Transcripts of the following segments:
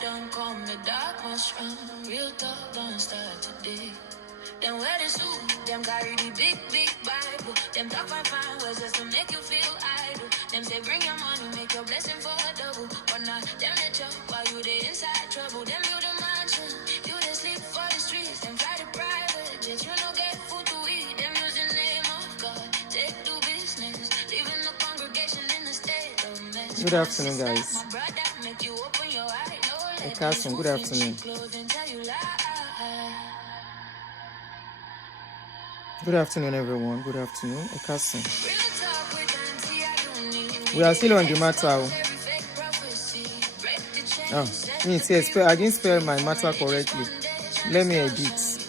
don't come, the dark must run. Real talk don't start today. Them wear the suit, them carry the big Bible. Them talk fine words just to make you feel idle. Them say bring your money, make your blessing for a double. But now them let you while you they inside trouble. Them build a mansion, you they sleep for the streets. Them fly the private jets, you no get food to eat. Them use the name of God, take do business, leaving the congregation in the state of mess. Good afternoon, guys. Carson, good afternoon. Good afternoon, everyone. Good afternoon, Carson. We are still on the matter. Oh, I didn't spell my matter correctly. Let me edit.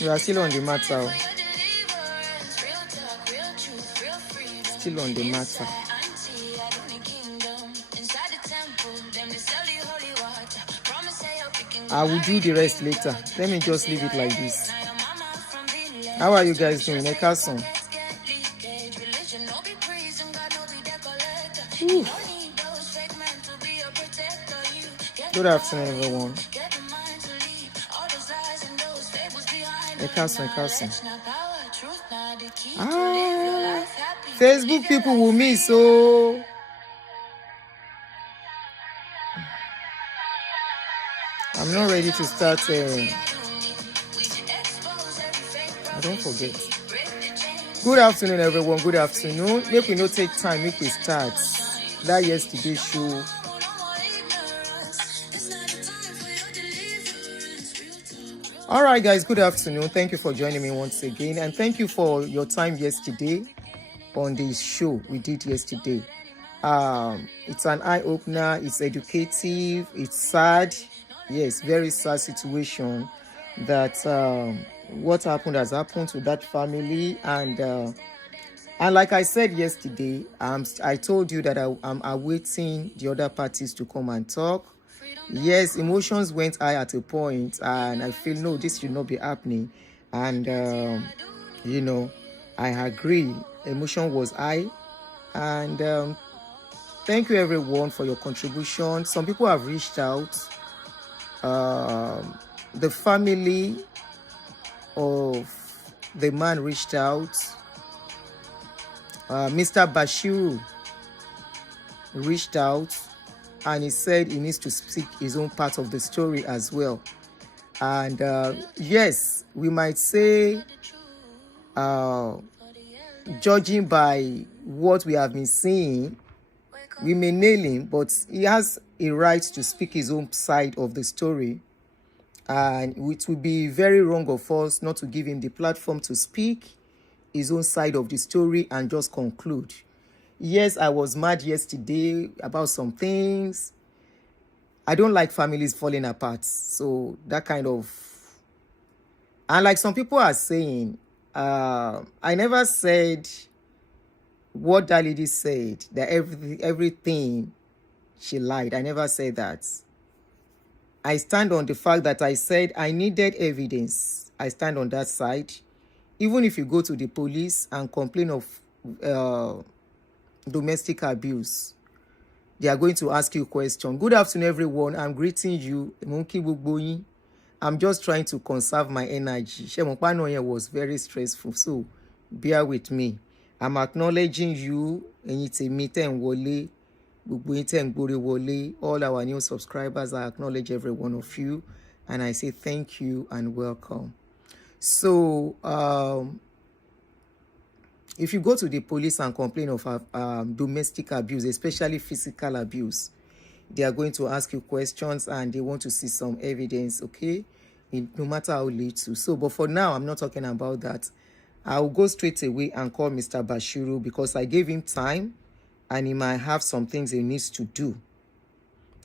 We are still on the matter. Still on the matter. I will do the rest later. Let me just leave it like this. How are you guys doing? Ekason. Good afternoon, everyone. Ekason. Facebook people will miss so. I'm not ready to start. I don't forget. Good afternoon, everyone. Good afternoon. Make we not take time. Make we start that yesterday's show. All right, guys. Good afternoon. Thank you for joining me once again, and thank you for your time yesterday on this show we did yesterday. It's an eye opener. It's educative. It's sad. Yes, very sad situation that what happened has happened to that family, and like I said yesterday, I told you that I'm awaiting the other parties to come and talk. Yes, emotions went high at a point, and I feel no, this should not be happening. And I agree, emotion was high, and thank you everyone for your contribution. Some people have reached out. The family of the man reached out. Mr. Bashiru reached out, and he said he needs to speak his own part of the story as well. And yes, we might say, judging by what we have been seeing, we may nail him, but he has a right to speak his own side of the story. And it would be very wrong of us not to give him the platform to speak his own side of the story and just conclude. Yes, I was mad yesterday about some things. I don't like families falling apart. So that kind of... And like some people are saying, I never said what that lady said, that everything she lied. I never said that. I stand on the fact that I said I needed evidence. I stand on that side. Even if you go to the police and complain of domestic abuse, they are going to ask you a question. Good afternoon, everyone. I'm greeting you. I'm just trying to conserve my energy. Shemopano was very stressful, so bear with me. I'm acknowledging you. All our new subscribers, I acknowledge every one of you, and I say thank you and welcome. So if you go to the police and complain of domestic abuse, especially physical abuse, they are going to ask you questions and they want to see some evidence, okay? No matter how little. So, but for now, I'm not talking about that. I'll go straight away and call Mr. Bashiru because I gave him time and he might have some things he needs to do.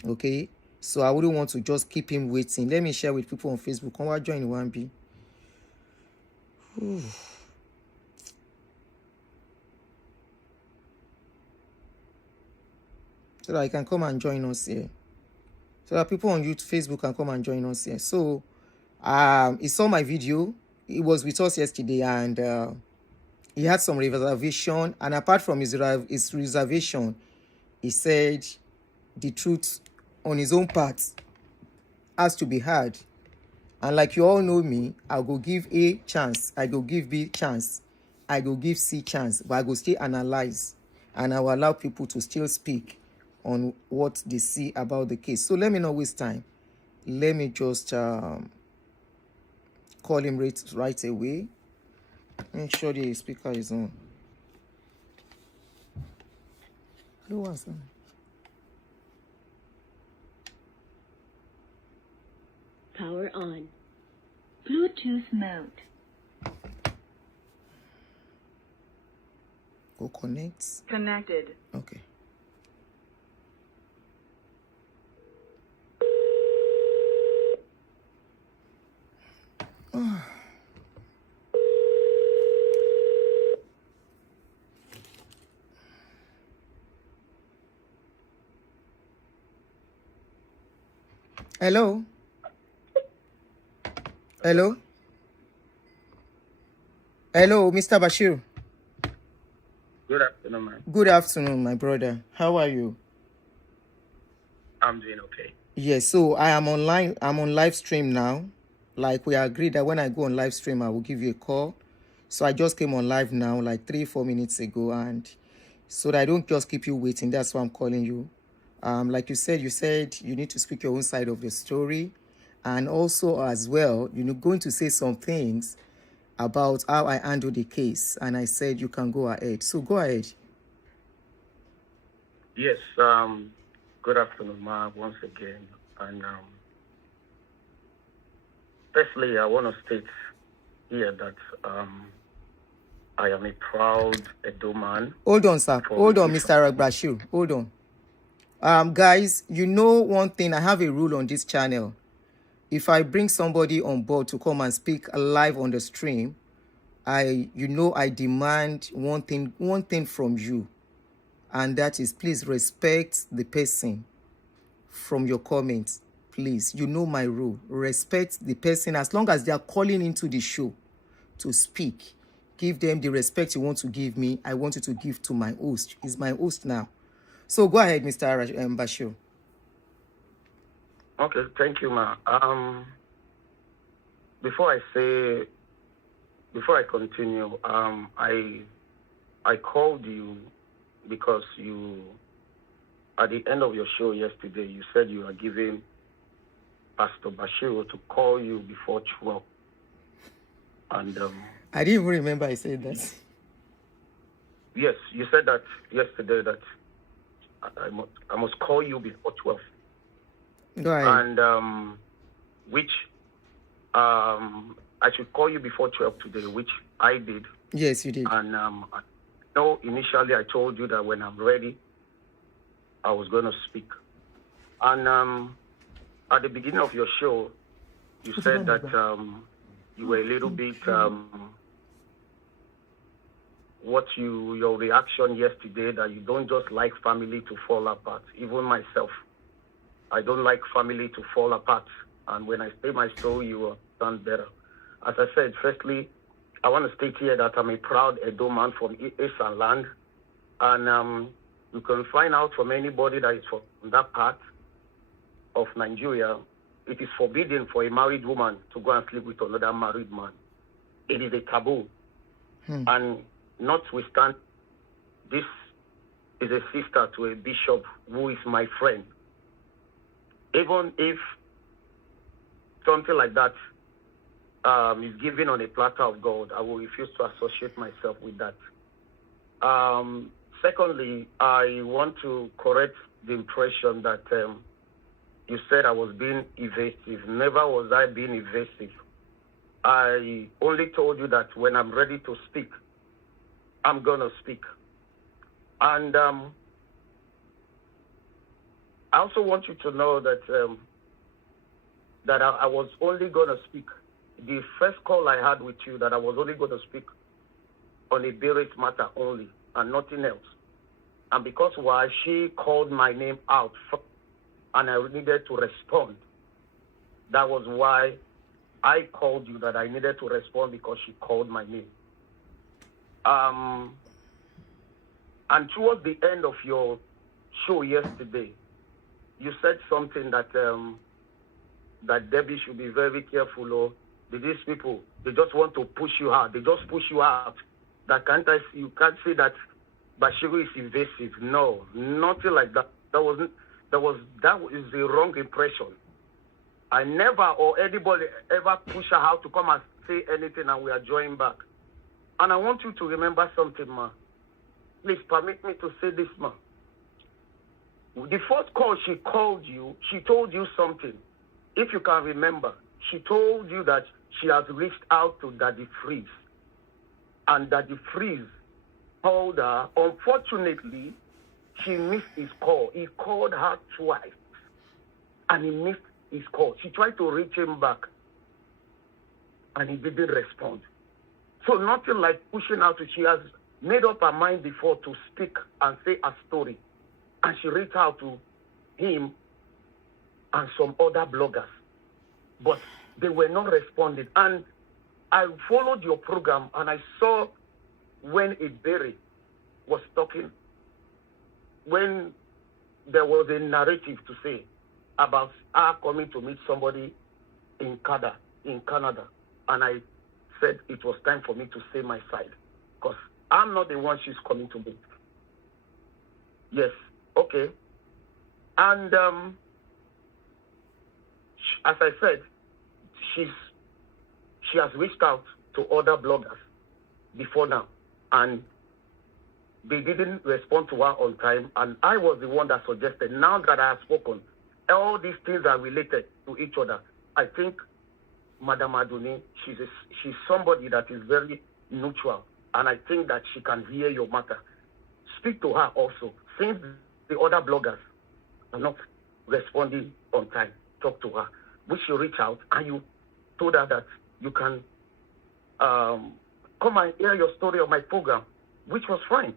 Okay? So I wouldn't want to just keep him waiting. Let me share with people on Facebook. Come on, join 1B. So that you can come and join us here. So that people on YouTube, Facebook can come and join us here. So he saw my video. He was with us yesterday and he had some reservation. And apart from his reservation, he said the truth on his own part has to be heard. And like you all know me, I go give A chance, I go give B chance, I go give C chance, but I go still analyze, and I will allow people to still speak on what they see about the case. So let me not waste time. Let me just call him right away. Make sure the speaker is on. Who was that? Power on. Bluetooth mode. Go connect. Connected. Okay. Hello? Hello? Hello, Mr. Bashir. Good afternoon, man. Good afternoon, my brother. How are you? I'm doing okay. Yes, so I am online. I'm on live stream now. Like we agreed that when I go on live stream, I will give you a call. So I just came on live now, like 3-4 minutes ago, and so that I don't just keep you waiting. That's why I'm calling you. Like you said you need to speak your own side of the story, and also as well, going to say some things about how I handle the case. And I said you can go ahead. So go ahead. Yes. Good afternoon, Ma, once again. And firstly, I want to state here that I am a proud Edo man. Hold on, sir. Hold on, Mr. Bashir. Hold on. Guys, you know one thing, I have a rule on this channel. If I bring somebody on board to come and speak live on the stream, I demand one thing from you, and that is please respect the person from your comments. Please, you know my rule. Respect the person as long as they are calling into the show to speak. Give them the respect you want to give me. I want you to give to my host. He's my host now. So go ahead, Mr. Bashir. Okay, thank you, Ma. Before I continue, I called you because you, at the end of your show yesterday, you said you are giving Pastor Bashiru to call you before 12. And I didn't even remember I said that. Yes, you said that yesterday, that I must call you before 12. Go ahead. And which I should call you before 12 today, which I did. Yes, you did. And initially I told you that when I'm ready, I was going to speak. And at the beginning of your show, you said that you were a little bit, your reaction yesterday, that you don't just like family to fall apart. Even myself, I don't like family to fall apart. And when I say my story, you will understand better. As I said, firstly, I want to state here that I'm a proud Edo man from Eastern land. And you can find out from anybody that is from that part of Nigeria, it is forbidden for a married woman to go and sleep with another married man. It is a taboo. And notwithstanding, this is a sister to a bishop who is my friend. Even if something like that is given on a platter of gold, I will refuse to associate myself with that. Secondly, I want to correct the impression that you said I was being evasive. Never was I being evasive. I only told you that when I'm ready to speak, I'm going to speak. And I also want you to know that I was only going to speak. The first call I had with you, that I was only going to speak on a Barrett matter only and nothing else. And because why, she called my name out and I needed to respond. That was why I called you, that I needed to respond, because she called my name. And towards the end of your show yesterday, you said something that that Debbie should be very careful. Or these people, they just want to push you out. They just push you out. You can't say that Bashiru is invasive. No, nothing like that. That is the wrong impression. I never or anybody ever push her out to come and say anything, and we are joining back. And I want you to remember something, ma. Please permit me to say this, ma. The first call she called you, she told you something. If you can remember, she told you that she has reached out to Daddy Freeze. And Daddy Freeze called her. Unfortunately, she missed his call. He called her twice. And he missed his call. She tried to reach him back. And he didn't respond. So nothing like pushing out. She has made up her mind before to speak and say a story. And she reached out to him and some other bloggers. But they were not responding. And I followed your program and I saw when Iberi was talking, when there was a narrative to say about her coming to meet somebody in Canada. And I said it was time for me to say my side. Because I'm not the one she's coming to meet. Yes, okay. And as I said, she has reached out to other bloggers before now, and they didn't respond to her on time, and I was the one that suggested, now that I have spoken, all these things are related to each other. I think Madam Aduni, she's somebody that is very neutral, and I think that she can hear your matter. Speak to her also. Since the other bloggers are not responding on time, talk to her. We should reach out, and you told her that you can come and hear your story on my program, which was fine.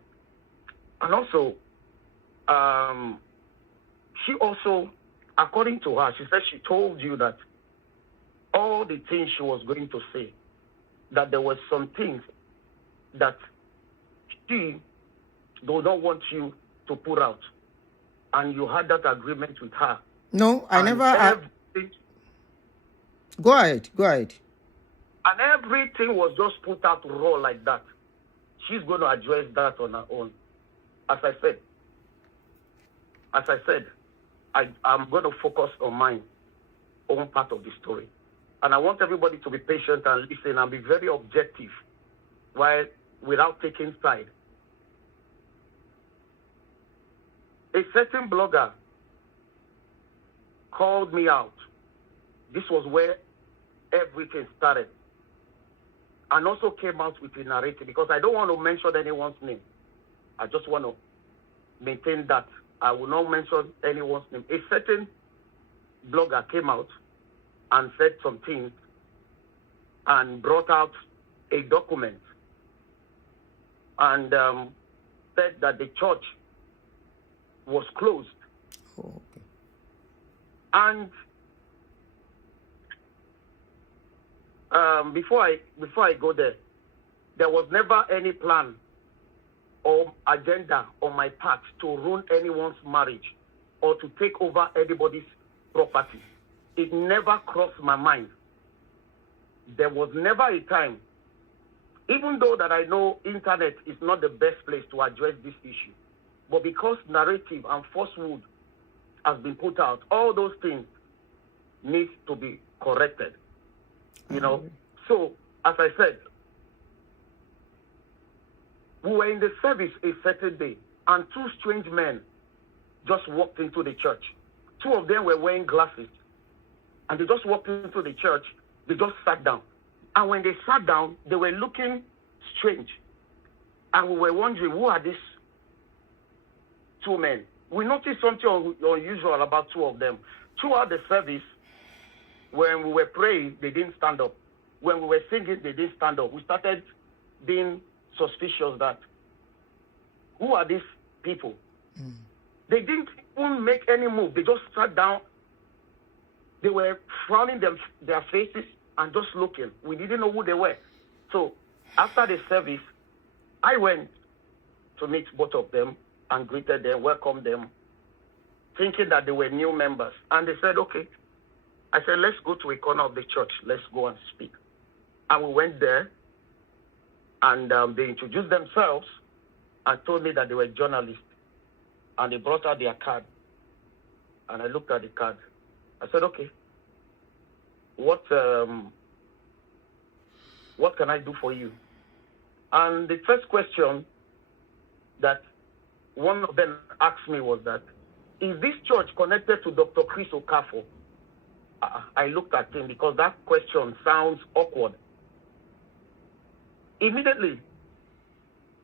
And also, she also, according to her, she said she told you that all the things she was going to say, that there were some things that she do not want you to put out. And you had that agreement with her. No, I never... Go ahead. And everything was just put out raw like that. She's going to address that on her own. As I said, I'm going to focus on my own part of the story. And I want everybody to be patient and listen and be very objective without taking side. A certain blogger called me out. This was where everything started. And also came out with a narrative, because I don't want to mention anyone's name. I just want to maintain that. I will not mention anyone's name. A certain blogger came out and said some things and brought out a document and said that the church was closed. Oh, okay. And before I go there was never any plan or agenda on my part to ruin anyone's marriage or to take over anybody's property. It never crossed my mind. There was never a time, even though that I know internet is not the best place to address this issue, but because narrative and falsehood has been put out, all those things need to be corrected. You know, so as I said, we were in the service a certain day, and two strange men just walked into the church. Two of them were wearing glasses, and they just walked into the church. They just sat down, and when they sat down, they were looking strange, and we were wondering, who are these two men? We noticed something unusual about two of them. Throughout the service, when we were praying, they didn't stand up. When we were singing, they didn't stand up. We started being suspicious that, who are these people? They didn't even make any move. They just sat down. They were frowning their faces and just looking. We didn't know who they were. So after the service, I went to meet both of them and greeted them, welcomed them. thinking that they were new members. And they said, okay. I said, let's go to a corner of the church. Let's go and speak. And we went there, and they introduced themselves and told me that they were journalists. And they brought out their card. And I looked at the card. I said, okay, what can I do for you? And the first question that one of them asked me was that, is this church connected to Dr. Chris Okafor? I looked at him because that question sounds awkward. Immediately,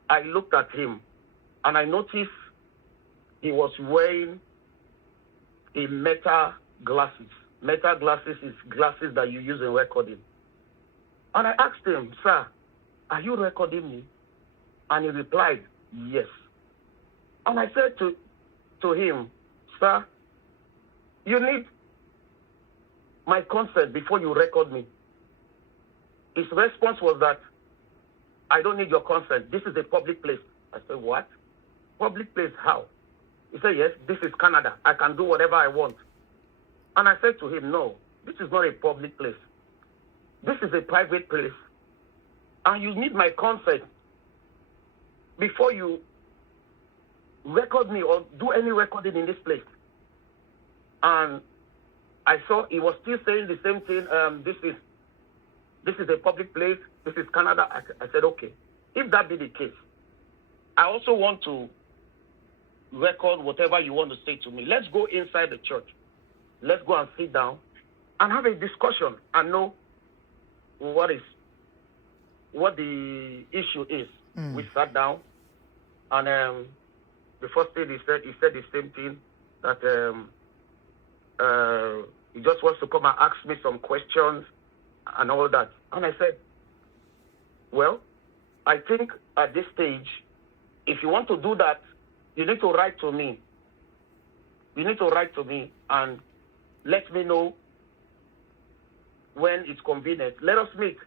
I looked at him and I noticed he was wearing a meta glasses. Meta glasses is glasses that you use in recording. And I asked him, sir, are you recording me? And he replied, yes. And I said to him, sir, you need my consent before you record me. His response was that, I don't need your consent. This is a public place. I said, what? Public place, how? He said, yes, this is Canada. I can do whatever I want. And I said to him, no, this is not a public place. This is a private place. And you need my consent before you record me or do any recording in this place. And I saw he was still saying the same thing. This is a public place. This is Canada. I said, okay. If that be the case, I also want to record whatever you want to say to me. Let's go inside the church. Let's go and sit down and have a discussion and know what the issue is. We sat down, and the first thing he said the same thing, that he just wants to come and ask me some questions and all that. And I said, well, I think at this stage, if you want to do that, you need to write to me. You need to write to me and let me know when it's convenient. Let us meet.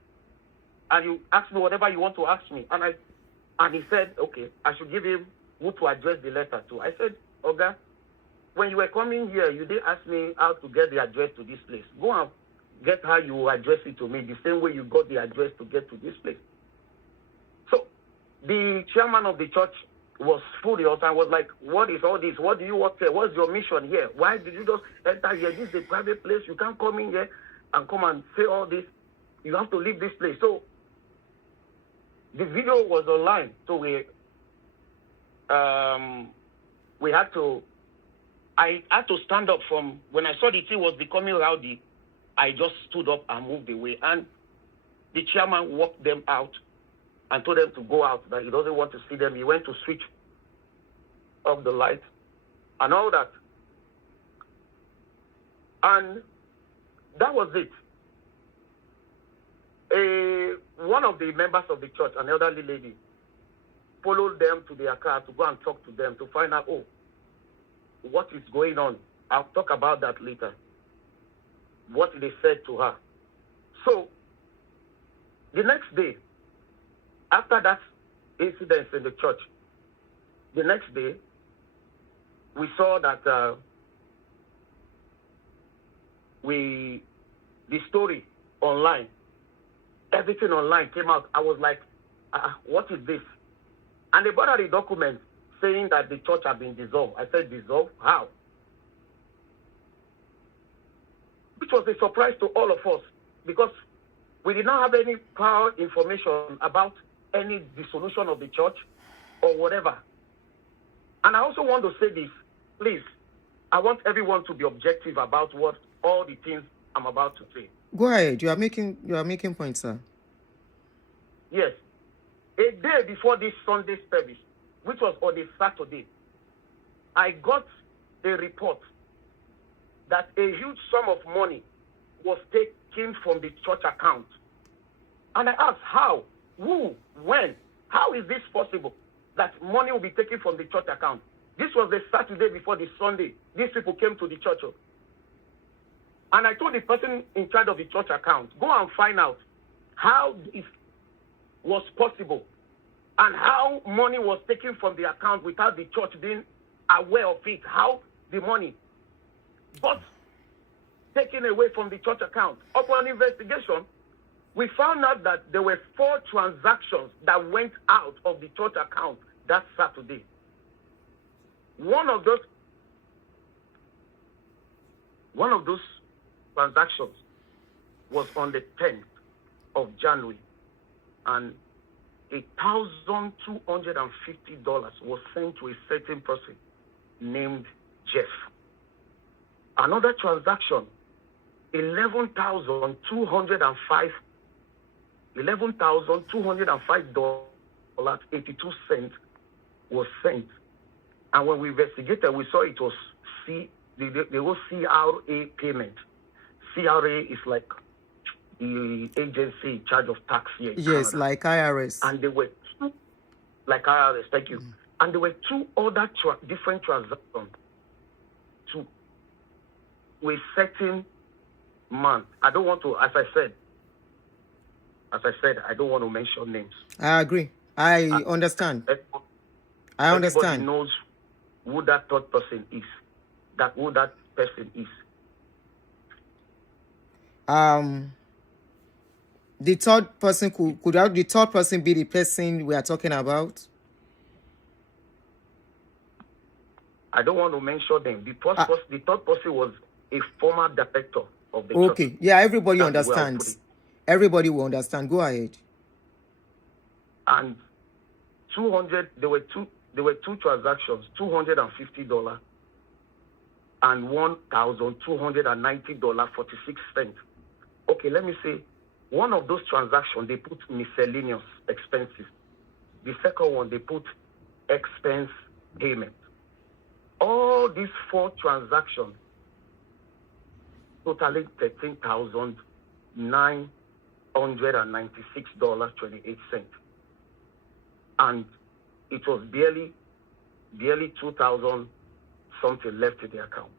And you ask me whatever you want to ask me. And he said, okay, I should give him who to address the letter to. I said, Oga, when you were coming here, you didn't ask me how to get the address to this place. Go and get how you address it to me, the same way you got the address to get to this place. So the chairman of the church was furious and was like, what is all this? What do you want here? What's your mission here? Why did you just enter here? This is a private place. You can't come in here and come and say all this. You have to leave this place. So the video was online. So I had to stand up from, when I saw the thing was becoming rowdy, I just stood up and moved away. And the chairman walked them out and told them to go out, that he doesn't want to see them. He went to switch off the light and all that. And that was it. One of the members of the church, an elderly lady, followed them to their car to go and talk to them to find out, what is going on. I'll talk about that later. What they said to her. So, the next day, after that incident in the church, the next day, we saw that the story online, everything online came out. I was like, what is this? And they brought out a document saying that the church had been dissolved. I said, dissolved? How? Which was a surprise to all of us, because we did not have any prior information about any dissolution of the church or whatever. And I also want to say this, please, I want everyone to be objective about what all the things I'm about to say. Go ahead. You are making points, sir. Yes. A day before this Sunday service, which was on a Saturday, I got a report that a huge sum of money was taken from the church account. And I asked, how? Who? When? How is this possible that money will be taken from the church account? This was the Saturday before the Sunday. These people came to the church. And I told the person in charge of the church account, go and find out how this was possible and how money was taken from the account without the church being aware of it. How the money, but taken away from the church account. Upon investigation, we found out that there were 4 transactions that went out of the church account that Saturday. One of those transactions was on the 10th of January, and $1,250 was sent to a certain person named Jeff. Another transaction, $11,205.82 was sent. And when we investigated, we saw it was the whole CRA payment. CRA is like the agency in charge of tax here in Yes, Canada. like IRS. And there were 2, like IRS, thank you. And there were 2 other different transactions to a certain month. I don't want to, as I said, I don't want to mention names. I agree. I understand. I understand. Everybody knows who that third person is. Who that person is. The third person could the third person be the person we are talking about? I don't want to mention them. The third person was a former director of the church. Okay, yeah, everybody understands. Everybody will understand. Go ahead. And 200. There were two transactions, $250 and $1,290.46. Okay, let me say, one of those transactions they put miscellaneous expenses. The second one they put expense payment. All these 4 transactions totaling $13,996.28, and it was barely 2,000 something left in the account.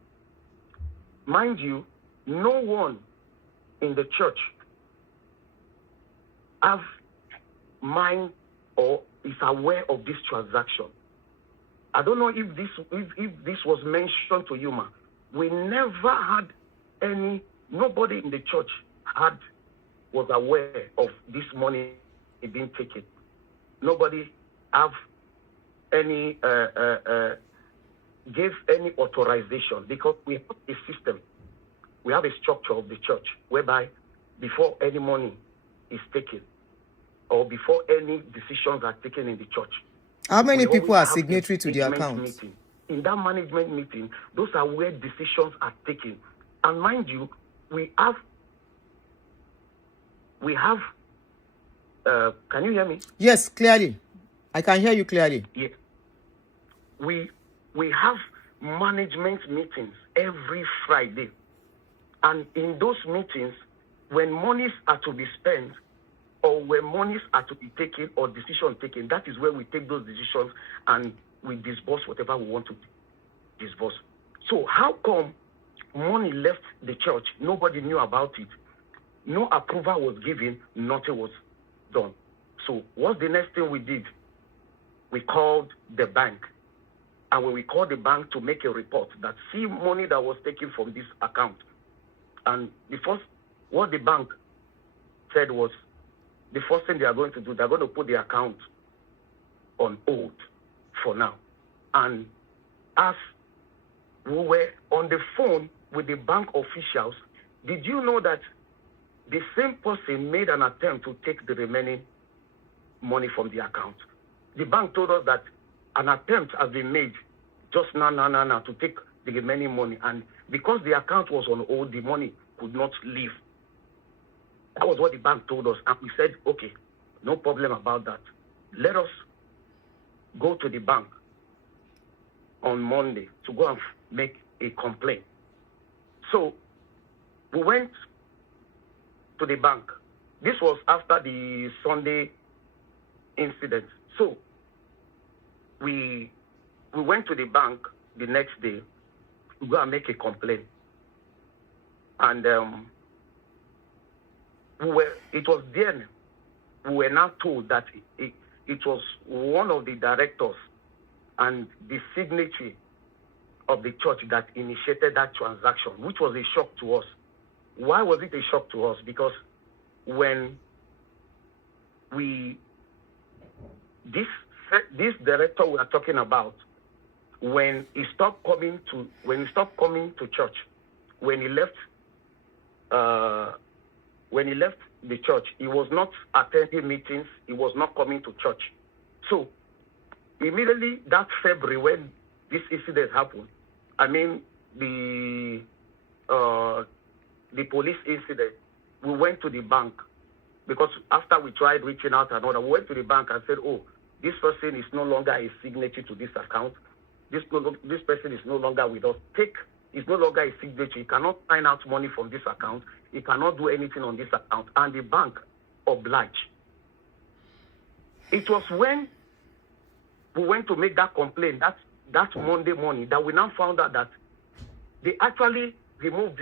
Mind you, no one in the church have mind or is aware of this transaction. I don't know if this was mentioned to you, ma. We never had nobody in the church was aware of this money being taken. Nobody have any gave any authorization, because we have a system, we have a structure of the church whereby before any money is taken or before any decisions are taken in the church, how many people are signatory to the account? Meeting. In that management meeting, those are where decisions are taken. And mind you, we have can you hear me? Yes, clearly. I can hear you clearly. Yeah. We have management meetings every Friday. And in those meetings, when monies are to be spent or when monies are to be taken or decisions taken, that is where we take those decisions and we disburse whatever we want to disburse. So how come money left the church? Nobody knew about it. No approval was given. Nothing was done. So what's the next thing we did? We called the bank. And when we called the bank to make a report that see money that was taken from this account. And what the bank said was, the first thing they are going to do, they're going to put the account on hold for now. And as we were on the phone with the bank officials, did you know that the same person made an attempt to take the remaining money from the account? The bank told us that an attempt has been made just now to take the remaining money. And because the account was on hold, the money could not leave. That was what the bank told us. And we said, okay, no problem about that. Let us go to the bank on Monday to go and make a complaint. So we went to the bank. This was after the Sunday incident. So we went to the bank the next day to go and make a complaint. And it was then we were now told that it was one of the directors and the signatory of the church that initiated that transaction, which was a shock to us. Why was it a shock to us? Because when this director we are talking about, when he stopped coming to church, when he left the church, he was not attending meetings, he was not coming to church. So immediately that February, when this incident happened, I mean the police incident, we went to the bank, because after we tried reaching out and all that, we went to the bank and said, oh, this person is no longer a signatory to this account. This person is no longer with us. Is no longer a signatory. He cannot sign out money from this account. He cannot do anything on this account. And the bank obliged. It was when we went to make that complaint, that Monday morning, that we now found out that they actually removed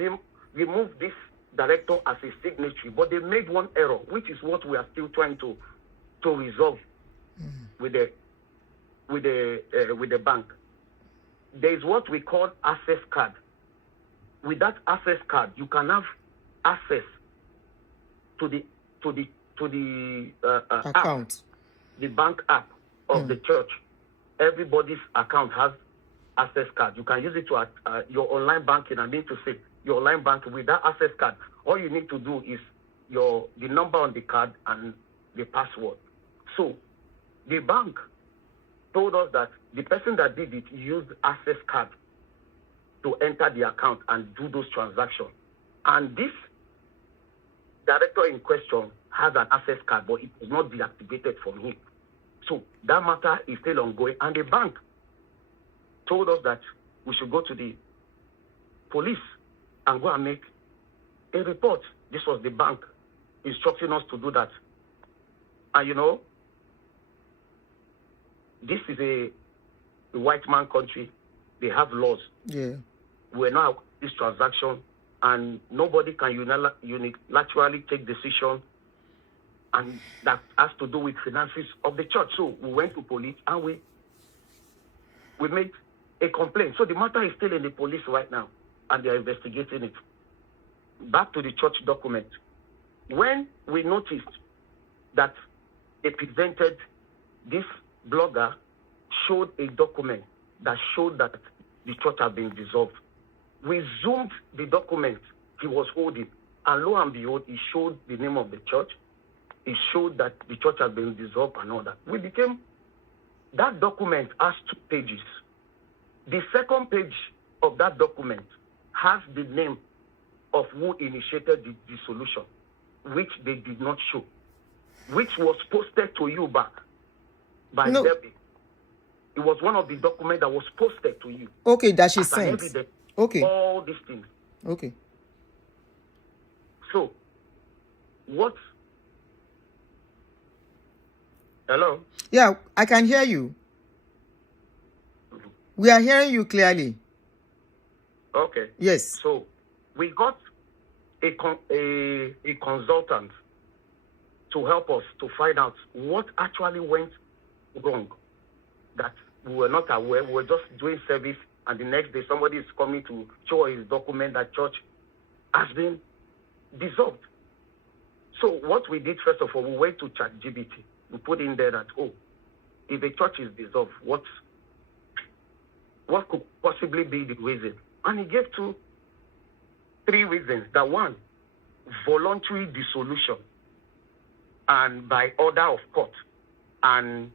this director as a signatory, but they made one error, which is what we are still trying to resolve with the bank. There is what we call access card. With that access card, you can have access to the account, app, the bank app of the church. Everybody's account has access card. You can use it to your online banking. I mean to say your online banking with that access card. All you need to do is the number on the card and the password. So the bank told us that the person that did it used access card to enter the account and do those transactions. And this director in question has an access card, but it was not deactivated from him. So that matter is still ongoing. And the bank told us that we should go to the police and go and make a report. This was the bank instructing us to do that. And this is a white man country. They have laws. Yeah. We're now this transaction, and nobody can unilaterally take decision, and that has to do with finances of the church. So we went to police and we made a complaint. So the matter is still in the police right now, and they are investigating it. Back to the church document. When we noticed that they presented, this blogger showed a document that showed that the church had been dissolved. We zoomed the document he was holding, and lo and behold, he showed the name of the church. He showed that the church had been dissolved and all that. That document has 2 pages. The second page of that document has the name of who initiated the dissolution, which they did not show, which was posted to you back by Debbie. It was one of the documents that was posted to you. Okay, that she sent. Okay. All these things. Okay. So, what? Hello? Yeah, I can hear you. We are hearing you clearly. Okay. Yes. So, we got a consultant to help us to find out what actually went wrong, that we were not aware. We were just doing service, and the next day somebody is coming to show his document that church has been dissolved. So what we did, first of all, we went to ChatGPT. We put in there that, if a church is dissolved, what could possibly be the reason? And he gave 3 reasons. That one, voluntary dissolution, and by order of court, and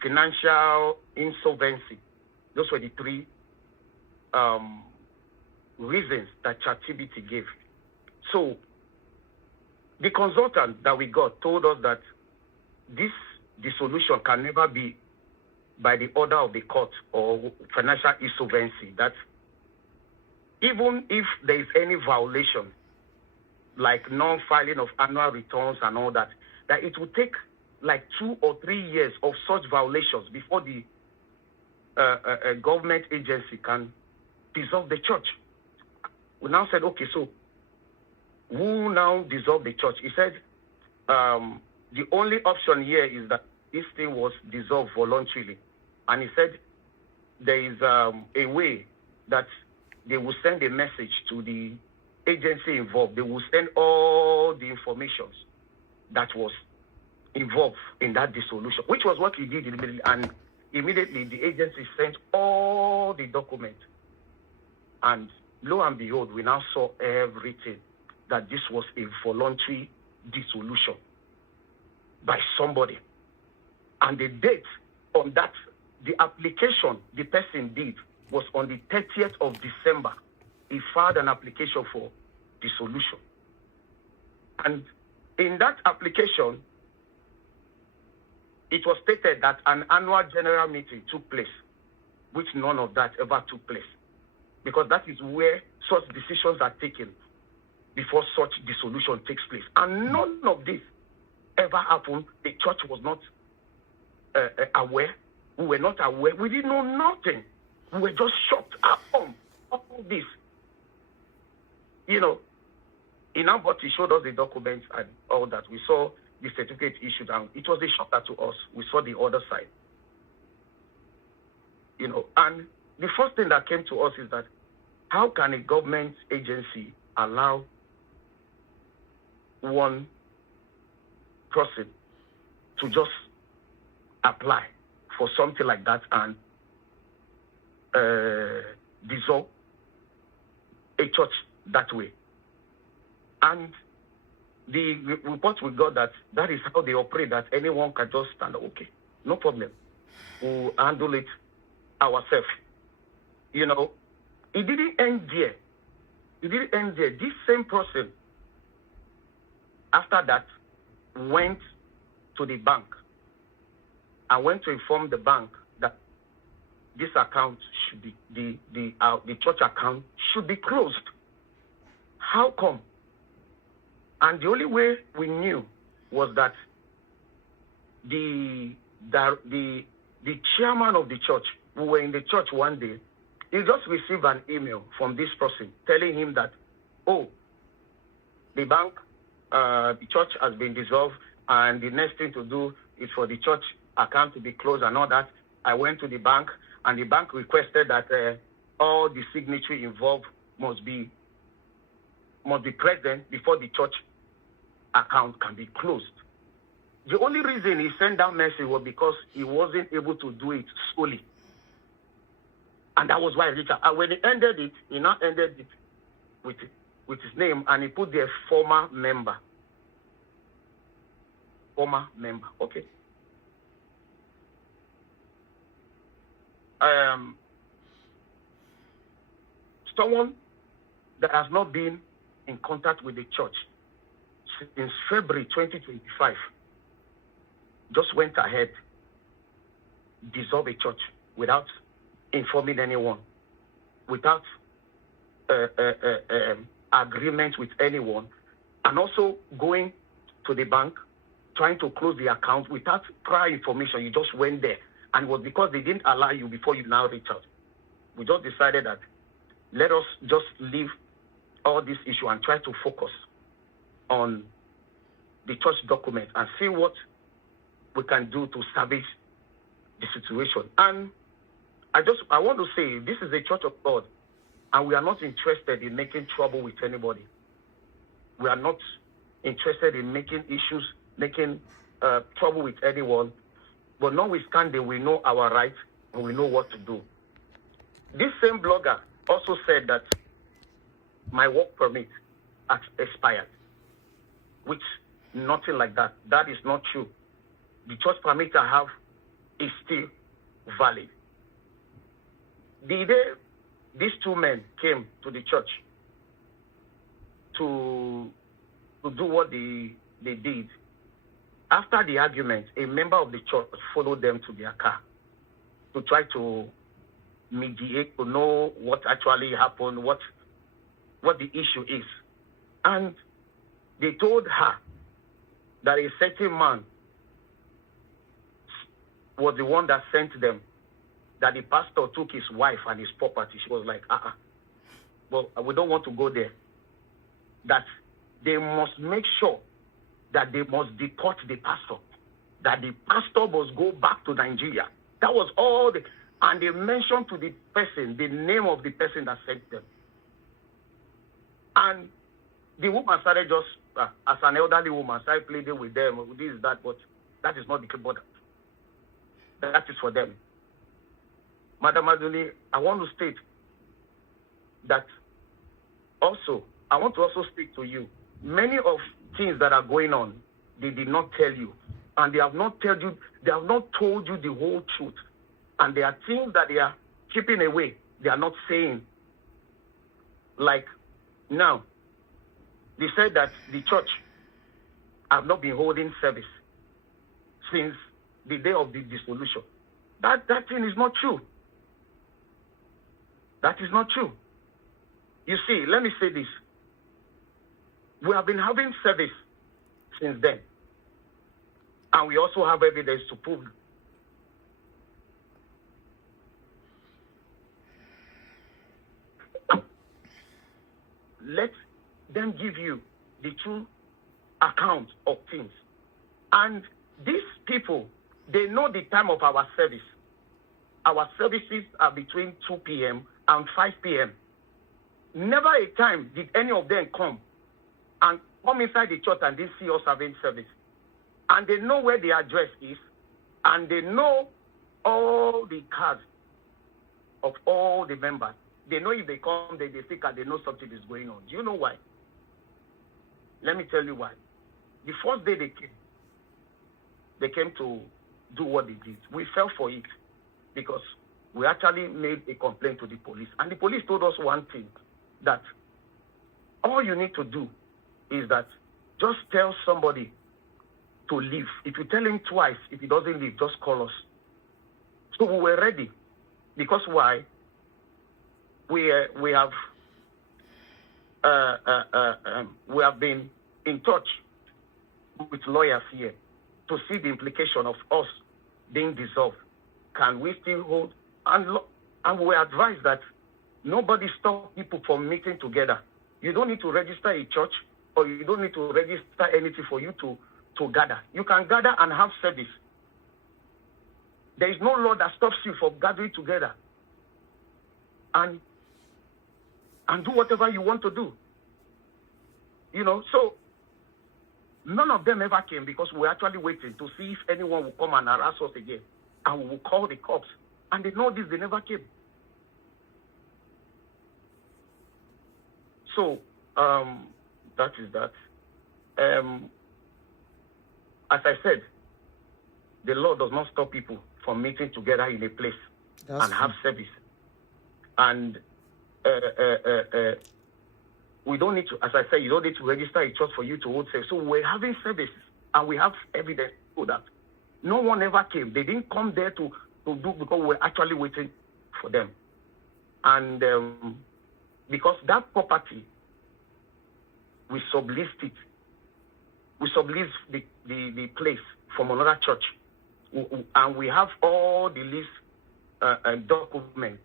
financial insolvency. Those were the 3 reasons that ChatGPT gave. So the consultant that we got told us that this dissolution can never be by the order of the court or financial insolvency. That even if there is any violation, like non-filing of annual returns and all that, that it will take like 2 or 3 years of such violations before the government agency can dissolve the church. We now said, okay, so who now dissolve the church? He said, the only option here is that this thing was dissolved voluntarily. And he said, there is a way that they will send a message to the agency involved. They will send all the informations that was involved in that dissolution, which was what he did immediately. And immediately the agency sent all the documents. And lo and behold, we now saw everything, that this was a voluntary dissolution by somebody. And the date on that, the application the person did was on the 30th of December. He filed an application for dissolution. And in that application, it was stated that an annual general meeting took place, which none of that ever took place. Because that is where such decisions are taken before such dissolution takes place. And none of this ever happened. The church was not aware. We were not aware. We didn't know nothing. We were just shocked. All this. You know, in Aunty, he showed us the documents and all that. We saw the certificate issued, and it was a shocker to us. We saw the other side. You know, and the first thing that came to us is that how can a government agency allow one person to just apply for something like that and dissolve a church that way? And the report we got that is how they operate, that anyone can just stand up. Okay, no problem. We'll handle it ourselves. You know, it didn't end there. It didn't end there. This same person, after that, went to the bank and went to inform the bank that this account should be, the church account should be closed. How come? And the only way we knew was that the chairman of the church, who were in the church one day, he just received an email from this person telling him that, oh, the bank, the church has been dissolved, and the next thing to do is for the church account to be closed and all that. I went to the bank, and the bank requested that all the signatory involved must be present before the church account can be closed. The only reason he sent that message was because he wasn't able to do it solely. And that was why Richard, when he ended it, he now ended it with his name, and he put there former member. Former member, okay. Someone that has not been in contact with the church since February 2025 just went ahead, dissolve a church without informing anyone, without agreement with anyone, and also going to the bank, trying to close the account without prior information. You just went there, and it was because they didn't allow you before you now reach out. We just decided that let us just leave all this issue and try to focus on the church document and see what we can do to salvage the situation. And I want to say, this is a church of God, and we are not interested in making trouble with anybody. We are not interested in making issues, making trouble with anyone. But notwithstanding, we know our rights and we know what to do. This same blogger also said that my work permit has expired, which nothing like that. That is not true. The church permit I have is still valid. The day these two men came to the church to do what they did, after the argument, a member of the church followed them to their car to try to mediate, to know what actually happened, what the issue is. And they told her that a certain man was the one that sent them, that the pastor took his wife and his property. She was like, well, we don't want to go there. That they must make sure that they must deport the pastor, that the pastor must go back to Nigeria. That was all And they mentioned to the person the name of the person that sent them. And the woman started just, as an elderly woman, started pleading with them, this, that, but that is not the case. That is for them. Madam Aduni, I want to state that also, I want to also speak to you. Many of things that are going on, they did not tell you. And they have not told you the whole truth. And there are things that they are keeping away. They are not saying. Like now, they said that the church have not been holding service since the day of the dissolution. That thing is not true. That is not true. You see, let me say this. We have been having service since then. And we also have evidence to prove. Let them give you the true account of things. And these people, they know the time of our service. Our services are between 2 p.m. and 5 p.m. Never a time did any of them come inside the church and they see us having service. And they know where the address is, and they know all the cards of all the members. They know if they come, they think and they know something is going on. Do you know why? Let me tell you why. The first day they came to do what they did. We fell for it because we actually made a complaint to the police. And the police told us one thing, that all you need to do is that just tell somebody to leave. If you tell him twice, if he doesn't leave, just call us. So we were ready. Because why? We have been in touch with lawyers here to see the implication of us being dissolved. Can we still hold? And we were advised that nobody stops people from meeting together. You don't need to register a church, or you don't need to register anything for you to gather. You can gather and have service. There is no law that stops you from gathering together and do whatever you want to do. You know, so none of them ever came because we're actually waiting to see if anyone will come and harass us again. And we will call the cops. And they know this, they never came. So, that is that. As I said, the law does not stop people from meeting together in a place and have service. And we don't need to, as I said, you don't need to register a church for you to hold service. So we're having service, and we have evidence for that. No one ever came. They didn't come there to do, because we're actually waiting for them. And because that property, we subleased it. We subleased the place from another church. And we have all the lease documents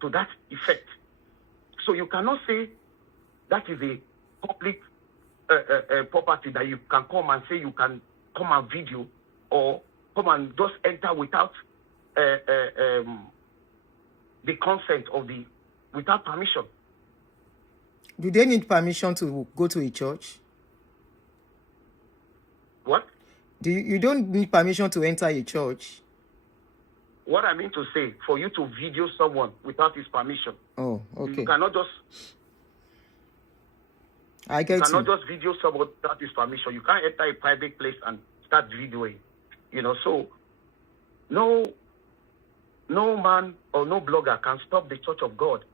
to that effect. So you cannot say that is a public property that you can come and say you can come and video or come and just enter without the consent of without permission. Do they need permission to go to a church? What? You don't need permission to enter a church? What I mean to say, for you to video someone without his permission. Oh, okay. You cannot just... I get you. You cannot just video someone without his permission. You can't enter a private place and start videoing. You know, so no man or no blogger can stop the church of God.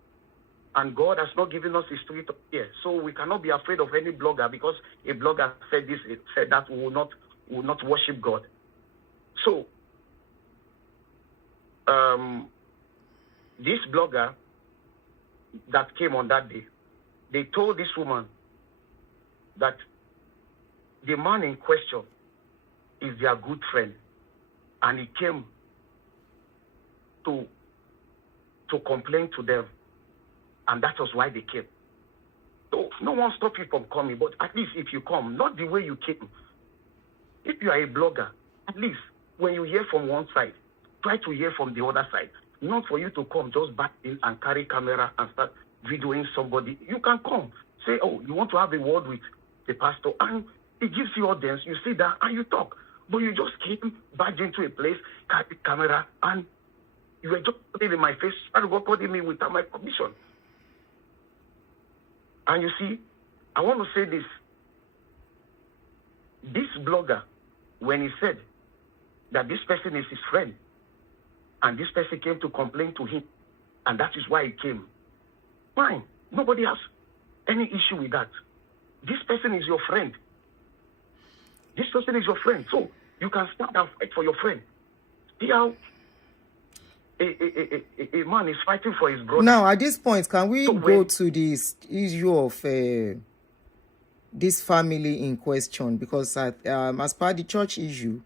And God has not given us a spirit of fear. So we cannot be afraid of any blogger because a blogger said this, said that, we will not worship God. So this blogger that came on that day, they told this woman that the man in question is their good friend, and he came to complain to them, and that was why they came. So no one stopped you from coming, but at least if you come, not the way you came. If you are a blogger, at least when you hear from one side, try to hear from the other side. Not for you to come just back in and carry camera and start videoing somebody. You can come, say, oh, you want to have a word with the pastor, and he gives you audience. You sit down and you talk. But you just came back into a place, carry the camera, and you were just putting in my face, and recording me without my permission. And you see, I want to say this. This blogger, when he said that this person is his friend, and this person came to complain to him, and that is why he came, fine. Nobody has any issue with that. This person is your friend. This person is your friend. So you can stand and fight for your friend. See how a man is fighting for his brother. Now, at this point, can we go to this issue of this family in question? Because as per the church issue,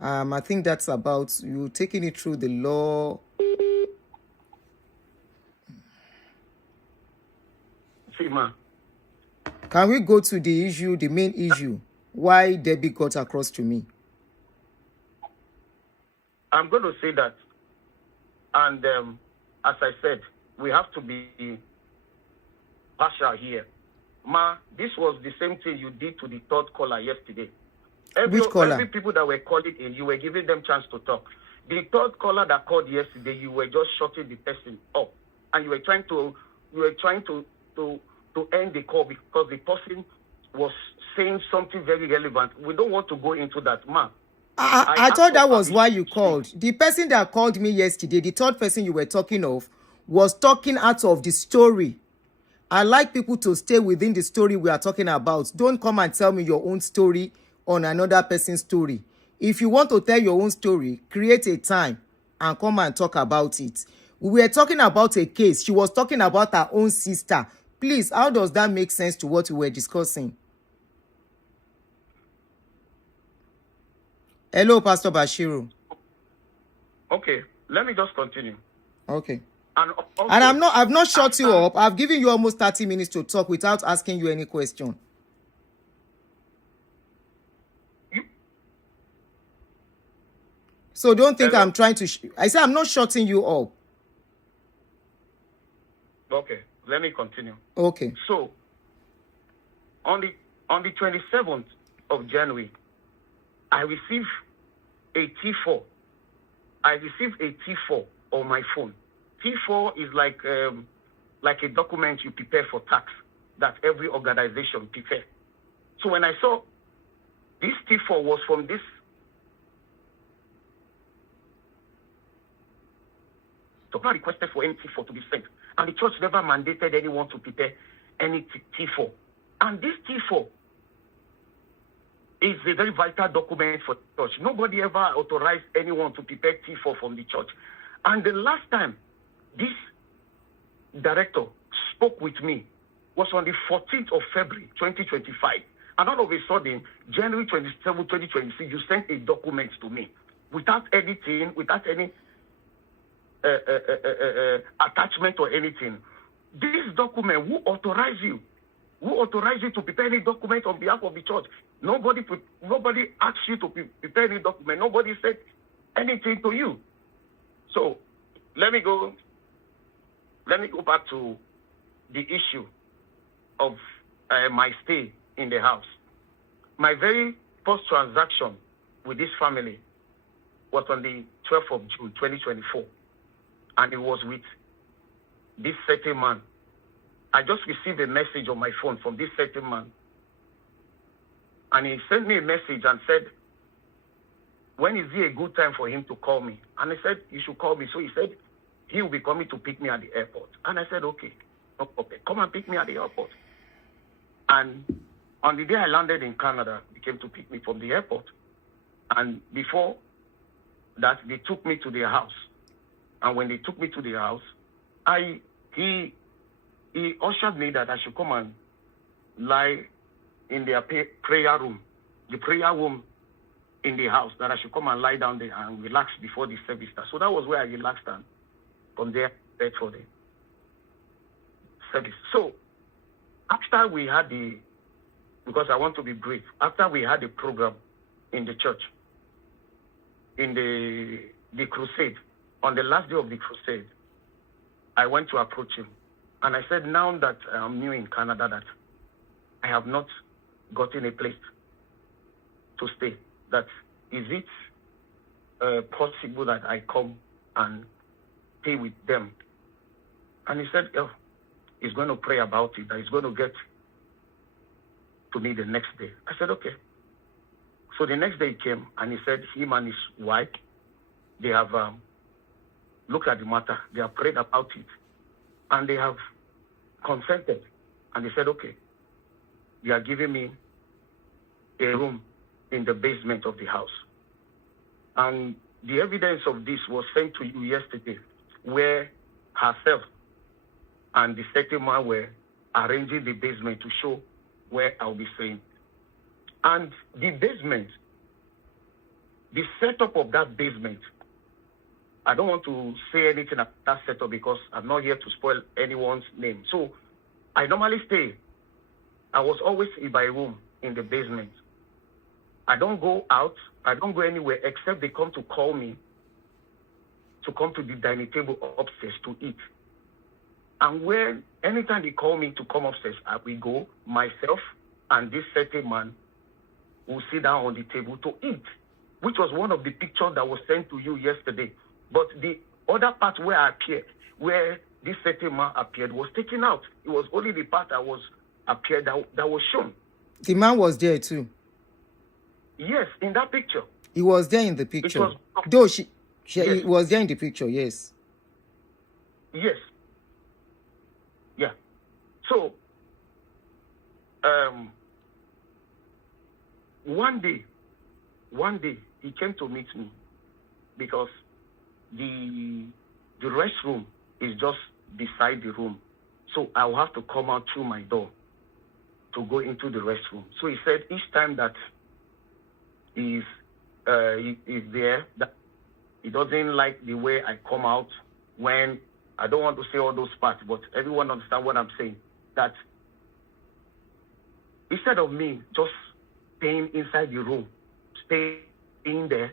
I think that's about you taking it through the law. See, man. Can we go to the issue, the main issue? Why Debbie got across to me? I'm going to say that. And as I said, we have to be partial here. Ma, this was the same thing you did to the third caller yesterday. Which caller? Every people that were calling in, you were giving them chance to talk. The third caller that called yesterday, you were just shutting the person up, and you were trying to end the call because the person was saying something very relevant. We don't want to go into that, ma. I thought that was why you called. The person that called me yesterday, the third person you were talking of, was talking out of the story. I like people to stay within the story we are talking about. Don't come and tell me your own story on another person's story. If you want to tell your own story, create a time and come and talk about it. We were talking about a case. She was talking about her own sister. Please, how does that make sense to what we were discussing? Hello, Pastor Bashiru. Okay, let me just continue. Okay. And I've not shut you up. I've given you almost 30 minutes to talk without asking you any question. So don't think I'm trying to... I say I'm not shutting you up. Okay, let me continue. Okay. So, on the 27th of January, I received a T4. I received a T4 on my phone. T4 is like a document you prepare for tax that every organization prepare. So when I saw this T4 was from this I requested for any T4 to be sent, and the church never mandated anyone to prepare any T4. And this T4 is a very vital document for the church. Nobody ever authorized anyone to prepare T4 from the church. And the last time this director spoke with me was on the 14th of February, 2025. And all of a sudden, January 27, 2026, you sent a document to me without editing, without any attachment or anything. This document, who authorized you? Who authorized you to prepare any document on behalf of the church? Nobody asked you to prepare any document. Nobody said anything to you. So let me go back to the issue of my stay in the house. My very first transaction with this family was on the 12th of June, 2024. And it was with this certain man. I just received a message on my phone from this certain man. And he sent me a message and said, when is it a good time for him to call me? And I said, you should call me. So he said, he will be coming to pick me at the airport. And I said, okay, come and pick me at the airport. And on the day I landed in Canada, he came to pick me from the airport. And before that, they took me to their house. And when they took me to the house, he ushered me that I should come and lie in their prayer room, the prayer room in the house, that I should come and lie down there and relax before the service starts. So that was where I relaxed, and from there, bed for the service. So after we had because I want to be brief, after we had the program in the church, in the the crusade, on the last day of the crusade, I went to approach him. And I said, now that I'm new in Canada, that I have not gotten a place to stay, that is it possible that I come and stay with them? And he said, oh, he's going to pray about it, that he's going to get to me the next day. I said, okay. So the next day he came and he said him and his wife, they have looked at the matter, they have prayed about it, and they have consented. And they said, okay, they are giving me a room in the basement of the house. And the evidence of this was sent to you yesterday, where herself and the second man were arranging the basement to show where I'll be staying. And the basement, the setup of that basement, I don't want to say anything about that setup because I'm not here to spoil anyone's name. So I normally stay. I was always in my room in the basement. I don't go out. I don't go anywhere except they come to call me to come to the dining table upstairs to eat. And anytime they call me to come upstairs, I will go, myself and this certain man will sit down on the table to eat, which was one of the pictures that was sent to you yesterday. But the other part where I appeared, where this certain man appeared, was taken out. It was only the part that was appeared that was shown. The man was there too. Yes, in that picture. He was there in the picture. Though she yes. Was there in the picture, yes. Yes. Yeah. So, one day, he came to meet me because the restroom is just beside the room. So I'll have to come out through my door to go into the restroom. So he said each time that he is there, that he doesn't like the way I come out when I don't want to say all those parts, but everyone understand what I'm saying. That instead of me just staying inside the room, staying there,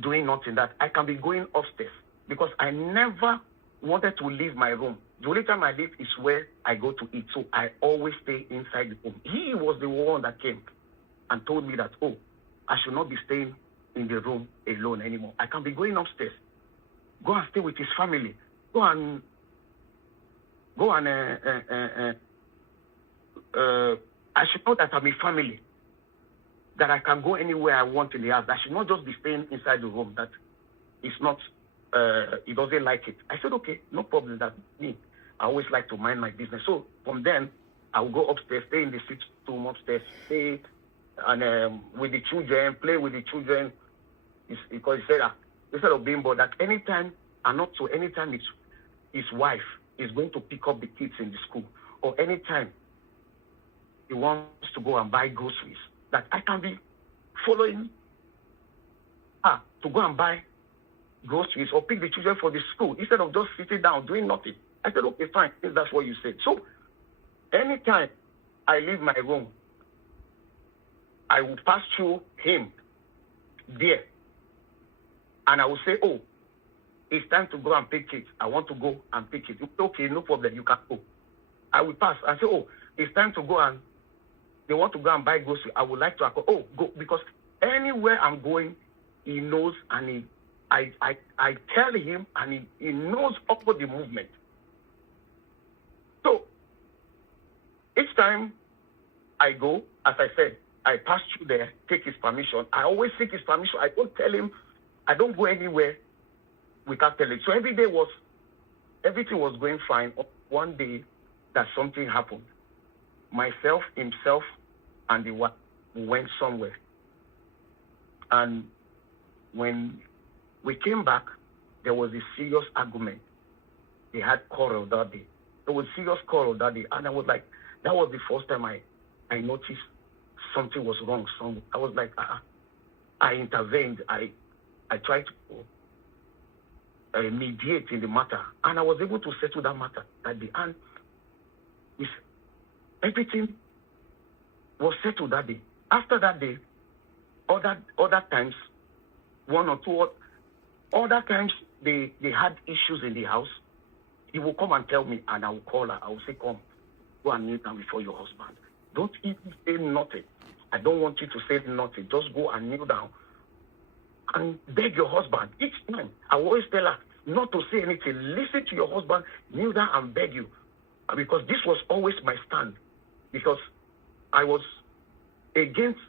doing nothing, that I can be going upstairs because I never wanted to leave my room. The only time I leave is where I go to eat. So I always stay inside the room. He was the one that came and told me that, oh, I should not be staying in the room alone anymore. I can be going upstairs. Go and stay with his family. I should know that I'm a family, that I can go anywhere I want in the house. I should not just be staying inside the room. That it's not, he doesn't like it. I said, okay, no problem. That me, I always like to mind my business. So from then, I will go upstairs, stay in the sitting room upstairs, stay and with the children, play with the children. Because he said that instead of being bored, that anytime, and not so anytime it's his wife is going to pick up the kids in the school, or anytime he wants to go and buy groceries, that I can be following her to go and buy groceries or pick the children for the school instead of just sitting down doing nothing. I said, okay, fine, if that's what you said. So anytime I leave my room, I will pass through him there. And I will say, oh, it's time to go and pick it. I want to go and pick it. Okay, no problem, you can go. I will pass and say, oh, it's time to go and they want to go and buy groceries. I would like to go. Oh, go, because anywhere I'm going, he knows, and I tell him, and he knows all the movement. So each time I go, as I said, I pass through there, take his permission. I always seek his permission. I don't tell him, I don't go anywhere without telling. So everything was going fine. One day that something happened. Myself, himself, and the wife went somewhere. And when we came back, there was a serious argument. They had quarrel that day. There was serious quarrel that day. And I was like, that was the first time I noticed something was wrong. I was like, I intervened. I tried to mediate in the matter. And I was able to settle that matter that day. And everything was settled that day. After that day, other times, one or two, Other times they had issues in the house. He will come and tell me, and I will call her. I will say, come, go and kneel down before your husband. Don't even say nothing. I don't want you to say nothing. Just go and kneel down and beg your husband. Each time, I will always tell her not to say anything. Listen to your husband, kneel down and beg you. Because this was always my stand. Because I was against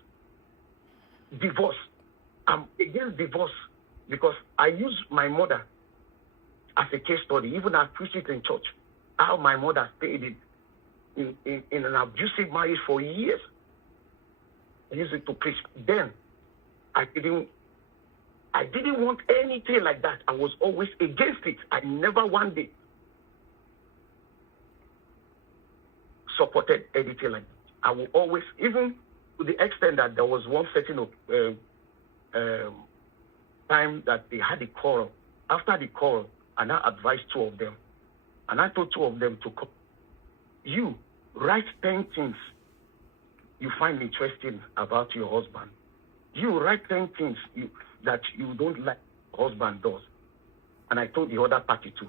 divorce. I'm against divorce because I use my mother as a case study. Even I preach it in church. How my mother stayed in an abusive marriage for years. I used it to preach. Then I didn't want anything like that. I was always against it. I never one day supported anything like that. I will always, even to the extent that there was one certain time that they had a quarrel. After the quarrel, and I advised two of them, and I told two of them to come. You write 10 things you find interesting about your husband. You write 10 things that you don't like your husband does. And I told the other party too.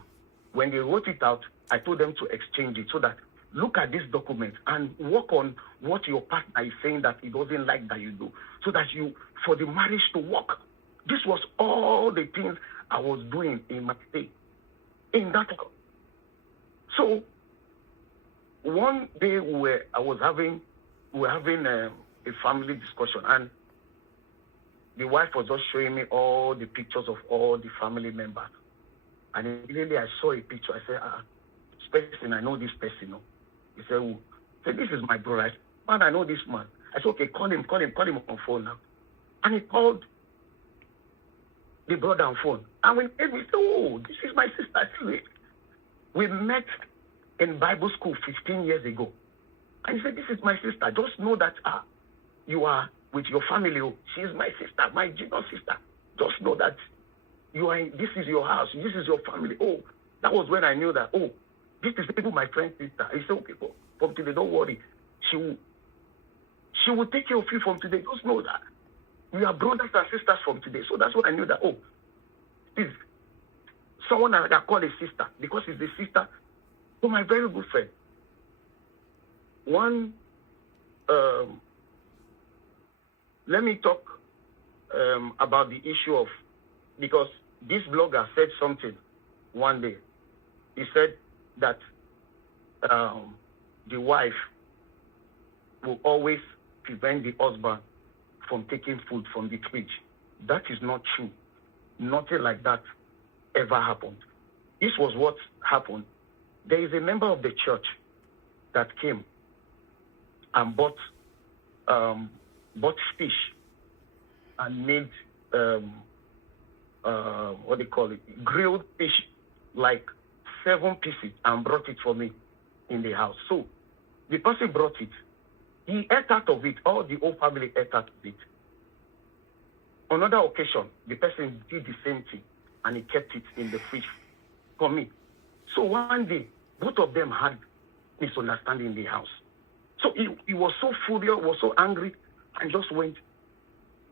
When they wrote it out, I told them to exchange it so that look at this document and work on what your partner is saying that he doesn't like that you do, so that for the marriage to work. This was all the things I was doing in my state. In that. So one day we were having a family discussion, and the wife was just showing me all the pictures of all the family members. And immediately I saw a picture. I said, this person, I know this person. No? He said, oh. I said, this is my brother. I said, man, I know this man. I said, okay, call him on phone now. And he called the brother on phone. And when he said, oh, this is my sister. We met in Bible school 15 years ago. And he said, this is my sister. Just know that you are with your family. Oh, she is my sister, my junior sister. Just know that this is your house. This is your family. Oh, that was when I knew that, oh, this is even my friend's sister. He said, okay, from today, don't worry. She will take care of you from today. Just know that we are brothers and sisters from today. So that's when I knew that, oh, this someone that I call a sister, because it's the sister to my very good friend. Let me talk about the issue of, because this blogger said something one day. He said that the wife will always prevent the husband from taking food from the fridge. That is not true. Nothing like that ever happened. This was what happened. There is a member of the church that came and bought fish and made what they call it, grilled fish, like 7 pieces, and brought it for me in the house. So the person brought it. He ate out of it. All the whole family ate out of it. Another occasion, the person did the same thing, and he kept it in the fridge for me. So one day, both of them had misunderstanding in the house. So he was so furious, was so angry, and just went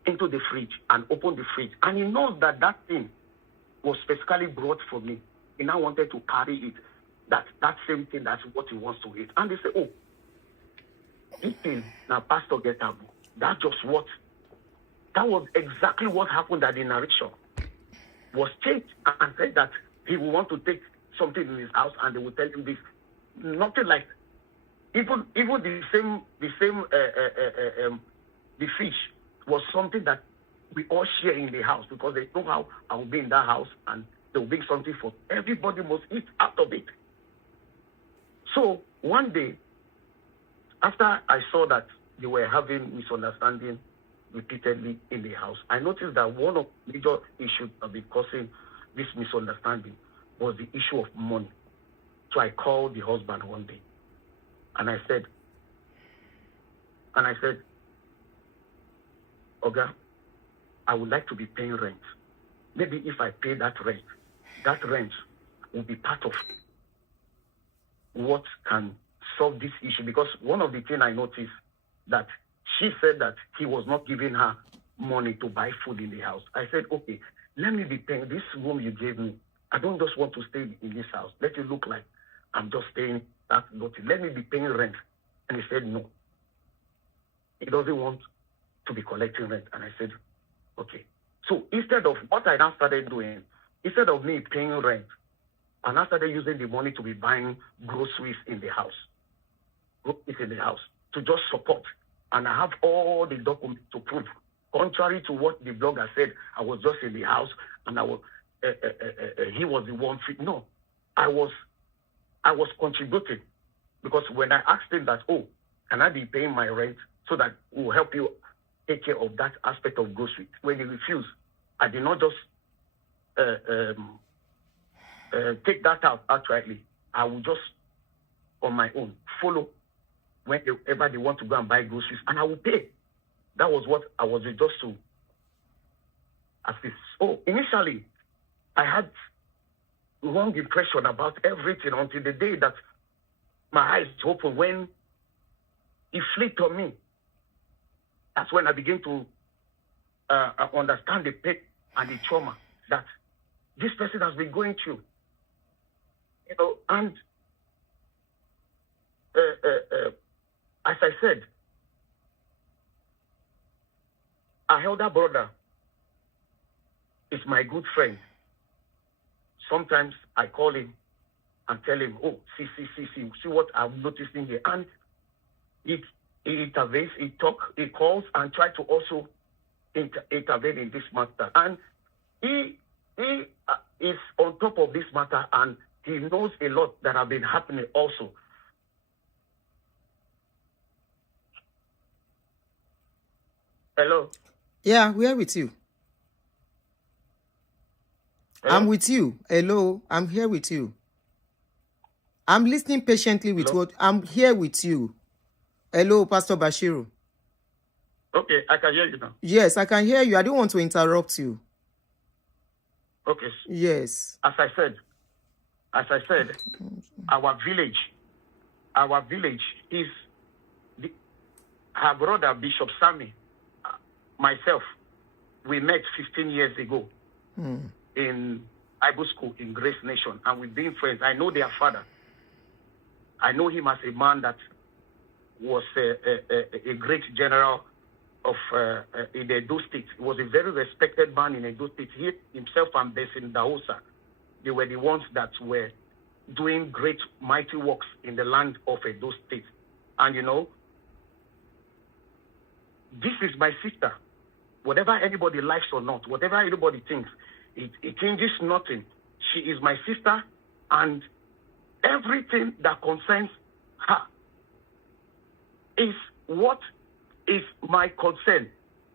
into the fridge and opened the fridge. And he knows that thing was specifically brought for me. He now wanted to carry it. That same thing, that's what he wants to eat. And they say, oh, this thing, now Pastor get up. That was exactly what happened at the narration. Was changed and said that he will want to take something in his house, and they will tell him this. Nothing like, even the fish was something that we all share in the house, because they know how I will be in that house and they will bring something for everybody must eat out of it. So one day, after I saw that they were having misunderstanding repeatedly in the house, I noticed that one of the major issues that be causing this misunderstanding was the issue of money. So I called the husband one day, and I said, Oga, I would like to be paying rent. Maybe if I pay that rent will be part of what can solve this issue. Because one of the things I noticed, that she said that he was not giving her money to buy food in the house. I said, okay, let me be paying this room you gave me. I don't just want to stay in this house. Let it look like I'm just staying that dirty. Let me be paying rent. And he said, no. He doesn't want to be collecting rent. And I said, okay. So instead of what I now started doing, instead of me paying rent, I now started using the money to be buying groceries in the house. Groceries in the house to just support. And I have all the documents to prove. Contrary to what the blogger said, I was just in the house and he was the one. No, I was contributing, because when I asked him that, oh, can I be paying my rent so that we'll help you take care of that aspect of grocery? When he refused, I did not just take that out outrightly. I will just, on my own, follow whenever they want to go and buy groceries, and I will pay. That was what I was just to assist. Oh, initially, I had wrong impression about everything until the day that my eyes opened when he flipped on me. That's when I began to understand the pain and the trauma that this person has been going through. You know, and as I said, our elder brother is my good friend. Sometimes I call him and tell him, oh, see what I'm noticing here. And he intervenes, he calls and try to also intervene in this matter. And he is on top of this matter, and he knows a lot that have been happening also. Hello? Yeah, we are with you. Hello? I'm with you. Hello, I'm here with you. I'm listening patiently with Hello? what I'm here with you. Hello, Pastor Bashiru. Okay, I can hear you now. Yes, I can hear you. I don't want to interrupt you. Okay. Yes. As I said, our village is her brother Bishop Sammy, myself. We met 15 years ago in Bible school in Grace Nation, and we've been friends. I know their father. I know him as a man that was a great general of in Edo State. He was a very respected man in Edo State. He himself and Besin Daosa, they were the ones that were doing great, mighty works in the land of Edo State. And you know, this is my sister. Whatever anybody likes or not, whatever anybody thinks, it changes nothing. She is my sister, and everything that concerns her is what is my concern,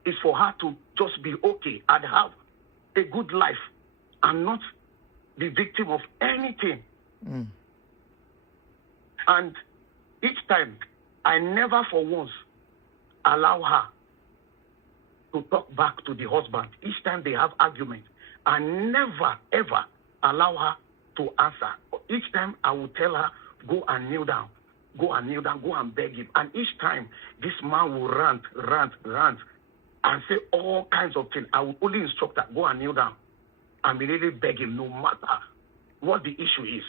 is for her to just be okay and have a good life and not be victim of anything. And each time, I never for once allow her to talk back to the husband. Each time they have arguments, I never ever allow her to answer. Each time I will tell her, go and kneel down, go and beg him. And each time this man will rant, and say all kinds of things. I will only instruct her, go and kneel down, and really beg him, no matter what the issue is.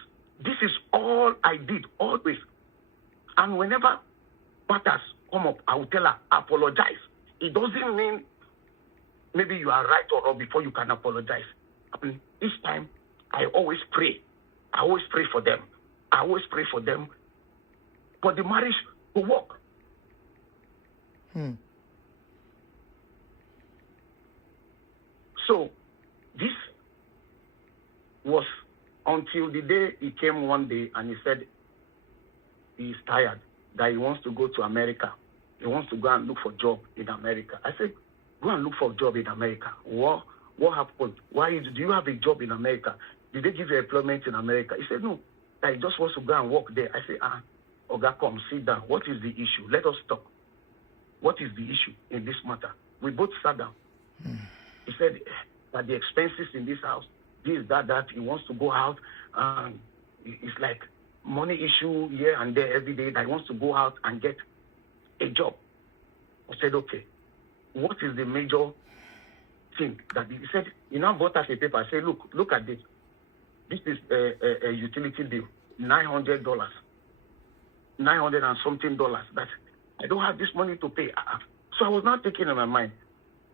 This is all I did, always. And whenever matters come up, I will tell her, apologize. It doesn't mean maybe you are right or wrong before you can apologize. I mean, each time, I always pray. I always pray for them. I always pray for them for the marriage to work. So, this was until the day he came one day and he said he's tired, that he wants to go to America. He wants to go and look for a job in America. I said, go and look for a job in America. What happened? Do you have a job in America? Did they give you employment in America? He said, no, that he just wants to go and work there. I said, Oga, come, sit down. What is the issue? Let us talk. What is the issue in this matter? We both sat down. He said that the expenses in this house, this, that, he wants to go out. It's like money issue here and there every day, that he wants to go out and get a job. I said, okay, what is the major thing that he said, he now brought us a paper. I said, look at this. This is a utility bill, $900, $900 and something dollars. That I don't have this money to pay. So I was not thinking in my mind,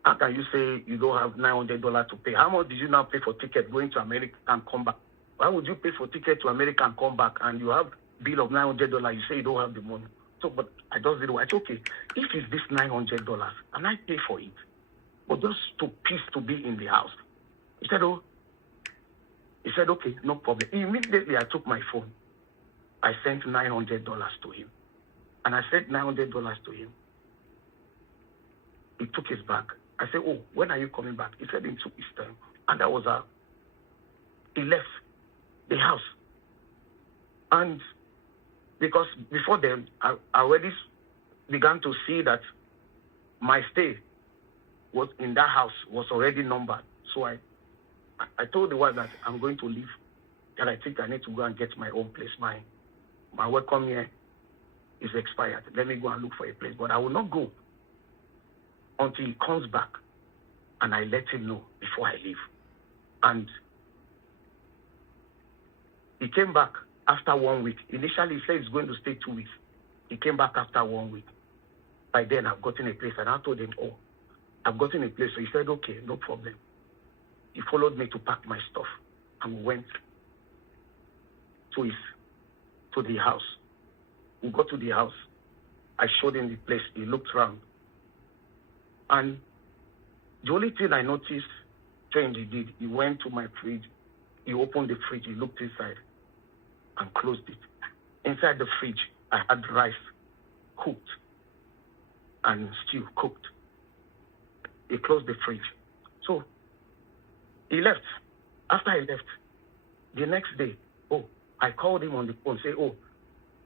how can you say you don't have $900 to pay? How much did you now pay for ticket going to America and come back? Why would you pay for ticket to America and come back and you have bill of $900? You say you don't have the money. So, but I just did it. I said, okay, if it's this $900, and I pay for it, but just to peace to be in the house. He said, okay, no problem. Immediately, I took my phone. I sent $900 to him. And I sent $900 to him. He took his bag. I said, oh, when are you coming back? He said in 2 weeks' time. And that was he left the house. And because before then, I already began to see that my stay was in that house was already numbered. So I told the wife that I'm going to leave, that I think I need to go and get my own place. My welcome here is expired. Let me go and look for a place. But I will not go until he comes back and I let him know before I leave. And he came back after 1 week. Initially, he said he's going to stay 2 weeks. He came back after 1 week. By then, I've gotten a place. And I told him, oh, I've gotten a place. So he said, okay, no problem. He followed me to pack my stuff. And we went to the house. We got to the house. I showed him the place. He looked around. And the only thing I noticed change he did, he went to my fridge. He opened the fridge. He looked inside and closed it. Inside the fridge, I had rice cooked and stew cooked. He closed the fridge. So he left. After he left, the next day, I called him on the phone, say, oh,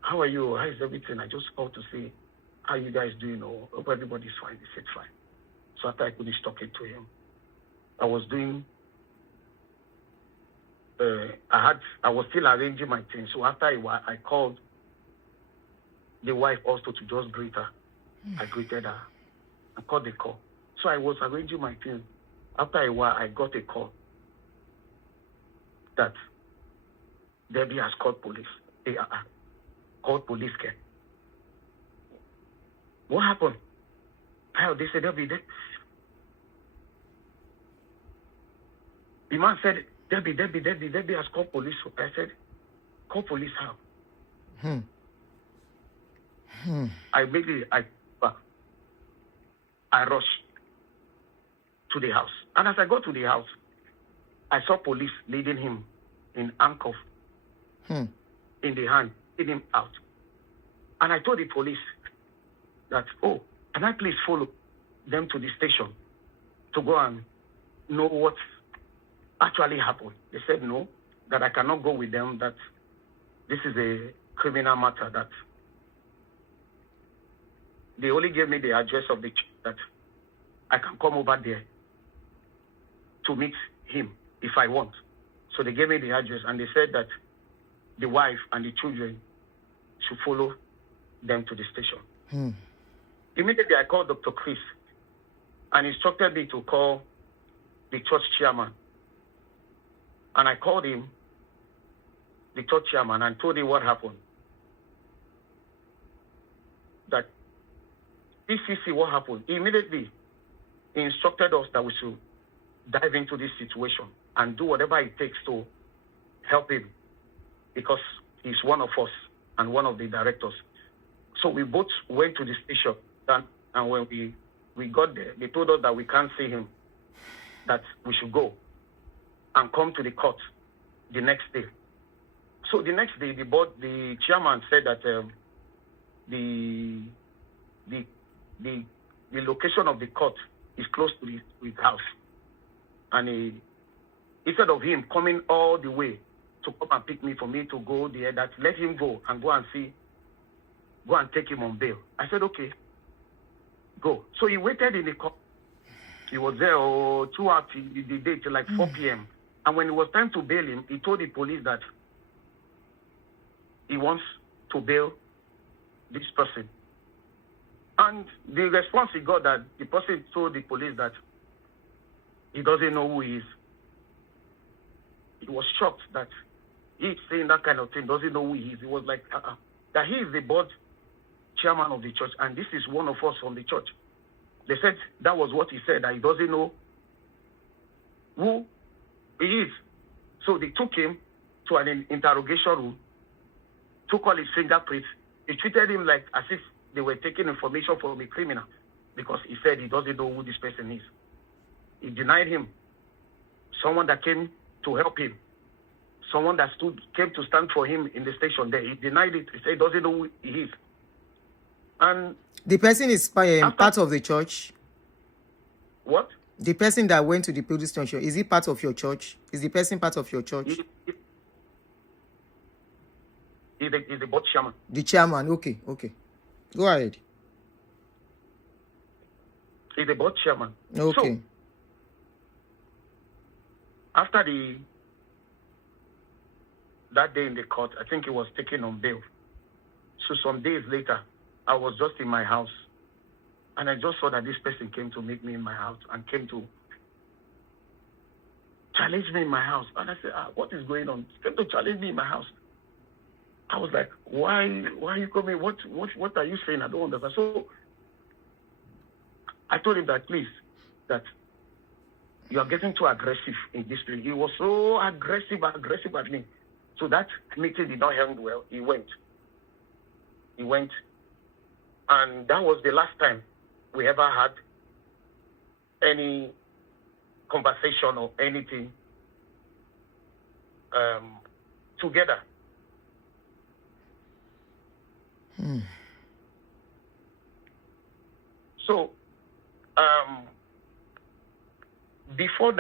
how are you? How is everything? I just called to say, how you guys doing? Oh, hope everybody's fine. He said, fine. So after I finished talking to him, I was doing, I was still arranging my things. So after a while, I called the wife also to just greet her. I greeted her. I called the call. So I was arranging my things. After a while, I got a call that Debbie has called police. Called police care. What happened? They said, Debbie, the man said, Debbie has called police. I said, call police how? I rushed to the house. And as I got to the house, I saw police leading him in handcuff in the hand, leading him out. And I told the police that, oh, can I please follow them to the station to go and know what actually happened? They said no, that I cannot go with them, that this is a criminal matter, that they only gave me the address of the church, that I can come over there to meet him if I want. So they gave me the address and they said that the wife and the children should follow them to the station. Immediately I called Dr. Chris and instructed me to call the church chairman. And I called him, the church chairman, and told him what happened. That PCC, what happened? Immediately he instructed us that we should dive into this situation and do whatever it takes to help him, because he's one of us and one of the directors. So we both went to the station, and when we got there, they told us that we can't see him, that we should go and come to the court the next day. So the next day, the chairman said that the location of the court is close to his house. And instead of him coming all the way to come and pick me for me to go there, that let him go and go and take him on bail. I said, okay, go. So he waited in the court. He was there 2 hours in the day till like 4 p.m. And when it was time to bail him, he told the police that he wants to bail this person. And the response he got, that the person told the police that he doesn't know who he is. He was shocked that he saying that kind of thing, doesn't know who he is. He was like, that he is the board chairman of the church, and this is one of us from the church. They said that was what he said, that he doesn't know who he is. So they took him to an interrogation room, took all his fingerprints. They treated him like as if they were taking information from a criminal, because he said he doesn't know who this person is. He denied him. Someone that came to help him, someone that came to stand for him in the station there, he denied it. He said he doesn't know who he is. And the person is part of the church. What? The person that went to the police station, is he part of your church? Is the person part of your church? He's the board chairman. The chairman, okay. Go ahead. He's the board chairman. Okay. So, after that day in the court, I think he was taken on bail. So some days later, I was just in my house, and I just saw that this person came to meet me in my house and came to challenge me in my house. And I said, what is going on? He came to challenge me in my house. I was like, why are you coming? What are you saying? I don't understand. So I told him that, please, that you are getting too aggressive in this place. He was so aggressive at me. So that meeting did not end well. He went. And that was the last time we ever had any conversation or anything together. So, before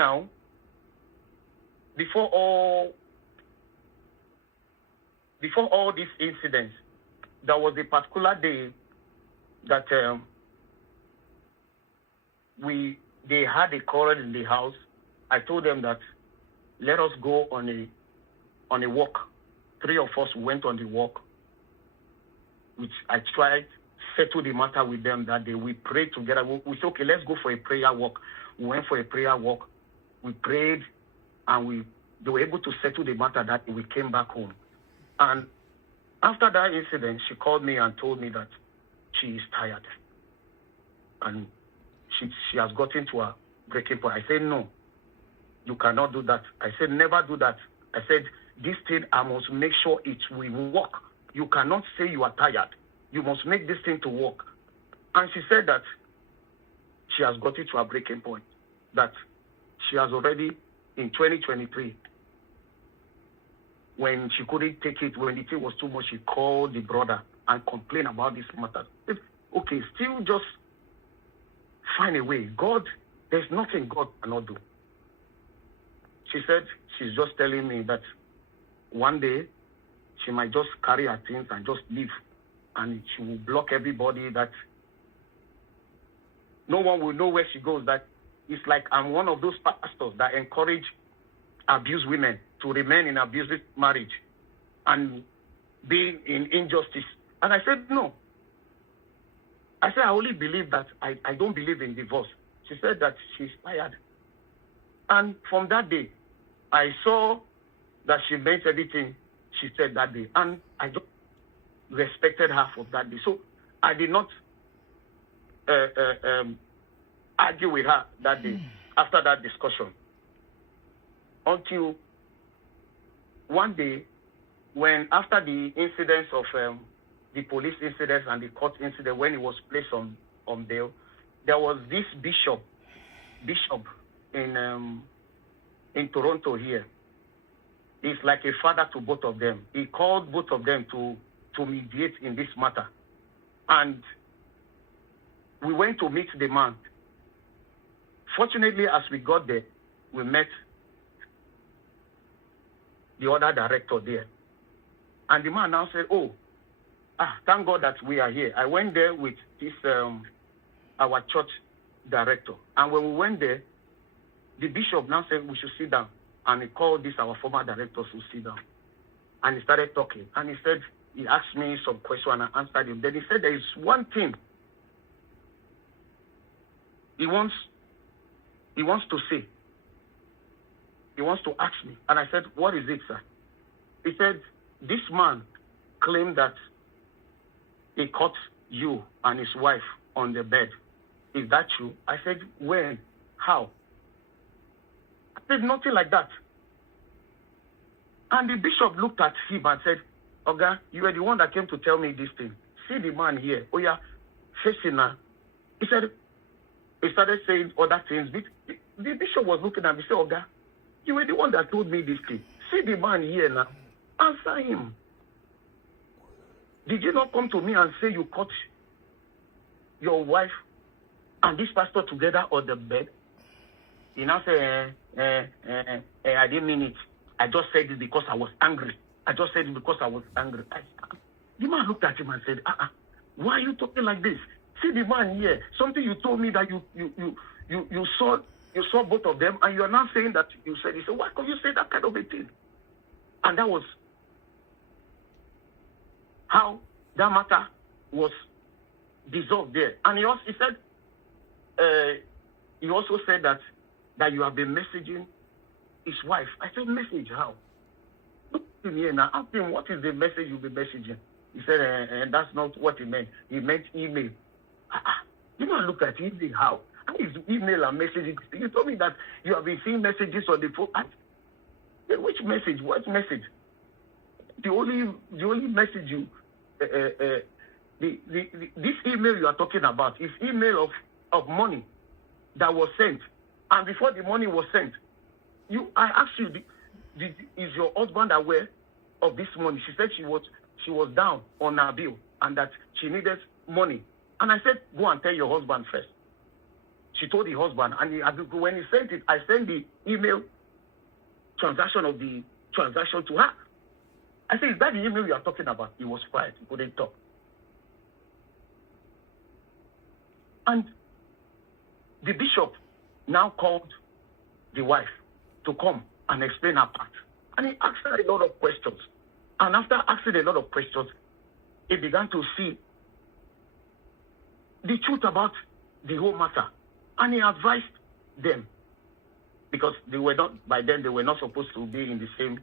all these incidents, there was a particular day that they had a quarrel in the house. I told them that let us go on a walk. 3 of us went on the walk, which I tried to settle the matter with them that day. We prayed together. We said, okay, let's go for a prayer walk. We went for a prayer walk. We prayed, and they were able to settle the matter that we came back home. And after that incident, she called me and told me that she is tired. And she has gotten to a breaking point. I said, no, you cannot do that. I said, never do that. I said, this thing, I must make sure it will work. You cannot say you are tired. You must make this thing to work. And she said that she has gotten to a breaking point, that she has already, in 2023, when she couldn't take it, when the thing was too much, she called the brother and complained about this matter. Okay, still just find a way. God, there's nothing God cannot do. She said she's just telling me that one day she might just carry her things and just leave. And she will block everybody, that no one will know where she goes. That it's like I'm one of those pastors that encourage abused women to remain in abusive marriage and being in injustice. And I said, no. I said, I only believe that I don't believe in divorce. She said that she's tired. And from that day, I saw that she meant everything she said that day. And I just respected her for that day. So I did not argue with her that day after that discussion. Until one day, when after the incidents of the police incidents and the court incident, when he was placed on bail, there was this bishop in Toronto here. He's like a father to both of them. He called both of them to mediate in this matter. And we went to meet the man. Fortunately, as we got there, we met the other director there. And the man now said, thank God that we are here. I went there with this, our church director. And when we went there, the bishop now said we should sit down. And he called this, our former director, to sit down. And he started talking. And he asked me some question and I answered him. Then he said there is one thing he wants to say he wants to ask me. And I said, what is it, sir? He said, this man claimed that he caught you and his wife on the bed. Is that true? I said, when? How? I said, nothing like that. And the bishop looked at him and said, Oga, you were the one that came to tell me this thing. See the man here. Oh, yeah, facing her. He said, he started saying other things. The bishop was looking at me and said, Oga, you were the one that told me this thing. See the man here now. Answer him. Did you not come to me and say you caught your wife and this pastor together on the bed? He now said, I didn't mean it. I just said it because I was angry. The man looked at him and said, why are you talking like this? See the man here. Something you told me that you saw both of them, and you are now saying that you said. He said, why could you say that kind of a thing? And that was how that matter was dissolved there. And he also said that you have been messaging his wife. I said, message how? Look at him here now. Ask him, what is the message you'll be messaging? He said, and that's not what he meant. He meant email. You don't look at email how? How is email and messaging? You told me that you have been seeing messages on the phone. Which message? What message? The only message you this email you are talking about is email of money that was sent. And before the money was sent, I asked you, is your husband aware of this money? She said she was down on her bill and that she needed money. And I said, go and tell your husband first. She told the husband, and when he sent it, I sent the email transaction of the transaction to her. I said, is that the email you are talking about? He was quiet. He couldn't talk. And the bishop now called the wife to come and explain her part. And he asked her a lot of questions. And after asking a lot of questions, he began to see the truth about the whole matter. And he advised them, because by then they were not supposed to be in the same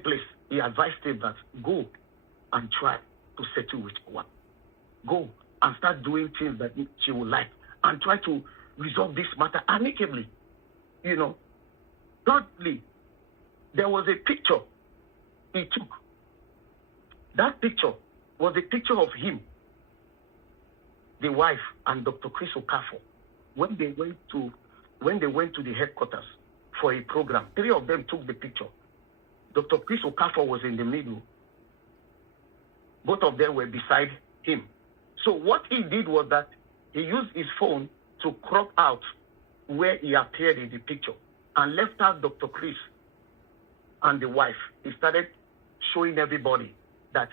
place. He advised them that go and try to settle with one. Go and start doing things that she would like and try to resolve this matter amicably. You know, thirdly, there was a picture he took. That picture was a picture of him, the wife, and Dr. Chris Okafor when they went to the headquarters for a program. 3 of them took the picture. Dr. Chris Okafor was in the middle. Both of them were beside him. So what he did was that he used his phone to crop out where he appeared in the picture and left out Dr. Chris and the wife. He started showing everybody that,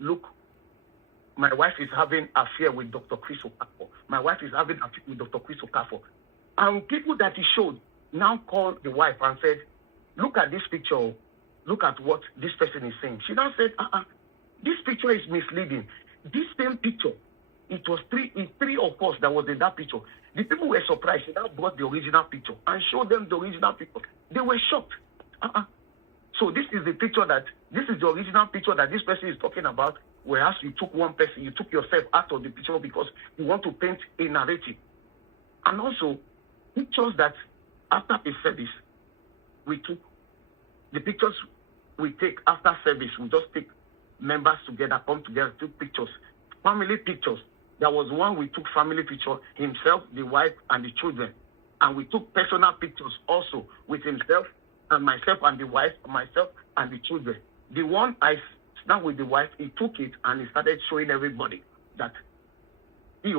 look, my wife is having an affair with Dr. Chris Okafor. My wife is having an affair with Dr. Chris Okafor. And people that he showed now called the wife and said, look at this picture. Look at what this person is saying. She now said, this picture is misleading. This same picture, it was three of us that was in that picture. The people were surprised. She now brought the original picture and showed them the original picture. They were shocked. So this is the original picture that this person is talking about, whereas you took one person, you took yourself out of the picture because you want to paint a narrative. And also, pictures that after a service, we took, the pictures we take after service, we just take members together, come together, took pictures, family pictures. There was one we took family picture, himself, the wife, and the children. And we took personal pictures also with himself and myself and the wife, myself and the children. The one I snapped with the wife, he took it and he started showing everybody that, see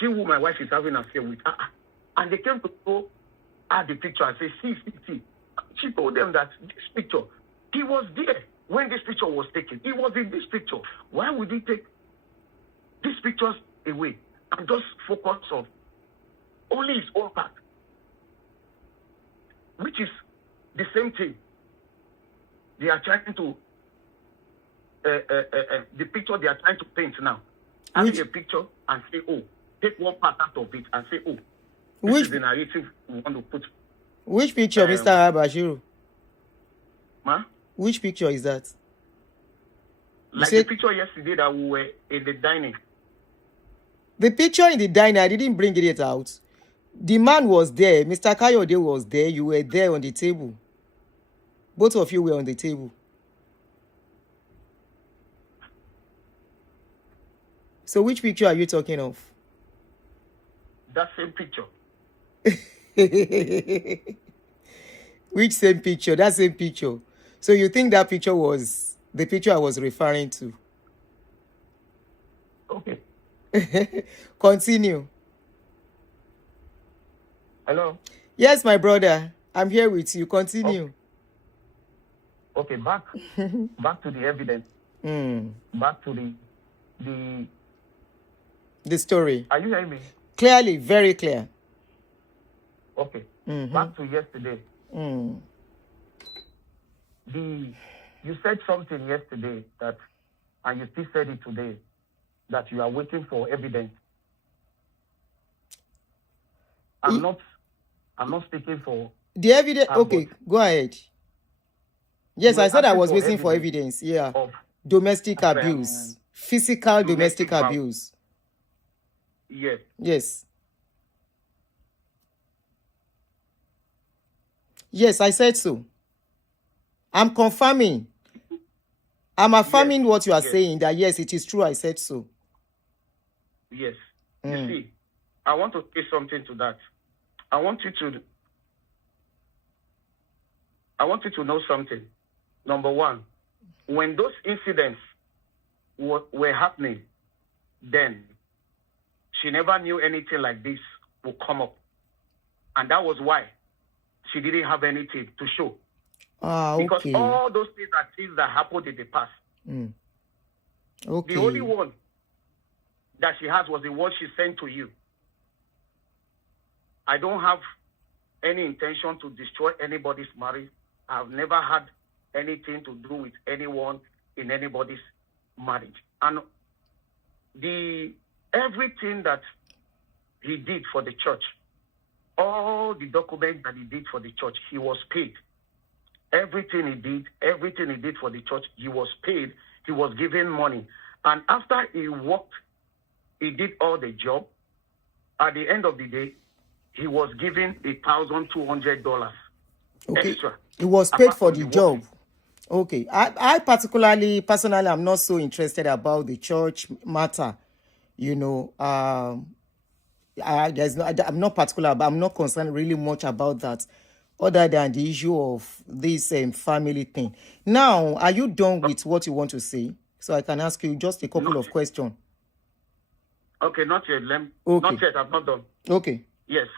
who my wife is having an affair with. And they came to go at the picture and say, see. She told them that this picture, he was there when this picture was taken. He was in this picture. Why would he take these pictures away and just focus on only his own part? Which is the same thing. They are trying to, the picture they are trying to paint now. Having a picture and say, take one part out of it and say, This Which is the narrative we want to put. which picture, Mr. Bashiru? Ma? Which picture is that? You Like said the picture yesterday that we were in the dining. the picture in the diner, I didn't bring it out. The man was there, Mr. Kayode was there, you were there on the table. Both of you were on the table. So which picture are you talking of? That same picture. Which same picture? That same picture. So you think that picture was the picture I was referring to? Okay. Continue. Hello? Yes, my brother. I'm here with you. Continue. Okay, back to the evidence. Back to the story. Are you hearing me? Clearly, very clear. Okay. Back to yesterday. You said something yesterday that, and you still said it today, that you are waiting for evidence. I'm not speaking for the evidence. Okay, go ahead. Yes, I said I was waiting for evidence. Yeah. Domestic abuse. Physical domestic abuse. Yes. Yes. Yes, I said so. I'm confirming. I'm affirming what you are saying, that yes, it is true, I said so. Yes. You see, I want to say something to that. I want you to know something. Number one, when those incidents were happening, then she never knew anything like this would come up. And that was why she didn't have anything to show. Okay. Because all those things are things that happened in the past. Okay. The only one that she has was the one she sent to you. I don't have any intention to destroy anybody's marriage. I've never had anything to do with anyone in anybody's marriage. And everything that he did for the church, all the documents that he did for the church, he was paid. Everything he did for the church, he was paid. He was given money. And after he worked, he did all the job. At the end of the day, he was given $1,200 extra. He was paid for the job. Okay. I personally, I'm not so interested about the church matter. You know, I'm not particular, but I'm not concerned really much about that, other than the issue of this family thing. Now, are you done with what you want to say? So I can ask you just a couple of questions. Okay, not yet. Okay. Not yet. I'm not done. Okay. Yes.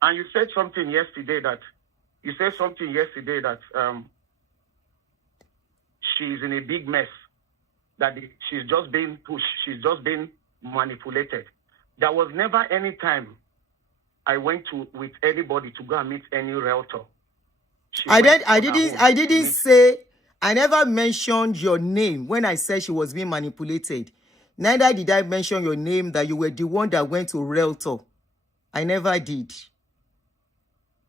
And you said something yesterday that she's in a big mess, that she's just being pushed, she's just being manipulated. There was never any time I went with anybody to go and meet any realtor. I didn't say, I never mentioned your name when I said she was being manipulated. Neither did I mention your name, that you were the one that went to realtor. I never did.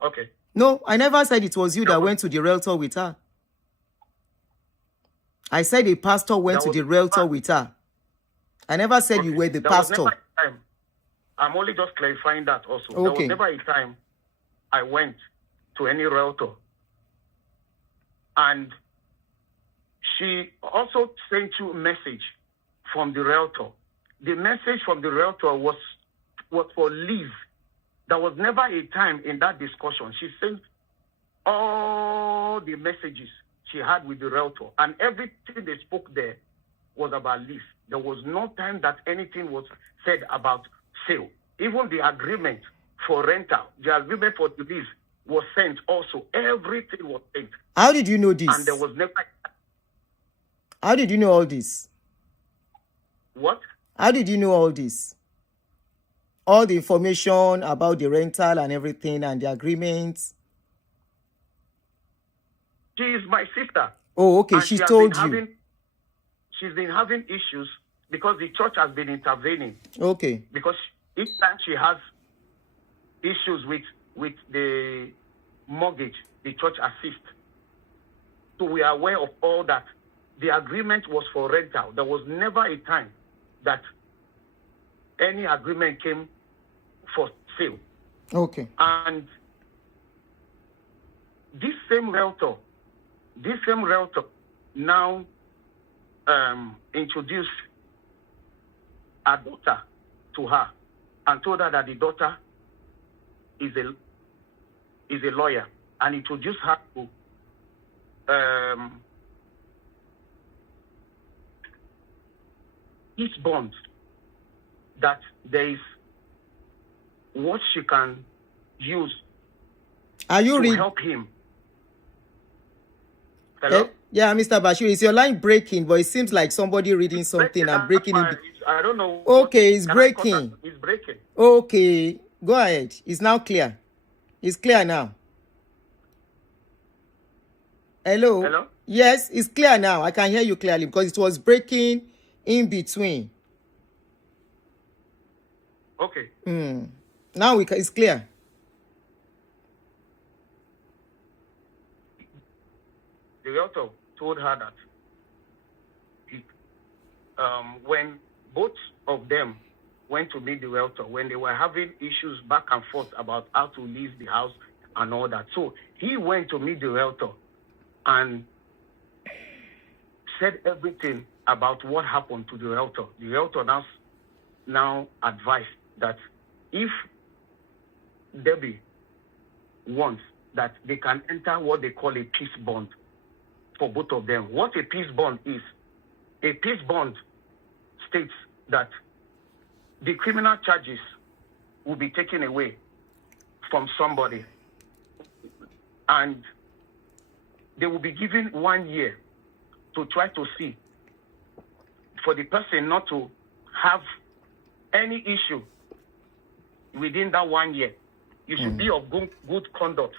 Okay. No, I never said it was you that went to the realtor with her. I said a pastor went to the realtor with her. I never said you were the pastor. I'm only just clarifying that also. Okay. There was never a time I went to any realtor. And she also sent you a message from the realtor. The message from the realtor was for Liz. There was never a time in that discussion. She sent all the messages she had with the realtor, and everything they spoke there was about Liz. There was no time that anything was said about sale. Even the agreement for rental, the agreement for the lease was sent also. Everything was sent. How did you know this? And there was never... How did you know all this? What? How did you know all this? All the information about the rental and everything and the agreements? She is my sister. Oh, okay. She told you. She's been having issues because the church has been intervening. Okay. Because each time she has issues with the mortgage, the church assist. So we are aware of all that. The agreement was for rental. There was never a time that any agreement came for sale. Okay. And this same realtor now introduced a daughter to her and told her that the daughter is a lawyer, and introduced her to each bond, that there is what she can use to help him. Hello? Yeah, Mr. Bashir, is your line breaking? But it seems like somebody reading something and breaking it. I don't know. Okay, it's breaking. It's breaking. Okay, go ahead. It's now clear. It's clear now. Hello? Hello? Yes, it's clear now. I can hear you clearly because it was breaking in between. Okay. Now it's clear. The realtor told her that when both of them went to meet the realtor, when they were having issues back and forth about how to lease the house and all that, so he went to meet the realtor and said everything about what happened to the realtor. The realtor now advised that if Debbie wants, that they can enter what they call a peace bond for both of them. What a peace bond is, a peace bond states that the criminal charges will be taken away from somebody, and they will be given 1 year to try to see for the person not to have any issue within that 1 year. You should be of good conduct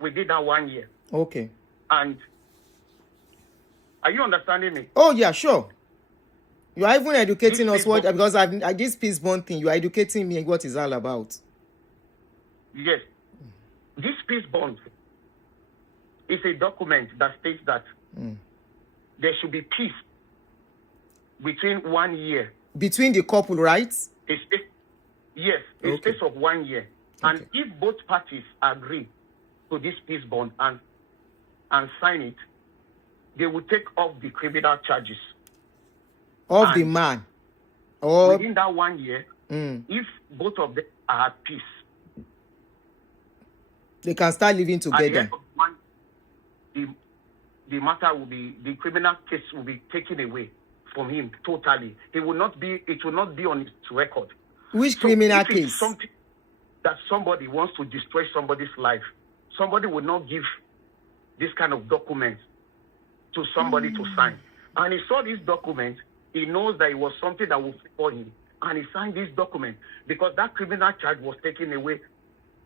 within that 1 year. Okay. And are you understanding me? Oh, yeah, sure. You are even educating us what, because this peace bond thing, you are educating me what it's all about. Yes. This peace bond is a document that states that there should be peace between 1 year. Between the couple, right? Yes, a space of 1 year. Okay. And if both parties agree to this peace bond and sign it, they will take off the criminal charges of the man. Or within that 1 year, if both of them are at peace, they can start living together. At the end of the month, the matter will be, the criminal case will be taken away from him totally. It will not be on his record. Which criminal case? Something that somebody wants to destroy somebody's life, somebody will not give this kind of document to somebody to sign. And he saw this document, he knows that it was something that was for him. And he signed this document because that criminal charge was taken away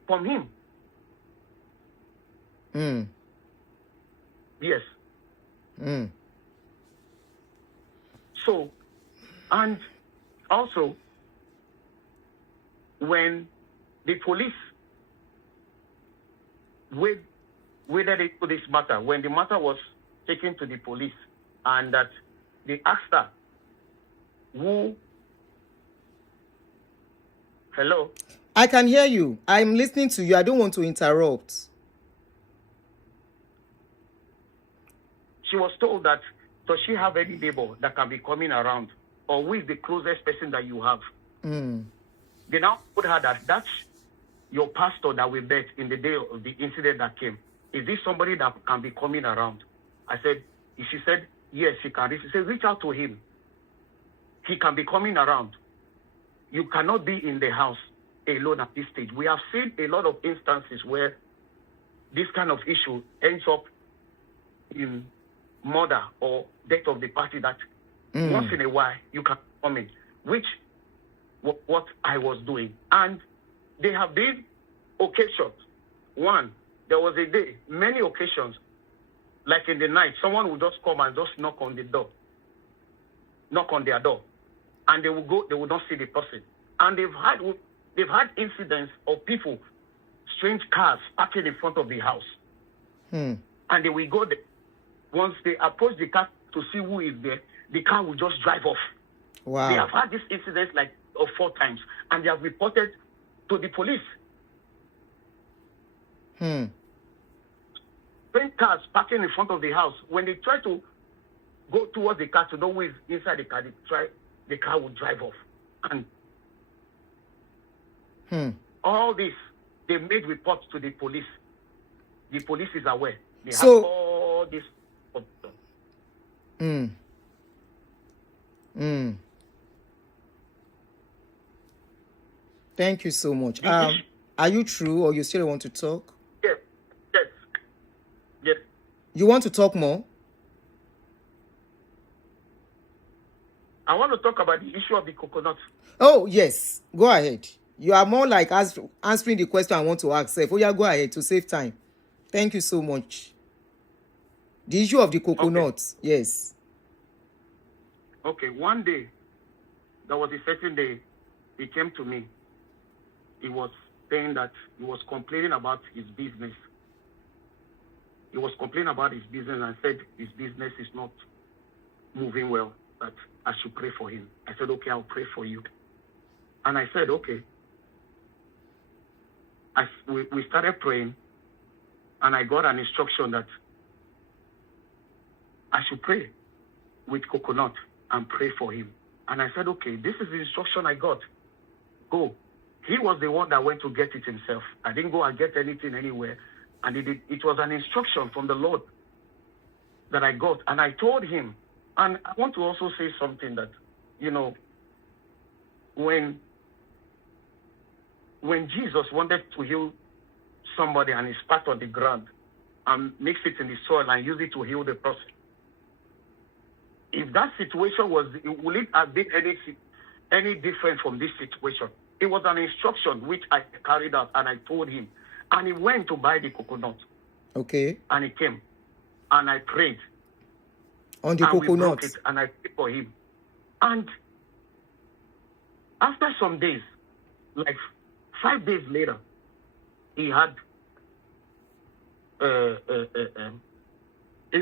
from him. Yes. So, and also, when the police waded into this matter, when the matter was taken to the police, and that they asked her, hello? I can hear you. I'm listening to you. I don't want to interrupt. She was told that, does she have any neighbor that can be coming around? Or who is the closest person that you have? They now told her that that's your pastor that we met in the day of the incident that came. Is this somebody that can be coming around? She said, yes, she can. She said, reach out to him. He can be coming around. You cannot be in the house alone at this stage. We have seen a lot of instances where this kind of issue ends up in murder or death of the party, that once in a while you can come in, which what I was doing. And there have been occasions. One, there was a day, many occasions, like in the night, someone would just come and just knock on their door, and they will go, they will not see the person. And they've had incidents of people strange cars parking in front of the house. And they will go there. Once they approach the car to see who is there, the car will just drive off. Wow. They have had this incident like 4 times, and they have reported to the police. Strange cars parking in front of the house. When they try to go towards the car to know who is inside the car, the car will drive off. And all this, they made reports to the police. The police is aware. They have all this. Thank you so much. Are you true, or you still want to talk? Yes. You want to talk more? I want to talk about the issue of the coconut. Oh, yes. Go ahead. You are more like answering the question I want to ask. Oh, yeah, go ahead to save time. Thank you so much. The issue of the coconut. Okay. Yes. Okay. One day, there was a certain day, he came to me. He was saying that he was complaining about his business. He was complaining about his business and said his business is not moving well, that I should pray for him. I said, okay, I'll pray for you. And I said, okay. We started praying, and I got an instruction that I should pray with coconut and pray for him. And I said, okay, this is the instruction I got. Go. He was the one that went to get it himself. I didn't go and get anything anywhere. And it was an instruction from the Lord that I got. And I told him, and I want to also say something that, when Jesus wanted to heal somebody and he spat on the ground and mix it in the soil and use it to heal the person, if that situation will it have been any different from this situation? It was an instruction which I carried out, and I told him. And he went to buy the coconut. Okay. And he came. And I prayed. On the coconut. We broke it, and I prayed for him. And after some days, like 5 days later, he had a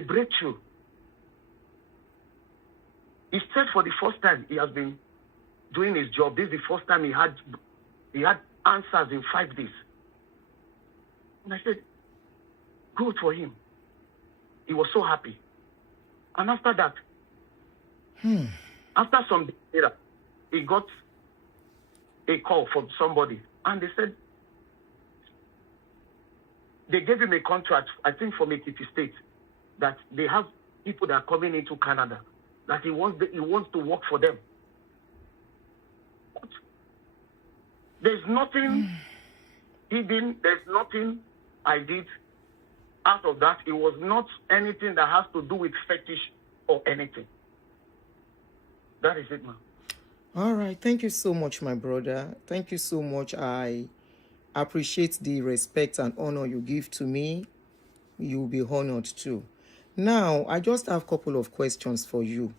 breakthrough. He said for the first time he has been doing his job. This is the first time he had answers in 5 days. And I said, good for him. He was so happy. And after that, after some days later, he got a call from somebody. And they said, they gave him a contract, I think from Ekiti State, that they have people that are coming into Canada, that he wants to work for them. But there's nothing hidden, there's nothing I did out of that. It was not anything that has to do with fetish or anything. That is it, man. All right. Thank you so much, my brother. Thank you so much. I appreciate the respect and honor you give to me. You'll be honored too. Now, I just have a couple of questions for you.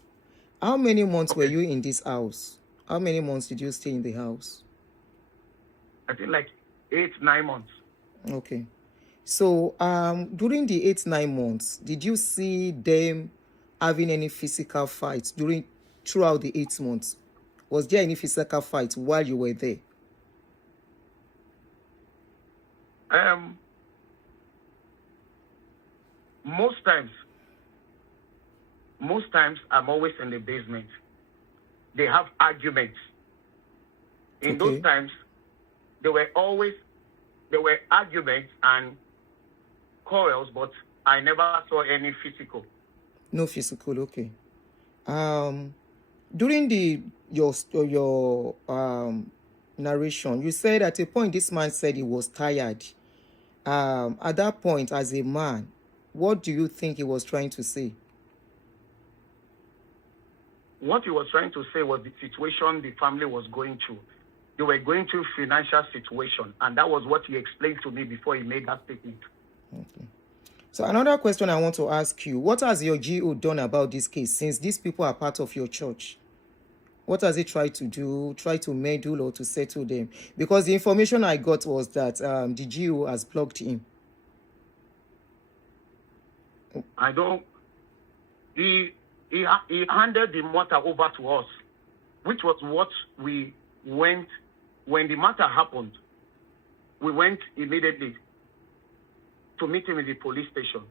How many months were you in this house? How many months did you stay in the house? I think like 8-9 months. Okay. So, during the 8-9 months, did you see them having any physical fights throughout the 8 months? Was there any physical fight while you were there? Most times I'm always in the basement. They have arguments. In those times, there were arguments and quarrels, but I never saw any physical. No physical, okay. During your narration, you said at a point this man said he was tired. At that point, as a man, what do you think he was trying to say? What he was trying to say was the situation the family was going through. They were going through financial situation, and that was what he explained to me before he made that statement. Okay. So another question I want to ask you, what has your GO done about this case since these people are part of your church? What has he tried to do? Try to meddle or to settle them? Because the information I got was that the GO has blocked him. I don't. He handed the matter over to us, which was what we went when the matter happened. We went immediately to meet him in the police station,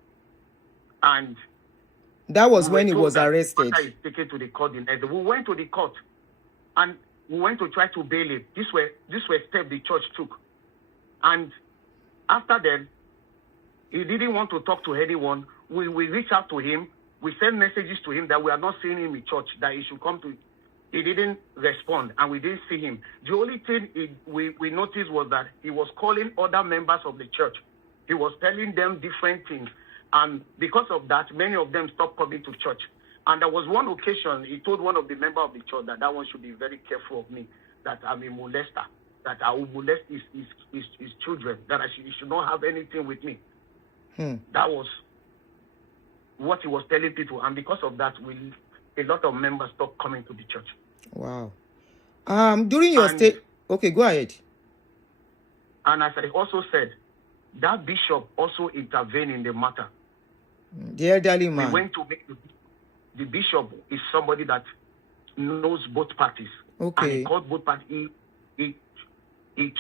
and that was when he was arrested. The matter is taken to the court. We went to the court, and we went to try to bail him. This were steps the church took, and after then, he didn't want to talk to anyone. We reached out to him. We sent messages to him that we are not seeing him in church, that he should come to. He didn't respond, and we didn't see him. The only thing we noticed was that he was calling other members of the church. He was telling them different things. And because of that, many of them stopped coming to church. And there was one occasion, he told one of the members of the church that one should be very careful of me, that I'm a molester, that I will molest his children, that he should not have anything with me. That was what he was telling people. And because of that, a lot of members stopped coming to the church. Wow. During your stay... Okay, go ahead. And as I also said, that bishop also intervened in the matter. The elderly man. We went to make the bishop is somebody that knows both parties. Okay. And he called both parties. He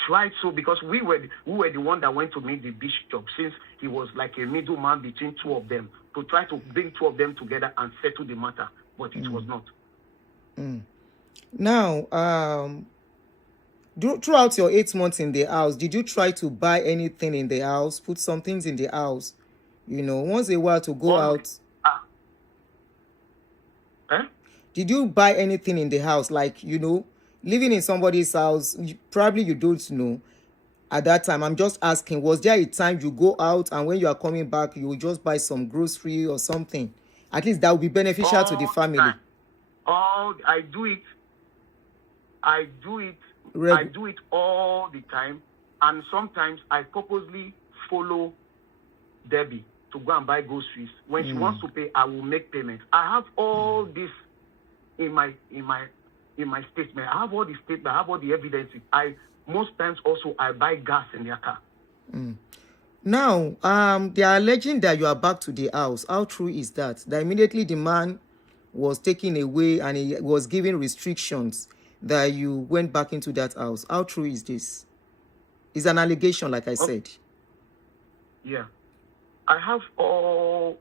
tried so, because we were the one that went to meet the bishop, since he was like a middleman between two of them, to try to bring two of them together and settle the matter, but it was not. Now, throughout your 8 months in the house, did you try to buy anything in the house, put some things in the house, once a while to go out? Did you buy anything in the house, like, living in somebody's house? Probably you don't know at that time. I'm just asking, was there a time you go out and when you are coming back, you will just buy some grocery or something? At least that would be beneficial to the family. I do it. I do it all the time. And sometimes I purposely follow Debbie to go and buy groceries. When she wants to pay, I will make payment. I have all this in my statement. I have all the statement. I have all the evidences. Most times also I buy gas in their car. Now, they are alleging that you are back to the house. How true is that? That immediately the man was taken away and he was given restrictions that you went back into that house. How true is this? It's an allegation, like I said. Yeah. I have all...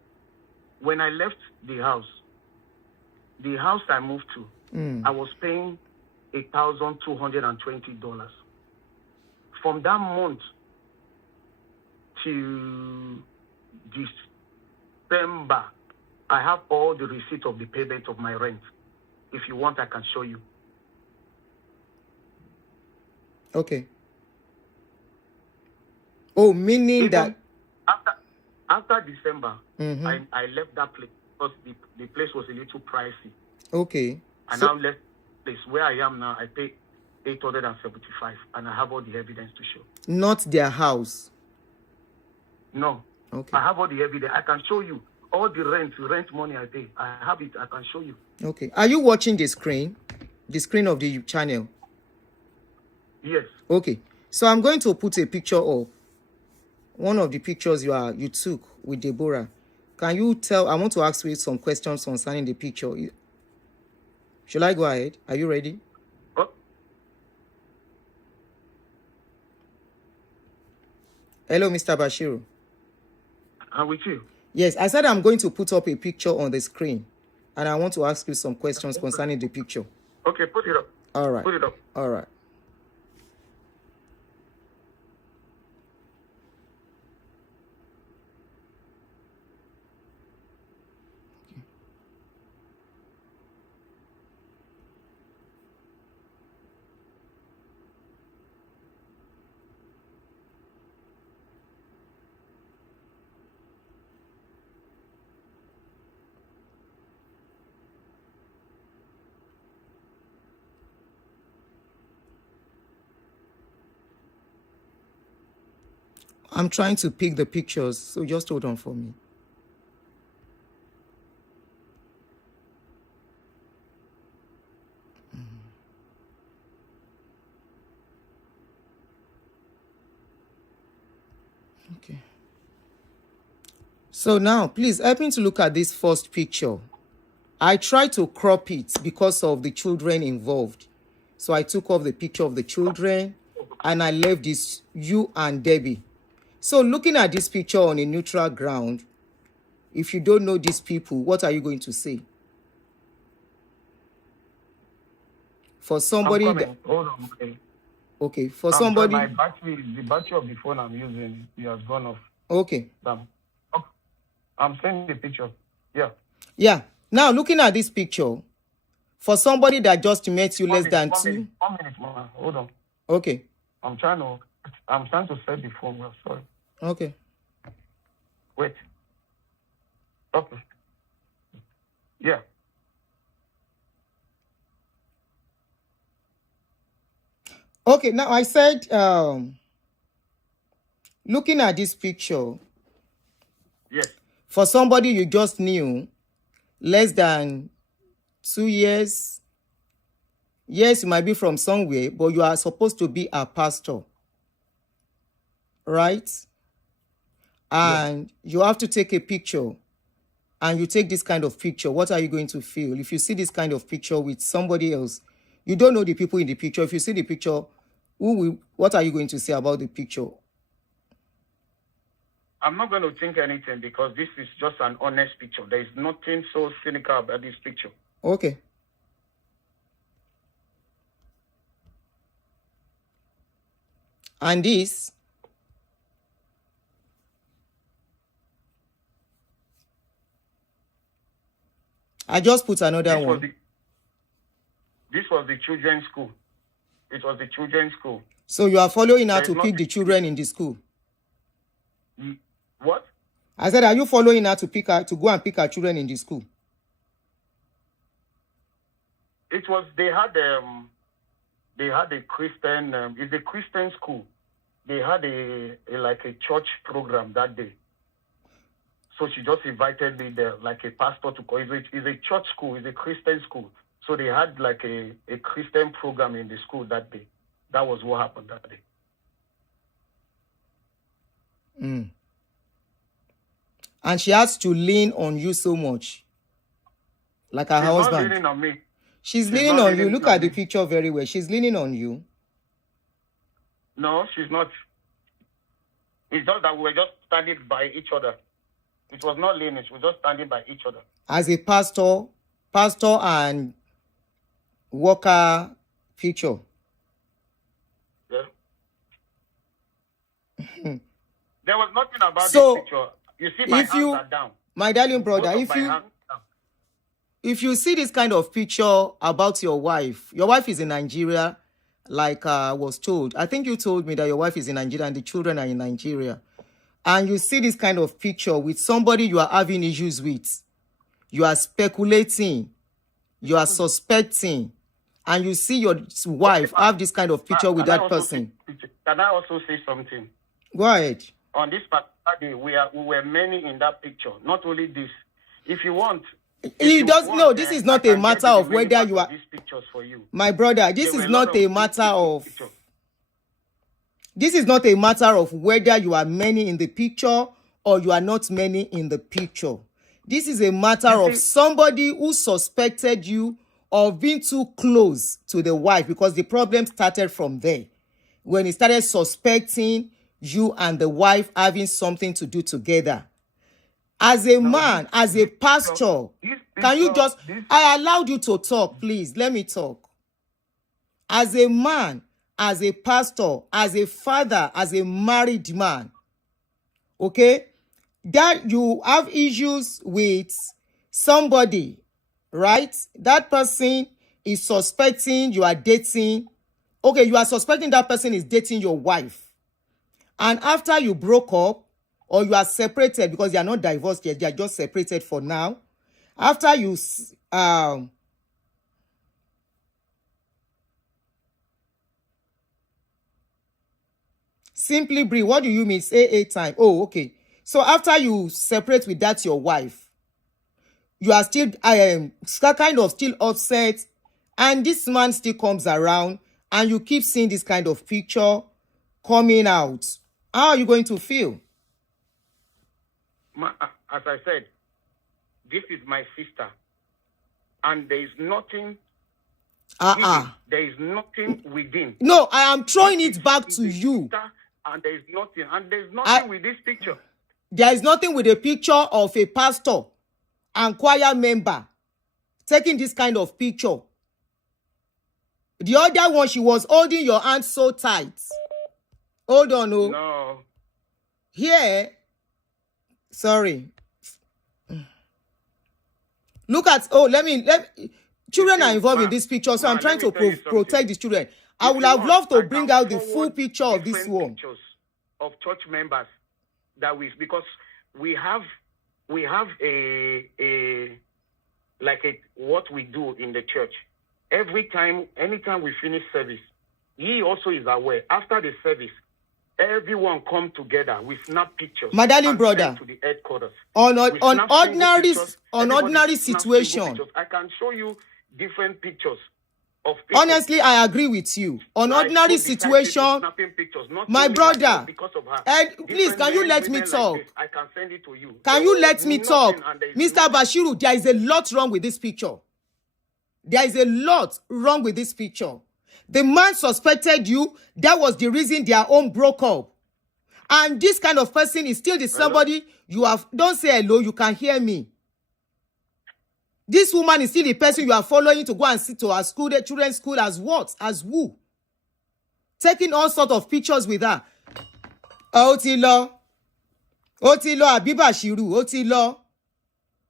When I left the house I moved to, I was paying $1,220. From that month to December, I have all the receipt of the payment of my rent. If you want, I can show you. Okay. Oh, meaning even that after December, I left that place because the place was a little pricey. Okay. And now left place where I am now. I pay $875, and I have all the evidence to show. Not their house. No. Okay. I have all the evidence. I can show you all the rent money I pay. I have it. I can show you. Okay. Are you watching the screen? The screen of the channel? Yes. Okay. So I'm going to put a picture of one of the pictures you took with Deborah. Can you tell? I want to ask you some questions concerning the picture. Shall I go ahead? Are you ready? Oh. Hello, Mr. Bashiru. I'm with you. Yes, I said I'm going to put up a picture on the screen, and I want to ask you some questions concerning the picture. Okay, put it up. All right. Put it up. All right. I'm trying to pick the pictures, so just hold on for me. Okay. So now, please help me to look at this first picture. I tried to crop it because of the children involved. So I took off the picture of the children and I left this you and Debbie. So looking at this picture on a neutral ground, if you don't know these people, what are you going to say? For somebody I'm coming. that, Hold on. Okay. okay, for I'm somebody, sorry, the battery of the phone I'm using, it has gone off. okay. I'm sending the picture. Yeah. Yeah. Now looking at this picture, for somebody that just met you less than 2. 1 minute, man. Hold on. Okay. I'm trying to set the phone. Well, sorry. Okay. Wait. Okay. Yeah. Okay, now I said, looking at this picture, Yes. for somebody you just knew less than 2 years, yes, you might be from somewhere, but you are supposed to be a pastor, right? And you have to take a picture, and you take this kind of picture. What are you going to feel? If you see this kind of picture with somebody else, you don't know the people in the picture. If you see the picture, what are you going to say about the picture? I'm not going to think anything because this is just an honest picture. There is nothing so cynical about this picture. Okay. And this, I just put another one. This was the children's school. It was the children's school. So you are following her to pick the children in the school? What? I said, are you following her to go and pick her children in the school? It was, they had a Christian, it's a Christian school. They had a church program that day. So she just invited me there, like a pastor to go. It's a church school, it's a Christian school. So they had like a Christian program in the school that day. That was what happened that day. And she has to lean on you so much. Like her husband. She's not leaning on me. She's leaning on you. Look at the picture very well. She's leaning on you. No, she's not. It's just that we were just standing by each other. It was not leaning. She was just standing by each other. As a pastor and worker picture. Yeah. There was nothing about this picture. You see, my hands are down. My darling brother, if you see this kind of picture about your wife is in Nigeria, like I was told. I think you told me that your wife is in Nigeria and the children are in Nigeria. And you see this kind of picture with somebody you are having issues with. You are speculating. You are suspecting. And you see your wife have this kind of picture with that person. Can I also say something? Go ahead. On this particular day, we were many in that picture. Not only this. If you want... No, this is not a matter of whether you are... These pictures for you. My brother, this is not a matter of... This is not a matter of whether you are many in the picture or you are not many in the picture. This is a matter of somebody who suspected you of being too close to the wife, because the problem started from there. When he started suspecting you and the wife having something to do together. As a man, as a pastor, can you just... I allowed you to talk, please. Let me talk. As a man, as a pastor, as a father, as a married man, okay, that you have issues with somebody, right? That person is suspecting you are dating. Okay, you are suspecting that person is dating your wife. And after you broke up, or you are separated, because they are not divorced yet, they are just separated for now. After you... Simply breathe. What do you mean? Say 8 times. Oh, okay. So after you separate with that your wife, you are still kind of still upset, and this man still comes around, and you keep seeing this kind of picture coming out. How are you going to feel? as I said, this is my sister, and there is nothing. There is nothing within. No, I am throwing it back to you. And there is nothing, with this picture. There is nothing with a picture of a pastor and choir member taking this kind of picture. The other one, she was holding your hand so tight. Hold on, oh. No. Here, sorry. Look at, let me, children are involved in this picture, so I'm trying to protect these children. I would have loved to bring out the full picture of this one. Pictures of church members because we have what we do in the church. Anytime we finish service, he also is aware. After the service, everyone come together. We snap pictures. My darling brother, to the headquarters. On ordinary situation. I can show you different pictures of people. Honestly, I agree with you. On ordinary situation, my brother, please, can you let me talk? I can send it to you. Can you let me talk? Mr. Bashiru, there is a lot wrong with this picture. There is a lot wrong with this picture. The man suspected you. That was the reason their home broke up. And this kind of person is still the somebody you have. Don't say hello, you can hear me. This woman is still the person you are following to go and sit to her school, the children's school as what? As who? Taking all sorts of pictures with her. Otilo, Abi Bashiru,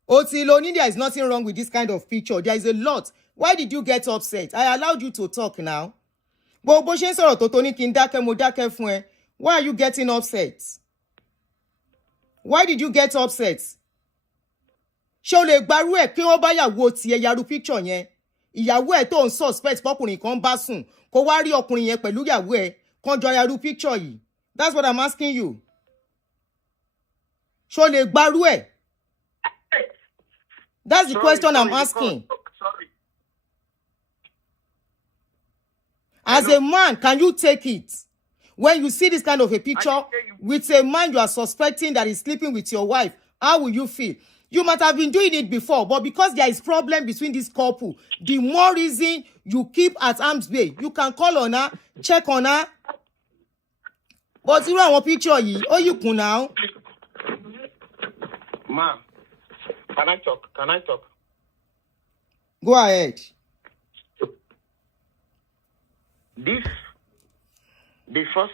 Otilo, there is nothing wrong with this kind of picture. There is a lot. Why did you get upset? I allowed you to talk now. Why are you getting upset? Why did you get upset? Ṣé o lè gbarú ẹ̀ kí wọ́n bá yàwó tiẹ̀ yarú picture yẹn? Ìyàwó ẹ̀ tó ń suspect pọ́kùnrin kan bá sùn kó wá rí ọkùnrin yẹn pẹ̀lú ìyàwó ẹ̀ kan jọ yarú picture yìí. That's what I'm asking you. Ṣé o lè gbarú ẹ̀? That's the question I'm asking. Sorry. As a man, can you take it? When you see this kind of a picture with a man you are suspecting that is sleeping with your wife, how will you feel? You might have been doing it before, but because there is problem between this couple, the more reason you keep at arm's way. You can call on her, check on her. But you want a picture, you can now. Ma, can I talk? Go ahead. The first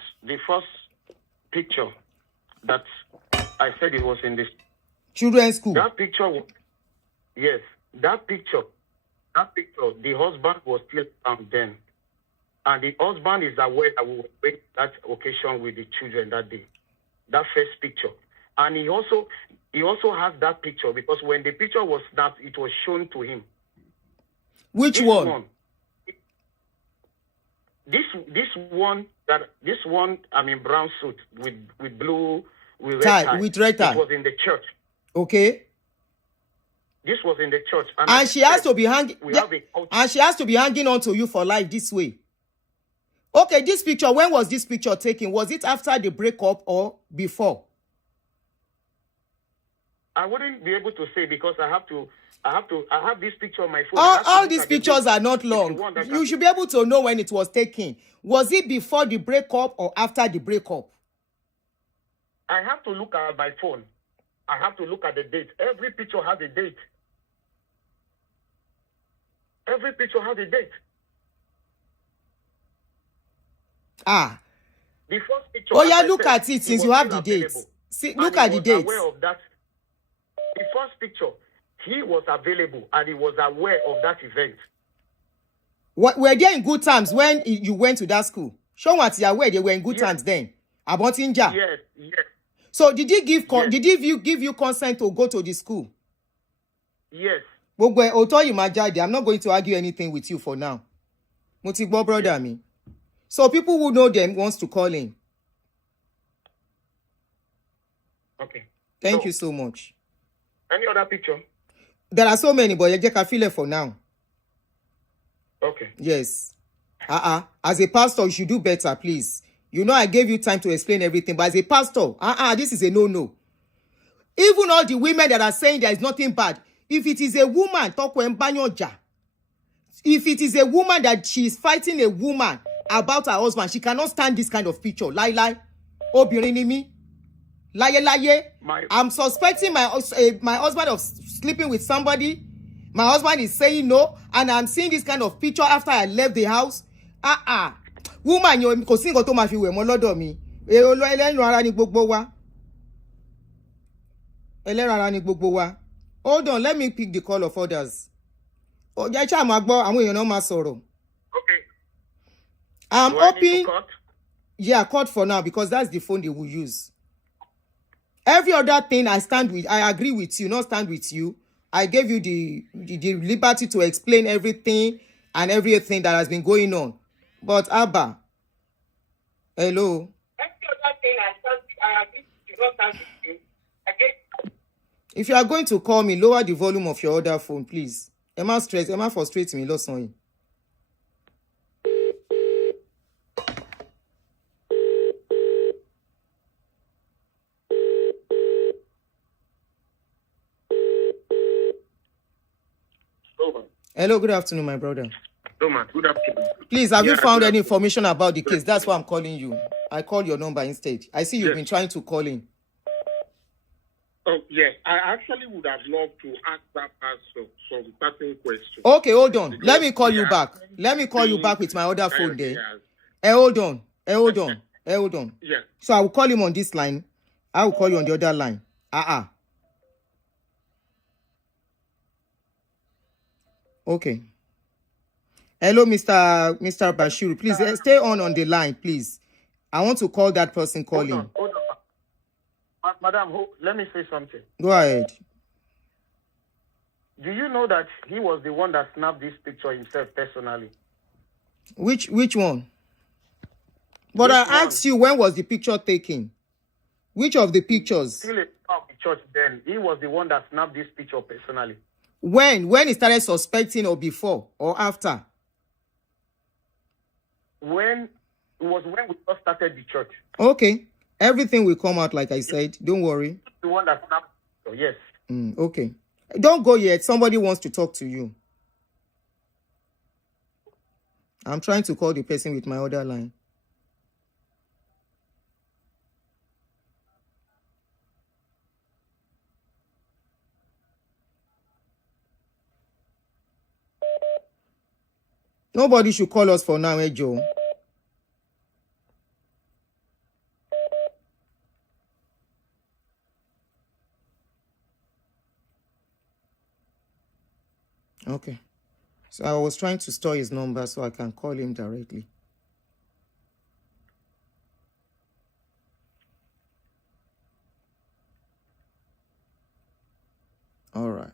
picture that I said it was in this children's school. That picture, yes, that picture, the husband was still then. And the husband is aware that we were at that occasion with the children that day. That first picture. And he also has that picture because when the picture was snapped, it was shown to him. Which one? This one, I mean, brown suit with blue, with red tie. With red tie. It was in the church. Okay. This was in the church. And she has to be hanging. And she has to be hanging on to you for life this way. Okay, this picture, when was this picture taken? Was it after the breakup or before? I wouldn't be able to say because I have this picture on my phone. All these pictures are not long. You should be able to know when it was taken. Was it before the breakup or after the breakup? I have to look at my phone. I have to look at the date. Every picture has a date. Every picture has a date. Ah. The first picture. Oh yeah, look at it since you have the dates. See, look at the dates. Aware of that. The first picture, he was available and he was aware of that event. Were they in good times when you went to that school? Show what you are aware they were in good times then. Abontinja. Yes. So did he give you consent to go to the school? Yes. I'm not going to argue anything with you for now. Motigbo brother me. So people who know them wants to call in. Okay. Thank you so much. Any other picture? There are so many, but you can feel it for now. Okay. Yes. As a pastor, you should do better, please. You know I gave you time to explain everything, but as a pastor, this is a no-no. Even all the women that are saying there is nothing bad, if it is a woman, if it is a woman that she is fighting a woman about her husband, she cannot stand this kind of picture. Lie. Obìnrin ni mí. Lie. I'm suspecting my husband of sleeping with somebody. My husband is saying no, and I'm seeing this kind of picture after I left the house. Woman, you kò sí nǹkan tó máa fi wẹ̀ mọ́ lọ́dọ̀ mi. Ẹlẹ́ran ara ni gbogbo wa. Ẹlẹ́ran ara ni gbogbo wa. Hold on, let me pick the call of others. Okay. I'm hoping. Yeah, cut for now because that's the phone they will use. Every other thing I agree with you, not stand with you. I gave you the liberty to explain everything and everything that has been going on. But Abba, hello. Every other thing I agree with you, not stand with you. If you are going to call me, lower the volume of your other phone, please. Emma frustrates me, listen. Hello, good afternoon, my brother. Hello, man. Good afternoon. Please, have you found any information about the case? That's why I'm calling you. I called your number instead. I see you've been trying to call in. Oh, yes. I actually would have loved to ask that person some certain questions. Okay, hold on. Because let me call you back. Let me call you back with my other phone there. Hold on. Yeah. So I will call him on this line. I will call you on the other line. Okay. Hello, Mr. Bashiru. Please stay on the line, please. I want to call that person calling. Hold on. Madam, let me say something. Go ahead. Do you know that he was the one that snapped this picture himself personally? Which one? But I asked you, when was the picture taken? Which of the pictures? Still at the church then. He was the one that snapped this picture personally. When he started suspecting, or before or after? When we just started the church. Okay. Everything will come out, like I said. Don't worry. The one that snapped. Yes. Okay. Don't go yet. Somebody wants to talk to you. I'm trying to call the person with my other line. Nobody should call us for now, Joe. Okay. So I was trying to store his number so I can call him directly. All right.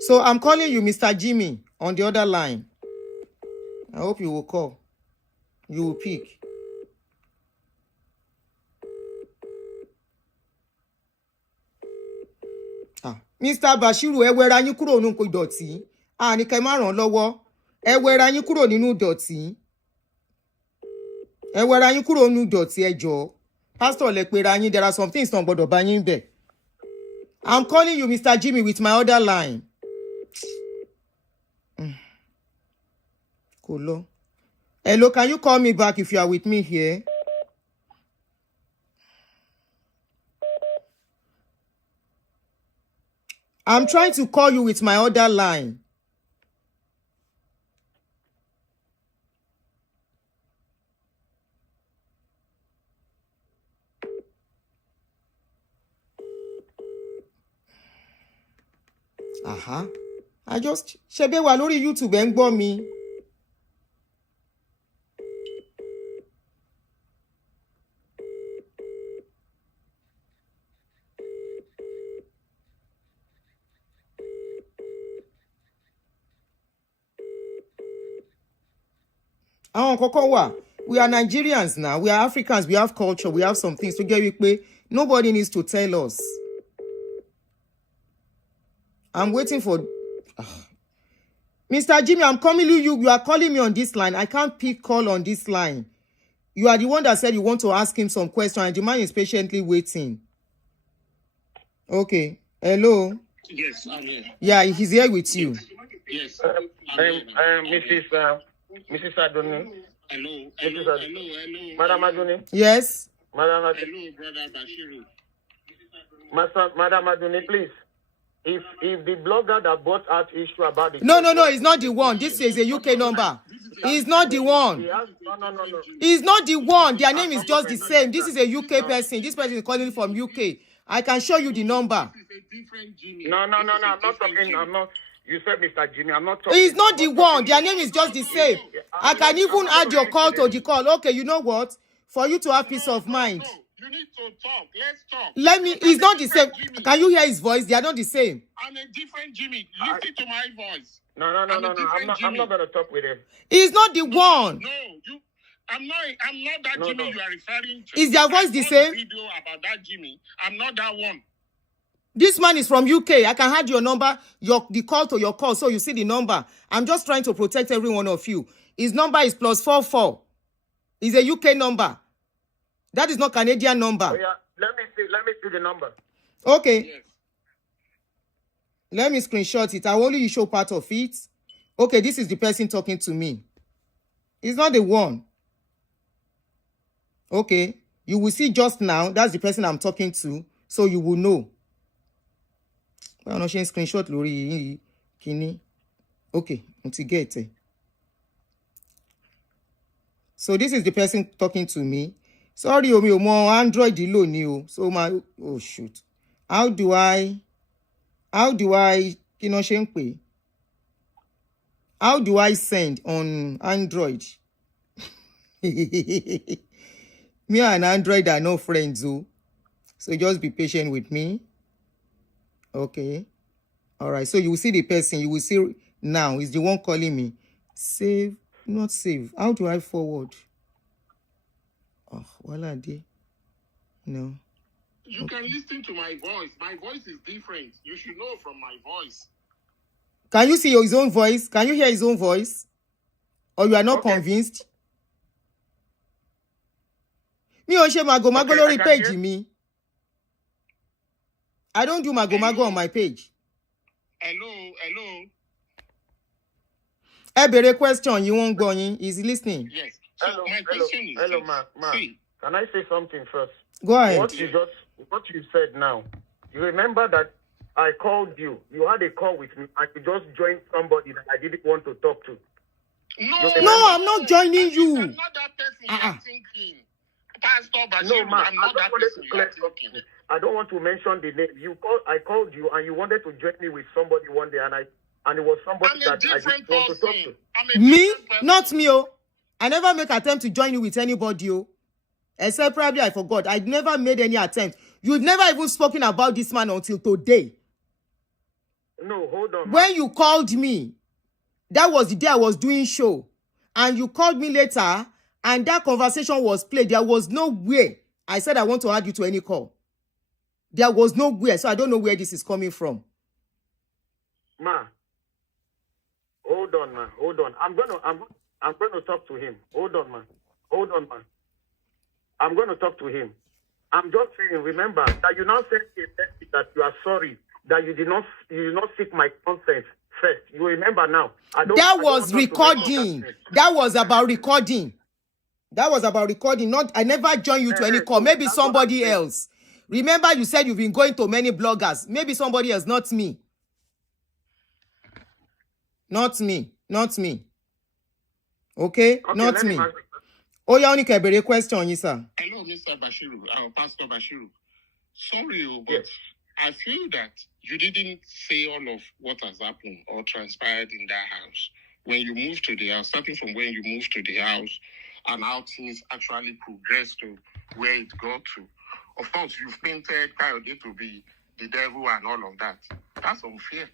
So I'm calling you, Mr. Jimmy, on the other line. I hope you will call. You will pick. Mr. Bashiru, ẹ wẹra yín kúrò nínú ìdọ̀tí. Ní kẹ́ má ràn lọ́wọ́. Ẹ wẹra yín kúrò nínú ìdọ̀tí. Ẹ wẹra yín kúrò nínú ìdọ̀tí, ẹ jọ̀ọ́. Pastor lẹ pera yín, there are some things tán gbọ́dọ̀ bá yín bẹ̀. I'm calling you, Mr. Jimmy, with my other line. Cool. Hello, can you call me back if you are with me here? I'm trying to call you with my other line. I just ṣebí wà lórí YouTube ẹ ń gbọ́ mi. We are Nigerians now. We are Africans. We have culture. We have some things to get wípé nobody needs to tell us. I'm waiting for... Mr. Jimmy, I'm calling you. You are calling me on this line. I can't pick call on this line. You are the one that said you want to ask him some question, and the man is patiently waiting. Okay. Hello. Yes, I'm here. Yeah, he's here with you. Yes. Mrs. Aduni. Hello. Madam Aduni. Yes. Madam Aduni. Hello, brother Bashiru. Madam Aduni, please. If the blogger that brought out issue about it. No, it's not the one. This is a UK number. He's not the one. No. He's not the one. Their name is just the same. This is a UK person. This person is calling from UK. I can show you the number. No. I'm not talking. I'm not. You said Mr. Jimmy. I'm not talking. He's not the one. Their name is just the same. I can even add your call to the call. Okay, you know what? For you to have peace of mind. You need to talk. Let's talk. He's not the same. Can you hear his voice? They are not the same. I'm a different Jimmy. Listen to my voice. No. I'm not going to talk with him. He's not the one. No, I'm not that Jimmy you are referring to. Is their voice the same? Video about that Jimmy. I'm not that one. This man is from UK. I can add your number, the call to your call, so you see the number. I'm just trying to protect every one of you. His number is +44. It's a UK number. That is not Canadian number. Oh, yeah. Let me see the number. Okay. Yes. Let me screenshot it. I will only show part of it. Okay, this is the person talking to me. It's not the one. Okay. You will see just now. That's the person I'm talking to. So you will know. I'm not sharing screenshot lórí kíní. Okay, until get it. So this is the person talking to me. Sorry, mi ò mọ Android lò ní o. So oh shoot. How do I kí ló ṣe ń pè? How do I send on Android? Me and Android are no friends, oh. So just be patient with me. Okay. All right. So you will see the person. You will see now. Is the one calling me. Save. Not save. How do I forward? Oh, what are they? No. You can listen to my voice. My voice is different. You should know from my voice. Can you see his own voice? Can you hear his own voice? Or you are not convinced? Me ò ṣe mago lórí page mi. I don't do mago on my page. Hello. Ẹ bèrè question you won't go in. Is he listening? Yes. So my question is hello, ma. Can I say something first? Go ahead. What you said now. You remember that I called you. You had a call with me. I could just join somebody that I didn't want to talk to. No, I'm not joining you. I'm not that person you're thinking. Pastor Bashiru, I'm not that person you're thinking. I don't want to mention the name. I called you and you wanted to join me with somebody one day and it was somebody that I didn't want to talk to. Me? Not me, oh. I never make attempt to join you with anybody, oh. Except probably I forgot. I never made any attempt. You've never even spoken about this man until today. No, hold on. When you called me, that was the day I was doing show. And you called me later, and that conversation was played. There was no way I said I want to add you to any call. There was no way. So I don't know where this is coming from. Ma, hold on, ma. Hold on. I'm going to talk to him. Hold on, ma. I'm going to talk to him. I'm just saying, remember that you now said that you are sorry that you did not seek my consent first. You remember now. That was recording. That was about recording. Not, I never joined you to any call. Maybe somebody else. Remember, you said you've been going to many bloggers. Maybe somebody else, not me. Not me. Okay? Not me. Oh, you only can a question, yes, sir. Hello, Mr. Bashiru, Pastor Bashiru. Sorry, but I feel that you didn't say all of what has happened or transpired in that house. When you moved to the house, starting from when you moved to the house and how things actually progressed to where it got to. Of course, you've painted Kayode to be the devil and all of that. That's unfair.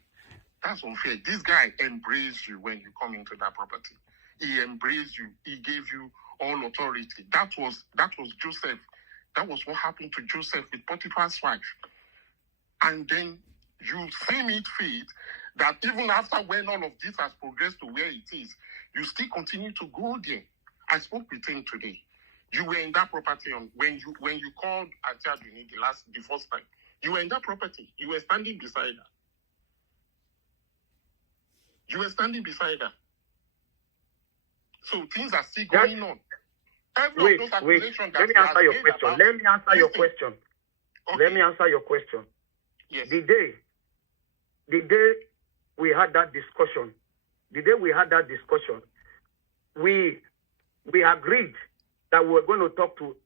This guy embraced you when you come into that property. He embraced you. He gave you all authority. That was Joseph. That was what happened to Joseph with Potiphar's wife. And then you seem it fit that even after when all of this has progressed to where it is, you still continue to go there. I spoke with him today. You were in that property when you called Aunty Aduni the first time. You were in that property. You were standing beside her. You were standing beside her. So things are still going on. Wait. Let me answer your question. Let me answer your question. Okay. Let me answer your question. Yes. The day we had that discussion, we agreed that we were going to talk to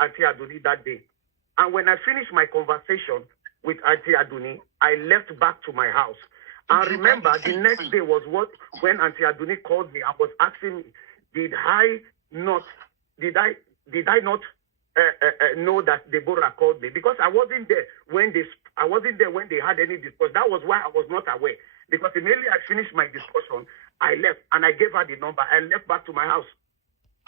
Aunty Aduni that day. And when I finished my conversation with Aunty Aduni, I left back to my house. And remember, the next day was when Aunty Aduni called me. I was asking me, did I not know that Deborah called me? Because I wasn't there when they had any discussion. That was why I was not aware. Because immediately I finished my discussion, I left and I gave her the number. I left back to my house.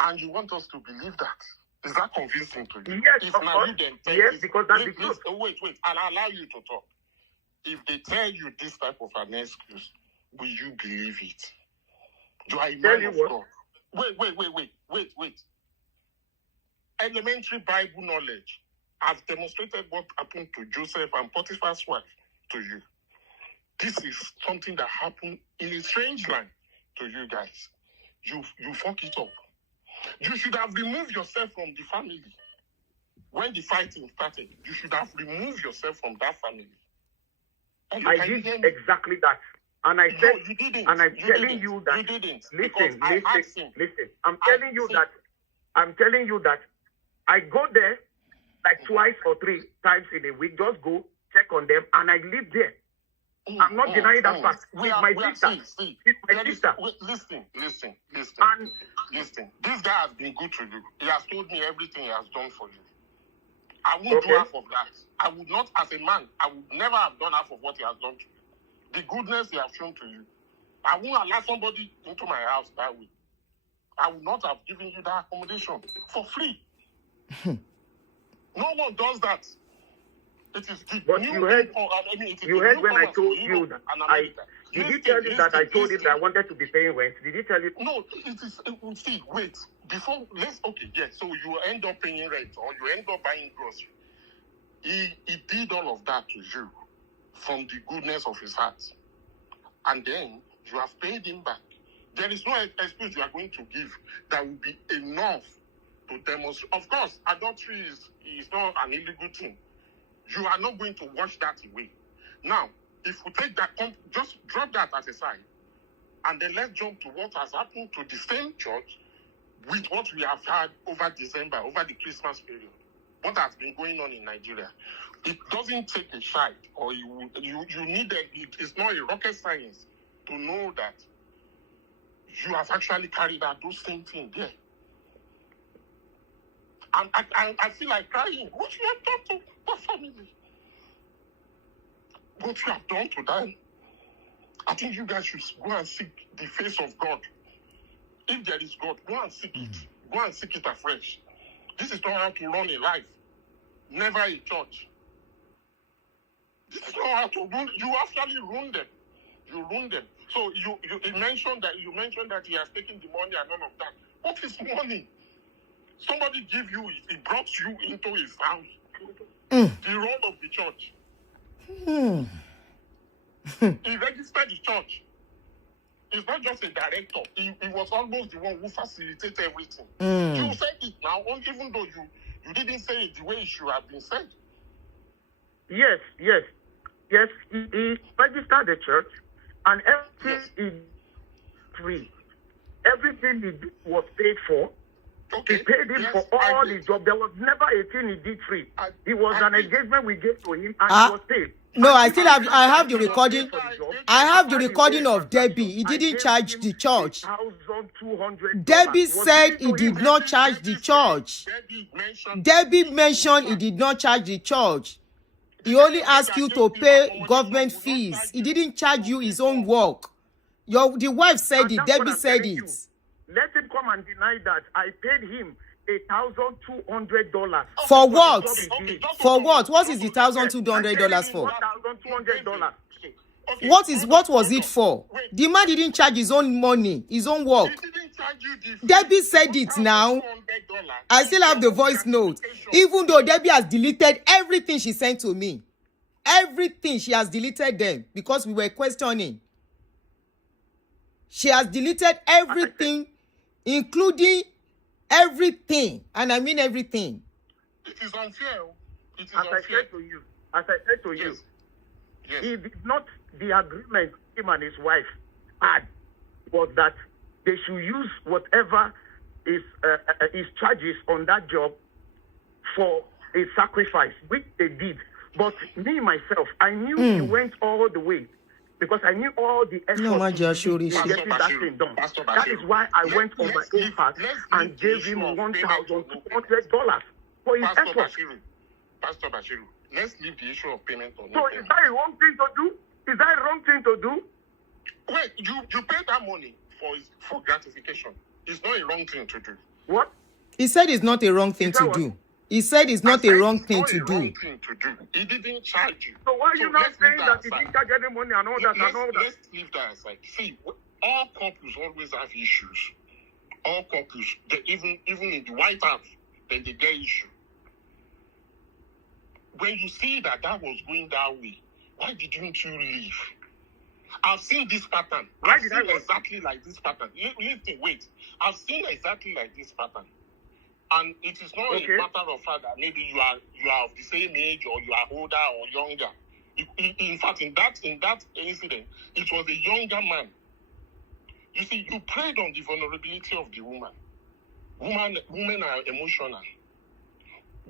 And you want us to believe that? Is that convincing to you? Yes, of course. Yes, because that's the truth. Wait, I'll allow you to talk. If they tell you this type of an excuse, will you believe it? Do I man of God? Wait. Elementary Bible knowledge has demonstrated what happened to Joseph and Potiphar's wife to you. This is something that happened in a strange land to you guys. You fuck it up. You should have removed yourself from the family. When the fighting started, you should have removed yourself from that family. I did exactly that. And I said, no, you didn't. And I'm telling you that. You didn't. Listen. I'm telling you that I go there like twice or three times in a week. Just go check on them, and I live there. I'm not denying that fact. It's my sister. Listen. And listen. This guy has been good to you. He has told me everything he has done for you. I won't do half of that. I would not, as a man, I would never have done half of what he has done to you. The goodness he has shown to you. I won't allow somebody into my house that way. I would not have given you that accommodation for free. No one does that. It is the but you heard when I told you that did he tell you that I told him that I wanted to be paying rent? Did he tell you? No, it is. See, wait. Before, so you end up paying rent or you end up buying groceries. He did all of that to you from the goodness of his heart. And then you have paid him back. There is no excuse you are going to give that will be enough to demonstrate. Of course, adultery is not an illegal thing. You are not going to wash that away. Now, if we take that, just drop that as a side, and then let's jump to what has happened to the same church with what we have had over December, over the Christmas period. What has been going on in Nigeria? It doesn't take a child, or you need it's not a rocket science to know that you have actually carried out those same things there. And I feel like crying. What you have done to the family? What you have done to them? I think you guys should go and seek the face of God. If there is God, go and seek it. Go and seek it afresh. This is not how to run a life. Never a church. This is not how to run. You actually ruin them. You ruin them. So you mentioned that he has taken the money and none of that. What is money? Somebody give you it. He brought you into his house. The role of the church. He registered the church. He's not just a director. He was almost the one who facilitated everything. You said it now, even though you didn't say it the way it should have been said. Yes. He registered the church, and everything he did free. Everything he did was paid for. Okay. He paid him for all his job. There was never a thing he did free. It was an engagement we gave to him, and he was paid. No, I have the recording. I have the recording of Debbie. He didn't charge the church. Debbie said he did not charge the church. Debbie mentioned he did not charge the church. He only asked you to pay government fees. He didn't charge you his own work. The wife said it. Debbie said it. Let him come and deny that. I paid him $1,200. For what? For what? What is the $1,200 for? $1,200. What was it for? The man didn't charge his own money, his own work. He didn't charge you the Debbie said it now. $1,200 I still have the voice note. Even though Debbie has deleted everything she sent to me. Everything, she has deleted them because we were questioning. She has deleted everything, including everything. And I mean everything. It is unfair. It is As I said to you, yes. he did not, the agreement him and his wife had was that they should use whatever is charges on that job for a sacrifice, which they did. But me, myself, I knew he went all the way because I knew all the effort in getting that thing done. That is why I went on my own path and gave him $1,200 for his effort. Pastor Bashiru, let's leave the issue of payment on. So is that a wrong thing to do? Is that a wrong thing to do? Wait, you pay that money for his full gratification. It's not a wrong thing to do. What? He said it's not a wrong thing to do. He said it's not a wrong thing to do. He didn't charge you. So why are you not saying that he didn't charge any money and all that and all that? Let's leave that aside. See, all couples always have issues. All couples, even in the White House, then they get issues. When you see that was going that way, why didn't you leave? I've seen this pattern. I've seen exactly like this pattern. Listen, wait. I've seen exactly like this pattern. And it is not a matter of fact that maybe you are of the same age or you are older or younger. In fact, in that incident, it was a younger man. You see, you preyed on the vulnerability of the woman. Women are emotional.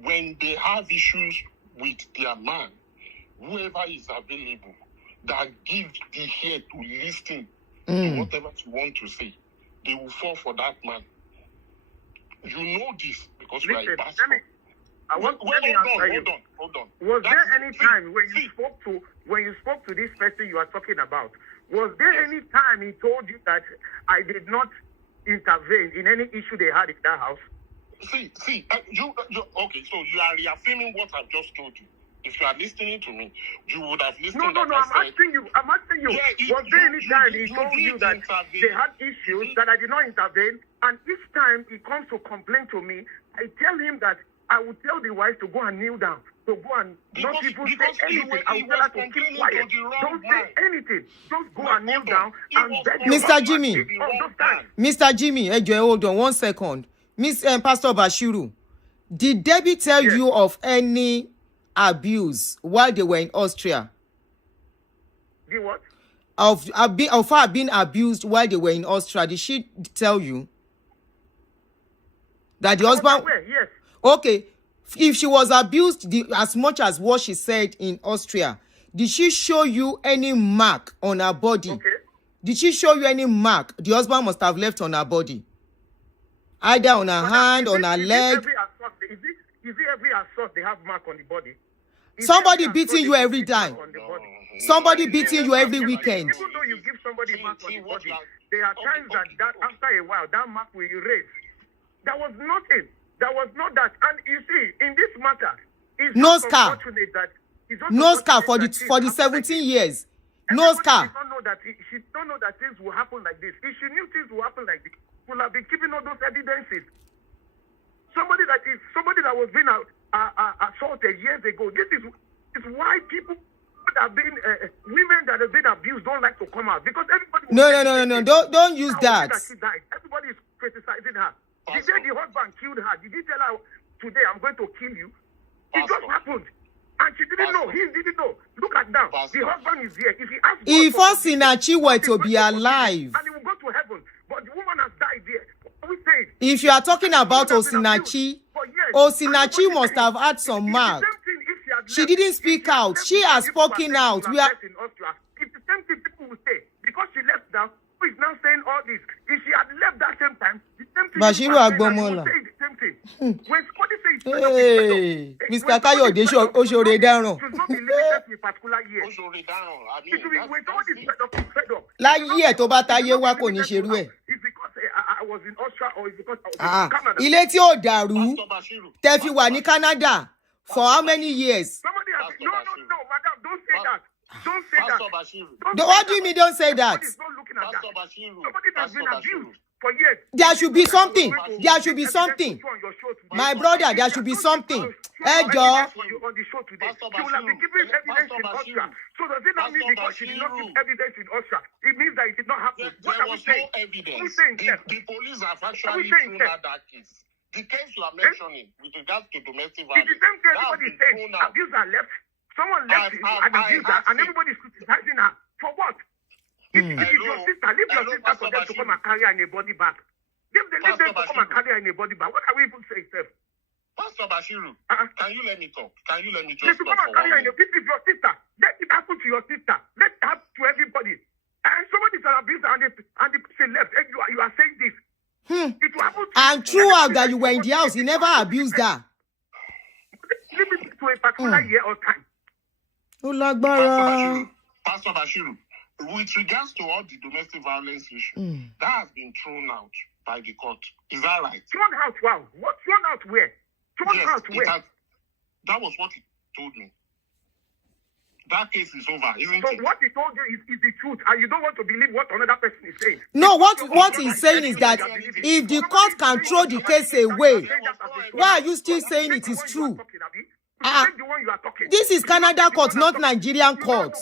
When they have issues with their man, whoever is available, that gives the ear to listen to whatever you want to say, they will fall for that man. You know this because you are a pastor. Hold on. Was there any time when you spoke to this person you are talking about? Was there any time he told you that I did not intervene in any issue they had in that house? Okay, so you are reaffirming what I've just told you. If you are listening to me, you would have listened. No, I'm asking you. Yeah, was there any time he told you that they had issues that I did not intervene? And each time he comes to complain to me, I tell him that I will tell the wife to go and kneel down, to go and not even say anything. I will tell her to keep quiet. Don't say anything. Just go and kneel down and beg your Mr. Jimmy. Mr. Jimmy, hold on 1 second. Pastor Bashiru, did Debbie tell you of any abuse while they were in Austria? The what? Of her being abused while they were in Austria. Did she tell you that the husband? Yes. Okay, if she was abused as much as what she said in Austria, did she show you any mark on her body? Okay. Did she show you any mark the husband must have left on her body? Either on her hand, on her leg. Is it every assault they have mark on the body? Somebody beating you every time. Somebody beating you every weekend. Even though you give somebody mark on the body, there are times that after a while, that mark will erase. There was nothing. There was not that. And you see, in this matter, it's no just scar. No scar for the 17 years. No scar. She don't know that things will happen like this. If she knew things will happen like this, would have been keeping all those evidences. Somebody that was being assaulted years ago. This is why people that have been women that have been abused don't like to come out because everybody. No. Don't use that. Everybody is criticizing her. The day the husband killed her, did he tell her today I'm going to kill you? It just happened. And she didn't know. He didn't know. Look at now. The husband is here. If he asks if Osinachi were to be alive, and he will go to heaven. But the woman has died there. We say, if you are talking about Osinachi must have had some mark. She didn't speak out. She has spoken out. It's the same thing people will say. Because she left now, who is now saying all this? If she had left that same time, the same thing Bashiru Agbomola. say the same thing. When somebody says hey, Mr. Kayode Oshore Daron. it should not be limited to a particular year. It should be when somebody is fed up. Láyé ẹ̀ tó bá táyé wá kò ní ṣerú ẹ̀. It's because I was in Austria or it's because I was in Canada. Ilé tí ò dàrú tẹ́ fi wà ní Canada for how many years? Somebody has no, madam, don't say that. Don't say that. What do you mean don't say that? Somebody's not looking at that. Somebody has been abused. for years. There should be something. There should be something. My brother, there should be something. On the show today. She will have been giving evidence in Austria. So does it not mean because she did not give evidence in Austria, it means that it did not happen? What are we saying? No evidence. The police have actually thrown out that case. The case you are mentioning with regards to domestic violence. It's the same case everybody is saying. Abuser left. Someone left an abuser and everybody is criticizing her. For what? If your sister, leave your sister for them to come and carry her in a body bag. Leave them to come and carry her in a body bag. What are we even saying, sir? Pastor Bashiru, can you let me talk? Can you let me just talk for 1 minute? This is your sister. Let it happen to your sister. Let it happen to everybody. And somebody is an abuser and the person left. And you are saying this. It will happen to and throughout that you were in the house, he never abused her. Limit it to a particular year or time. Pastor Bashiru, with regards to all the domestic violence issue, that has been thrown out by the court. Is that right? Thrown out, wow. What? Thrown out where? That was what he told me. That case is over, isn't it? So what he told you is the truth, and you don't want to believe what another person is saying. No, what he's saying is that if the court can throw the case away, why are you still saying it is true? This is Canada court, not Nigerian court.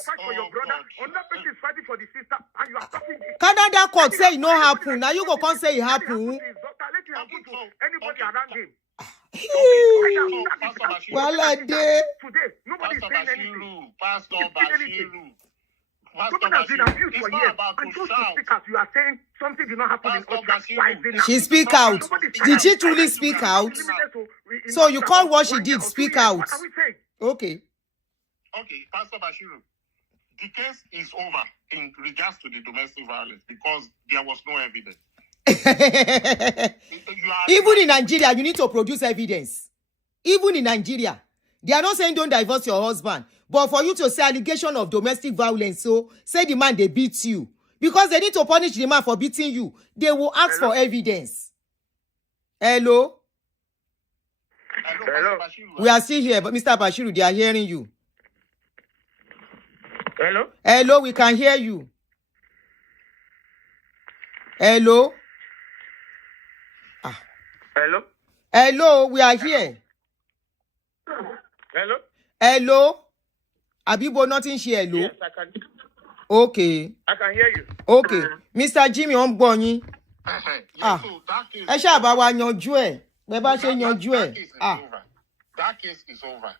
Canada court say it no happen. Now you go come say it happen. Anybody around him. Well, today nobody is saying anything. Pastor Bashiru. Someone has been abused for years. And those who speak out, you are saying something did not happen in Austria. She speak out. Did she truly speak out? So you call what she did speak out. Okay. Okay, Pastor Bashiru. The case is over in regards to the domestic violence because there was no evidence. Even in Nigeria, you need to produce evidence. Even in Nigeria, they are not saying don't divorce your husband, but for you to say allegation of domestic violence, so say the man they beat you because they need to punish the man for beating you. They will ask for evidence. Hello. Hello. We are still here, but Mr. Bashiru, they are hearing you. Hello. Hello, we can hear you. Hello. Hello. Hello, we are here. Hello. Hello. Abibo, nothing here. Hello. Yes, I can. Okay. I can hear you. Okay. Mr. Jimmy, on gbọ́ yín. Ẹ ṣáà bá wa yanjú ẹ̀. Bẹ́ bá ṣe yanjú ẹ̀. That case is over.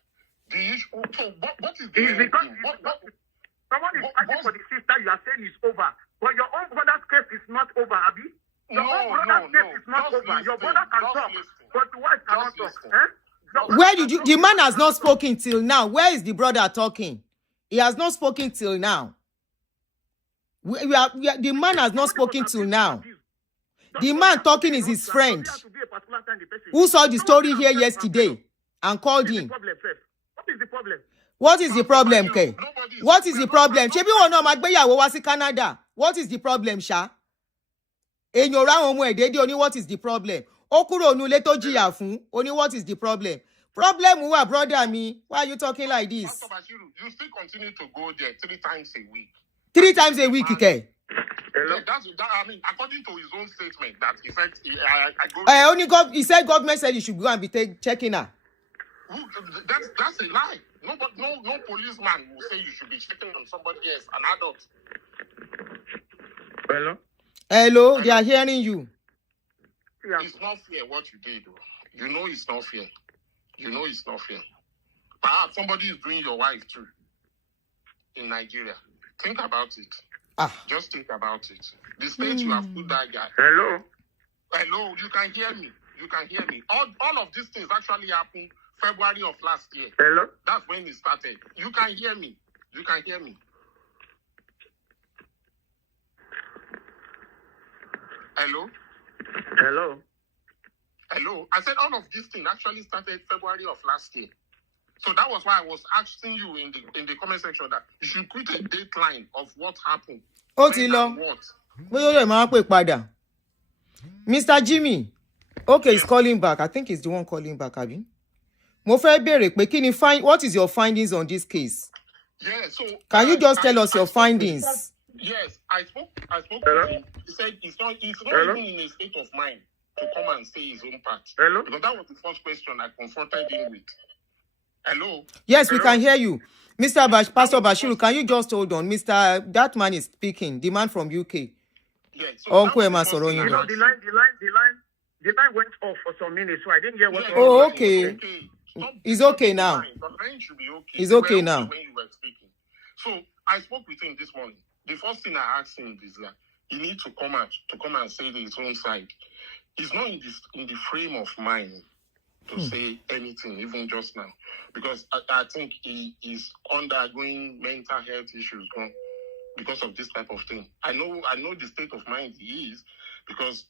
The issue. So what is the because someone is fighting for the sister, you are saying it's over. But your own brother's case is not over, Abi. Your own brother's case is not over. Your brother can talk, but the wife cannot talk. Where did you? The man has not spoken till now. Where is the brother talking? He has not spoken till now. The man has not spoken till now. The man talking is his friend who saw the story here yesterday and called him. What is the problem? What is the problem, Ke? What is the problem? Ṣebí wọn náà máa gbéyàwó wá sí Canada. What is the problem, Sha? Èèyàn ra àwọn ọmọ ẹ̀ dédé oní what is the problem? Ó kúrò nínú ilé tó jìyà fún oní what is the problem? Problem wà, brother mi. Why are you talking like this? Pastor Bashiru, you still continue to go there 3 times a week. 3 times a week, Ke? Hello? I mean, according to his own statement, that he said, I go. He said government said you should go and be checking her. That's a lie. No policeman will say you should be checking on somebody else, an adult. Hello? Hello, they are hearing you. Yeah. It's not fair what you did. You know it's not fair. You know it's not fair. Perhaps somebody is doing your wife too in Nigeria. Think about it. Just think about it. The state you have put that guy. Hello? Hello, you can hear me. You can hear me. All of these things actually happened February of last year. Hello? That's when it started. You can hear me. You can hear me. Hello? Hello? Hello? I said all of these things actually started February of last year. So that was why I was asking you in the comment section that you should put a dateline of what happened. Ó ti lọ. Bóyá ó lè máa pè padà. Mr. Jimmy. Okay, he's calling back. I think he's the one calling back, Abi. Mo fẹ́ béèrè pé kí ni what is your findings on this case? Yeah, so can you just tell us your findings? Yes, I spoke Hello? with him. He said he's not Hello? even in a state of mind to come and say his own part. Hello? Because that was the first question I confronted him with. Hello? Yes, we Hello? can hear you. Pastor Bashiru, can you just hold on? That man is speaking, the man from UK. Yeah, so Uncle that Emma was the first thing I Soroyin. You know, asked the him. line went off for some minutes, so I didn't hear what Yes, was Oh, happening. okay. Stop It's okay disturbing now. the line. The line should be okay. It's You were okay now. when you were speaking. So I spoke with him this morning. The first thing I asked him is that he needs to come and say his own side. He's not in the frame of mind to say anything, even just now, because I think he is undergoing mental health issues because of this type of thing. I know the state of mind he is, because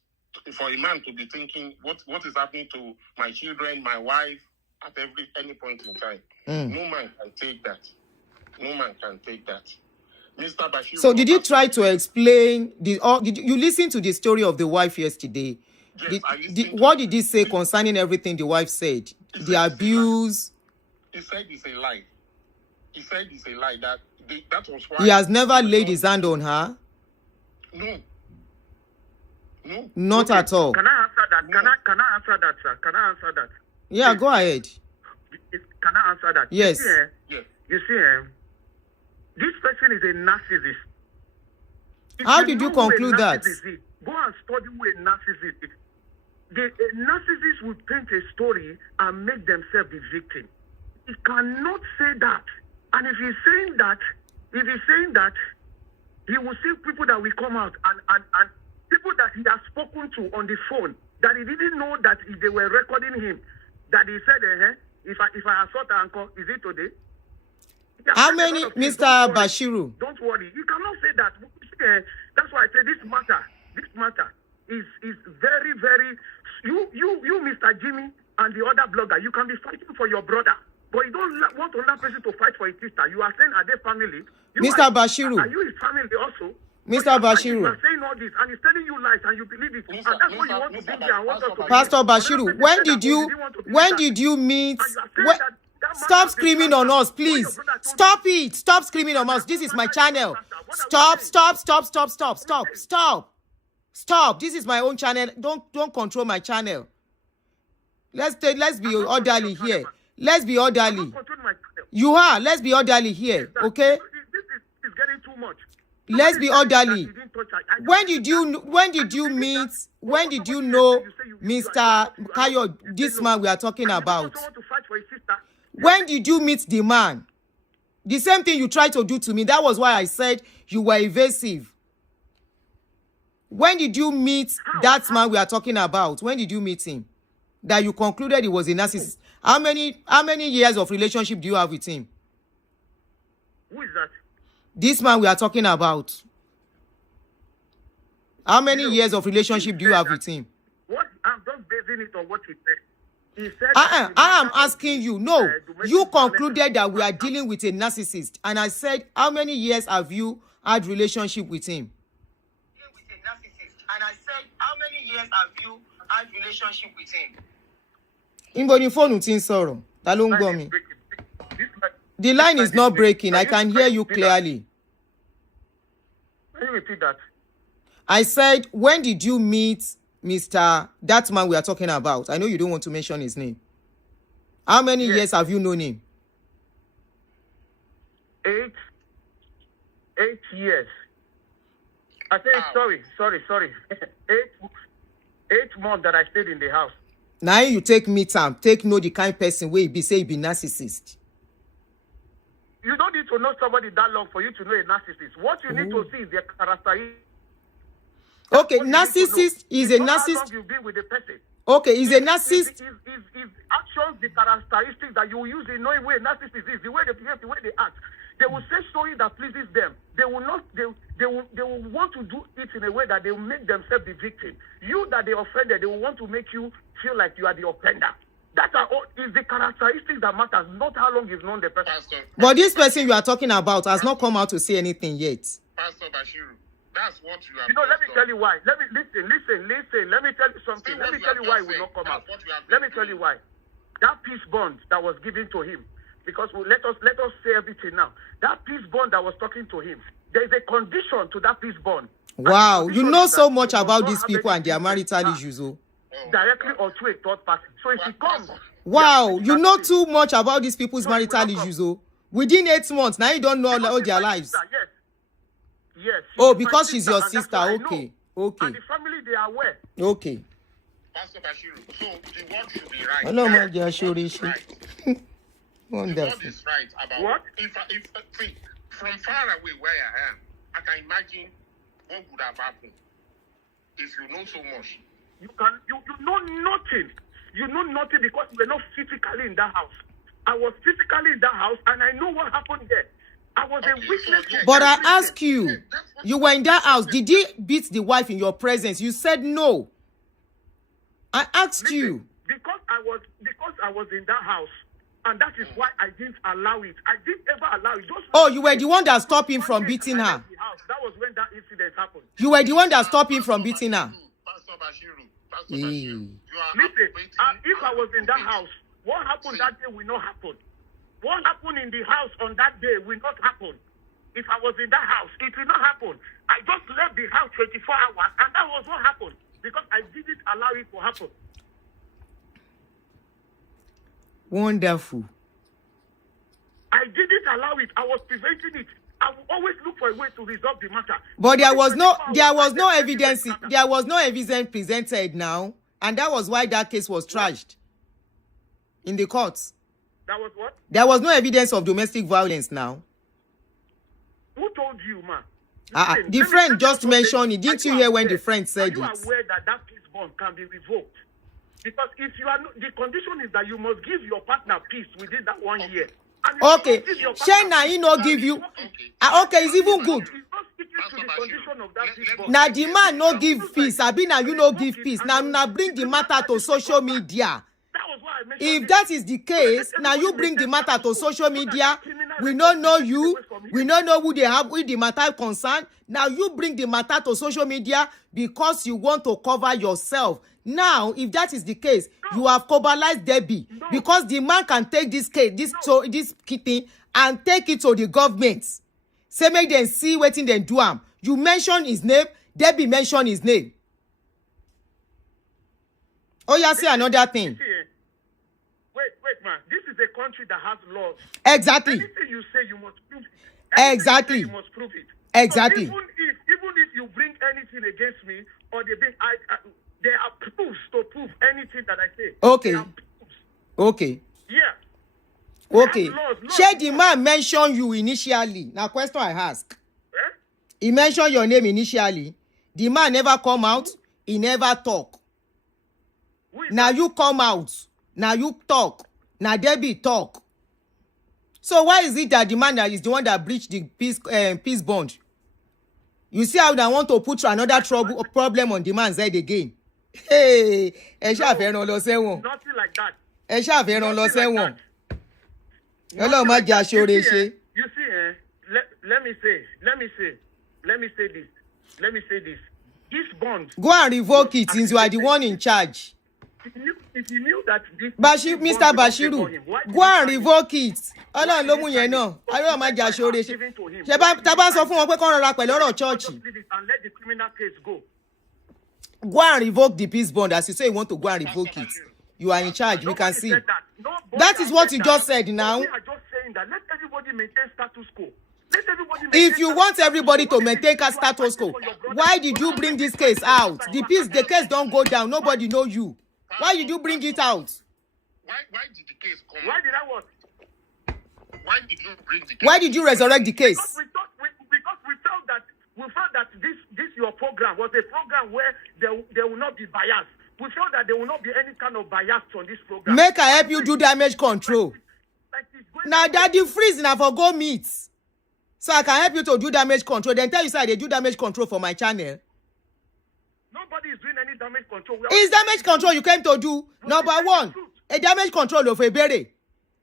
for a man to be thinking what is happening to my children, my wife, at any point in time, no man can take that. No man can take that. Mr. Bashir. So did you try to explain did you listen to the story of the wife yesterday? Yes, What did he say concerning everything the wife said? The abuse. He said it's a lie. He said it's a lie. That was why He has never laid his hand on her. No. Not at all. Can I answer that? No. Can I answer that, sir? Can I answer that? Yeah, go ahead. Can I answer that? Yes. You see, this person is a narcissist. If How did you know who a conclude that? narcissist is, go and study who a narcissist is. A narcissist would paint a story and make themselves the victim. He cannot say that. And if he's saying that, he will see people that will come out and people that he has spoken to on the phone that he didn't know that if they were recording him, that he said, if I assault her uncle, is it today? How many, Mr. Bashiru? Don't worry. You cannot say that. That's why I say this matter is very, very. You, Mr. Jimmy, and the other blogger, you can be fighting for your brother, but you don't want another person to fight for his sister. You are saying, are they family? Mr. Bashiru. Are you his family also? Mr. Bashiru. You are saying all this, and he's telling you lies, and you believe it. And that's what you want to be here and want us to Pastor Bashiru, when did you meet? Stop screaming on us, please. Stop it. Stop screaming on us. This is my channel. Stop. This is my own channel. Don't control my channel. Let's be orderly here. Let's be orderly. You are. Let's be orderly here, okay? This is getting too much. Let's be orderly. When did you know Mr. Kayo, this man we are talking about? When did you meet the man? The same thing you tried to do to me. That was why I said you were evasive. When did you meet that man we are talking about? When did you meet him? That you concluded he was a narcissist. How many years of relationship do you have with him? Who is that? This man we are talking about. How many years of relationship do you have with him? What? I'm just basing it on what he said. He said I am asking you. No, you concluded that we are dealing with a narcissist. And I said, how many years have you had relationship with him? With a narcissist. And I said, how many years have you had relationship with him? The line is not breaking. I can hear you clearly. Can you repeat that? I said, when did you meet that man we are talking about? I know you don't want to mention his name. How many years have you known him? 8 years. I said, sorry. 8 months that I stayed in the house. Now you take me time, know the kind person where he be say he be narcissist. You don't need to know somebody that long for you to know a narcissist. What you need to see is their character. Okay, narcissist is a narcissist. How long you've been with the person. Okay, is a narcissist. Is actions the characteristics that you use in knowing where a narcissist is, the way they behave, the way they act. They will say story that pleases them. They will not. They will want to do it in a way that they will make themselves the victim. You that they offended, they will want to make you feel like you are the offender. That is the characteristics that matters, not how long you've known the person. But this person you are talking about has not come out to say anything yet. Pastor Bashiru, that's what you have. You know, let me tell you why. Let me listen. Let me tell you something. Let me tell you why it will not come out. Let me tell you why. That peace bond that was given to him, because let us say everything now. That peace bond that was talking to him, there is a condition to that peace bond. Wow, you know so much about these people and their marital issues, oh. Directly or through a third party. So if it comes... Wow, you know too much about these people's marital issues, oh. Within 8 months, now you don't know all their lives. Yes. Yes. Oh, because she's your sister. Okay. Okay. And the family, they are aware. Okay. Pastor Bashiru, so the word should be right. Hello, my dear Shorishi. Right. Wonderful. The word is right about what? If from far away where I am, I can imagine what would have happened if you know so much. You know nothing. You know nothing because we're not physically in that house. I was physically in that house and I know what happened there. I was a witness. But I ask you, you were in that house. Did he beat the wife in your presence? You said no. I asked you. Because I was in that house, and that is why I didn't allow it. I didn't ever allow it. Oh, you were the one that stopped him from beating her. That was when that incident happened. You were the one that stopped him from beating her. Pastor Bashiru, you are listen, if I was in that house, what happened that day will not happen. What happened in the house on that day will not happen. If I was in that house, it will not happen. I just left the house 24 hours, and that was what happened. Because I didn't allow it to happen. Wonderful. I didn't allow it. I was preventing it. I will always look for a way to resolve the matter. But there was no evidence. There was no evidence presented now, and that was why that case was trashed in the courts. That was what? There was no evidence of domestic violence now. Who told you, man? The friend just mentioned it. Didn't you hear when the friend said it? Are you aware that peace bond can be revoked? Because if you are not, the condition is that you must give your partner peace within that 1 year. Okay, Shena, he no give you. Okay, it's even good. It's not sticking to the condition of that peace bond. Now the man no give peace. Abi now you no give peace. Now bring the matter to social media. If that is the case, now you bring the matter to social media. We don't know you. We don't know who they have with the matter concerned. Now you bring the matter to social media because you want to cover yourself. Now, if that is the case, you have coveralized Debbie because the man can take this case, this kitten, and take it to the government. Say make them see what they do. You mention his name. Debbie mention his name. Oh, yeah, see another thing. Wait, man. This is a country that has laws. Exactly. Anything you say, you must prove it. Exactly. You must prove it. Exactly. So even if you bring anything against me, or they bring, there are proofs to prove anything that I say. Okay. Okay. Yeah. Okay. Share the man mention you initially. Now, question I ask. Eh? He mentioned your name initially. The man never come out. He never talk. Now you come out. Now you talk. Now Debbie talk. So why is it that the man that is the one that breached the peace bond? You see how they want to put another problem on the man's head again? Hey, nothing like that. Hello, my dear Shorishi. You see, let me say this. This bond. Go and revoke it since you are the one in charge. If you knew that this Mr. Bashiru, go and revoke it. Ọlọ́run ló mú yẹn náà. Ayọ̀ máa jà ṣoore ṣe. Ṣé tá bá sọ fún wọn pé kó rọra pẹ̀lú ọ̀rọ̀ church. And let the criminal case go. Go and revoke the peace bond as you say you want to go and revoke it. You are in charge. We can see. That is what you just said now. We are just saying that let everybody maintain status quo. If you want everybody to maintain status quo, why did you bring this case out? The case don't go down. Nobody know you. Why did you bring it out? Why did the case come? Why did I what? Why did you bring the case? Why did you resurrect the case? Because we felt that this your program was a program where there will not be bias. We felt that there will not be any kind of bias on this program. Make I help you do damage control. Now daddy freeze now for go meet. So I can help you to do damage control. Then tell you say they do damage control for my channel. Nobody is doing any damage control. It's damage control you came to do. Number one, a damage control of a bere.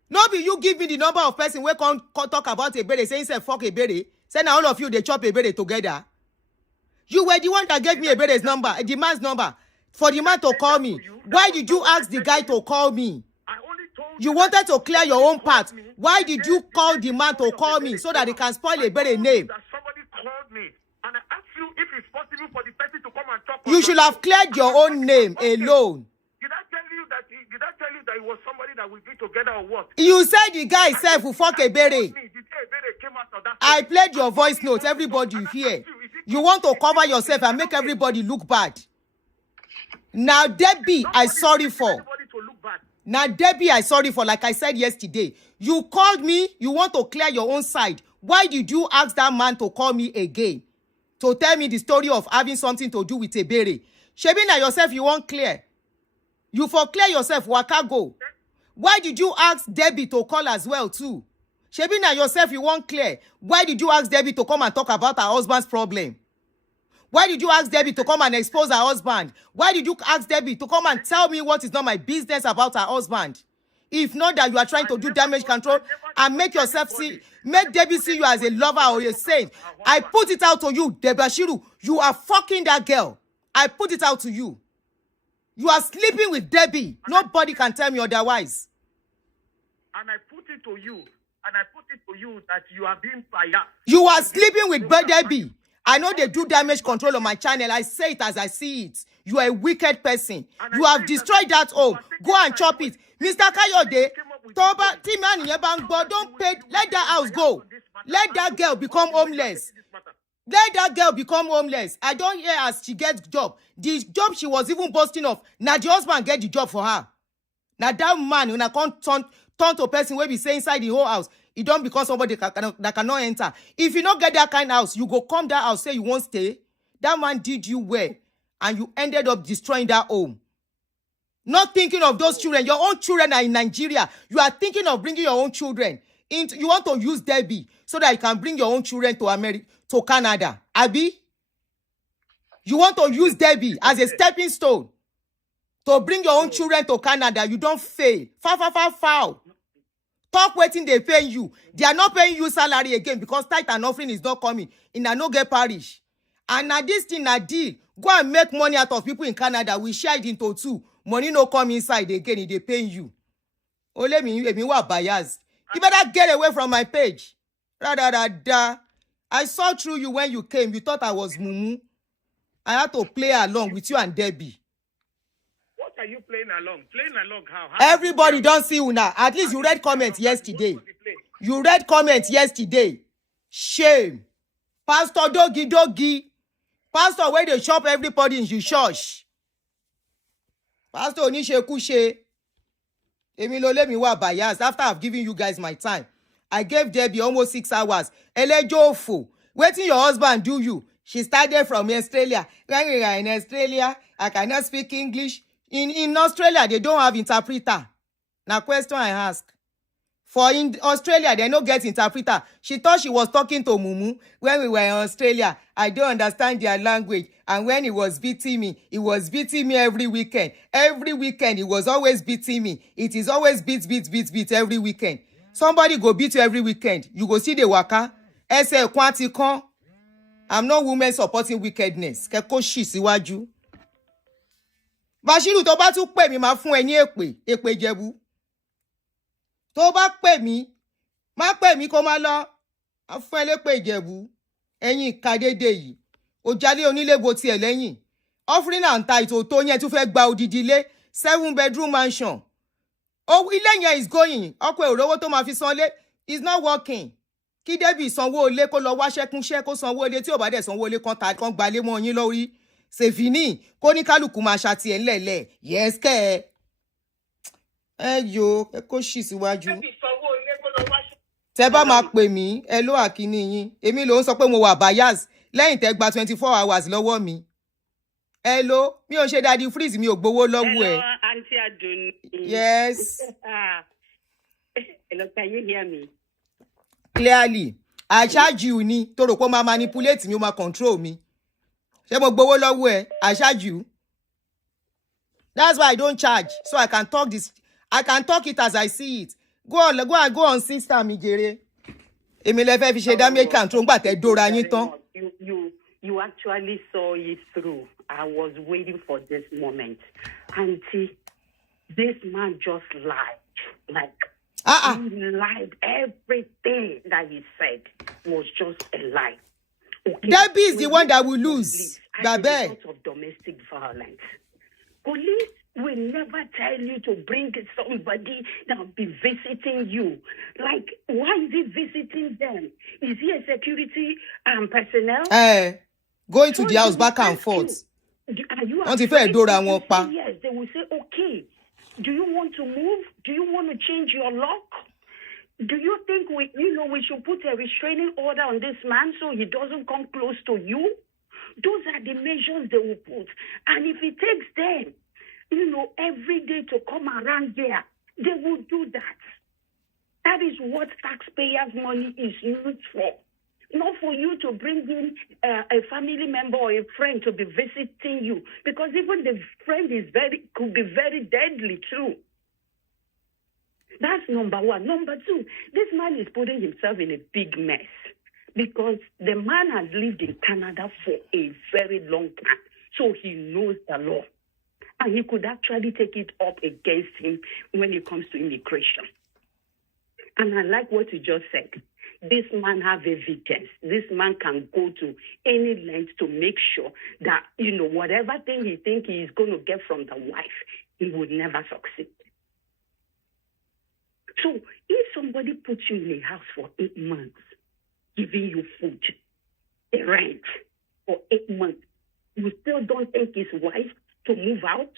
No be you give me the number of person we can talk about a bere, saying say fuck a bere. Say now all of you they chop a bere together. You were the one that gave me a bere's number, the man's number, for the man to call me. Why did you ask the guy to call me? You wanted to clear your own path. Why did you call the man to call me so that he can spoil a bere name? Somebody You should have cleared your own name alone. Did I tell you that it was somebody that we did together or what? You said the guy himself who fuck Ebere. I played your voice note. Everybody here. You want to cover yourself and make everybody look bad. Now, Debbie, I sorry for. Now, Debbie, I sorry for. Like I said yesterday, you called me. You want to clear your own side. Why did you ask that man to call me again? To tell me the story of having something to do with Ebere. Shebina yourself, you won't clear. You for clear yourself, waka go. Why did you ask Debbie to call as well too? Shebina yourself, you won't clear. Why did you ask Debbie to come and talk about her husband's problem? Why did you ask Debbie to come and expose her husband? Why did you ask Debbie to come and tell me what is not my business about her husband? If not that you are trying to do damage control and make yourself see, make Debbie see you as a lover or a saint. I put it out to you, Bashiru. You are fucking that girl. I put it out to you. You are sleeping with Debbie. Nobody can tell me otherwise. And I put it to you. That you are being fired. You are sleeping with Debbie. I know they do damage control on my channel. I say it as I see it. You are a wicked person. You have destroyed that home. Go and chop it. Mr. Kayode, Toba, don't pay. Let that house go. Let that girl become homeless. Let that girl become homeless. I don't hear as she gets job. The job she was even boasting of. Now the husband get the job for her. Now that man, when I can't turn to a person where be say inside the whole house, it don't become somebody that cannot enter. If you don't get that kind of house, you go come that house, say you won't stay. That man did you well, and you ended up destroying that home. Not thinking of those children. Your own children are in Nigeria. You are thinking of bringing your own children. You want to use Debbie so that you can bring your own children to America, to Canada. Abi? You want to use Debbie as a stepping stone to bring your own children to Canada. You don't fail. Foul. Talk waiting, they pay you. They are not paying you salary again because tithe and offering is not coming in a no-get parish. And now this thing, a deal. Go and make money out of people in Canada. We share it into two. Money no come inside again. They pay you. Oh, let me what bias. You better get away from my page. I saw through you when you came. You thought I was Mumu. I had to play along with you and Debbie. What are you playing along? Playing along how? Everybody don't see you now. At least you read comments yesterday. You read comments yesterday. Shame. Pastor Doggy. Pastor where they shop everybody in your church. Pastor Onishe Kushe. Emilo, let me walk bias. After I've given you guys my time, I gave Debbie almost 6 hours. Elejofu. Waiting your husband do you. She started from Australia. When we are in Australia, I cannot speak English. In Australia, they don't have interpreter. Now, question I ask. For in Australia, they don't get interpreter. She thought she was talking to Mumu. When we were in Australia, I don't understand their language. And when he was beating me, every weekend. Every weekend, he was always beating me. It is always beat every weekend. Somebody go beat you every weekend. You go see the waka. Ese kwanti kon. I'm not women supporting wickedness. Keko shi siwaju. Bashiru tó bá tún pè mí máa fún ẹ ní èpè Jẹ̀bú. Tó bá pè mí, má pè mí kó má lọ. Á fún ẹ lépè Jẹ̀bú. Ẹ̀yin ìka dédé yìí. Ó jalè onílé bo tiẹ̀ lẹ́yìn. Offering and tithe tó yẹn tún fẹ́ gba odidi ilé 7-bedroom mansion. Oh, ilé yẹn is going. Ọkọ ẹ̀ rówó tó máa fi sanlé is not working. Kí Debbie sanwó ilé kó lọ wá ṣẹ́kúnṣẹ́ kó sanwó ilé tí ò bá dẹ̀ sanwó ilé kan gbalé mọ́ yín lórí. Sefini, kó ní kálukú máa ṣàtì ẹ̀ ńlẹ̀lẹ̀. Yes, kẹ́ ẹ yo, ẹ kó ṣì síwájú. Tẹ́ bá máa pè mí, ẹ ló àkíní yín. Èmi ló ń sọ pé mo wà bias lẹ́yìn tẹ́ gba 24 hours lọ́wọ́ mi. Ẹ ló, mi ò ṣe daddy freeze, mi ò gbowó lọ́wọ́ ẹ. Hello, Aunty Aduni. Yes. Hello, can you hear me? Clearly, I charge you ni, tó rò pé máa manipulate mi, ó máa control mi. Ṣé mo gbowó lọ́wọ́ ẹ? I charge you. That's why I don't charge. So I can talk this. I can talk it as I see it. Go on, sister mi jere. Èmi lẹ fẹ́ fi ṣe damage control ńgbà tẹ́ dóra yín tán. You actually saw it through. I was waiting for this moment. Auntie, this man just lied. Like, he lied. Everything that he said was just a lie. Okay? Debbie is the one that will lose. as a result of domestic violence. Police will never tell you to bring somebody that will be visiting you. Like, why is he visiting them? Is he a security personnel? Going to the house back and forth. Are you Aunty, afraid? Yes, they will say, okay, do you want to move? Do you want to change your lock? Do you think we should put a restraining order on this man so he doesn't come close to you? Those are the measures they will put. And if it takes them, every day to come around here, they will do that. That is what taxpayers' money is used for. Not for you to bring in a family member or a friend to be visiting you. Because even the friend could be very deadly too. That's number one. Number two, this man is putting himself in a big mess. Because the man has lived in Canada for a very long time. So he knows the law. And he could actually take it up against him when it comes to immigration. And I like what you just said. This man have evidence. This man can go to any length to make sure that, whatever thing he think he is going to get from the wife, he would never succeed. So if somebody puts you in a house for 8 months, giving you food, a rent for 8 months, you still don't think his wife to move out?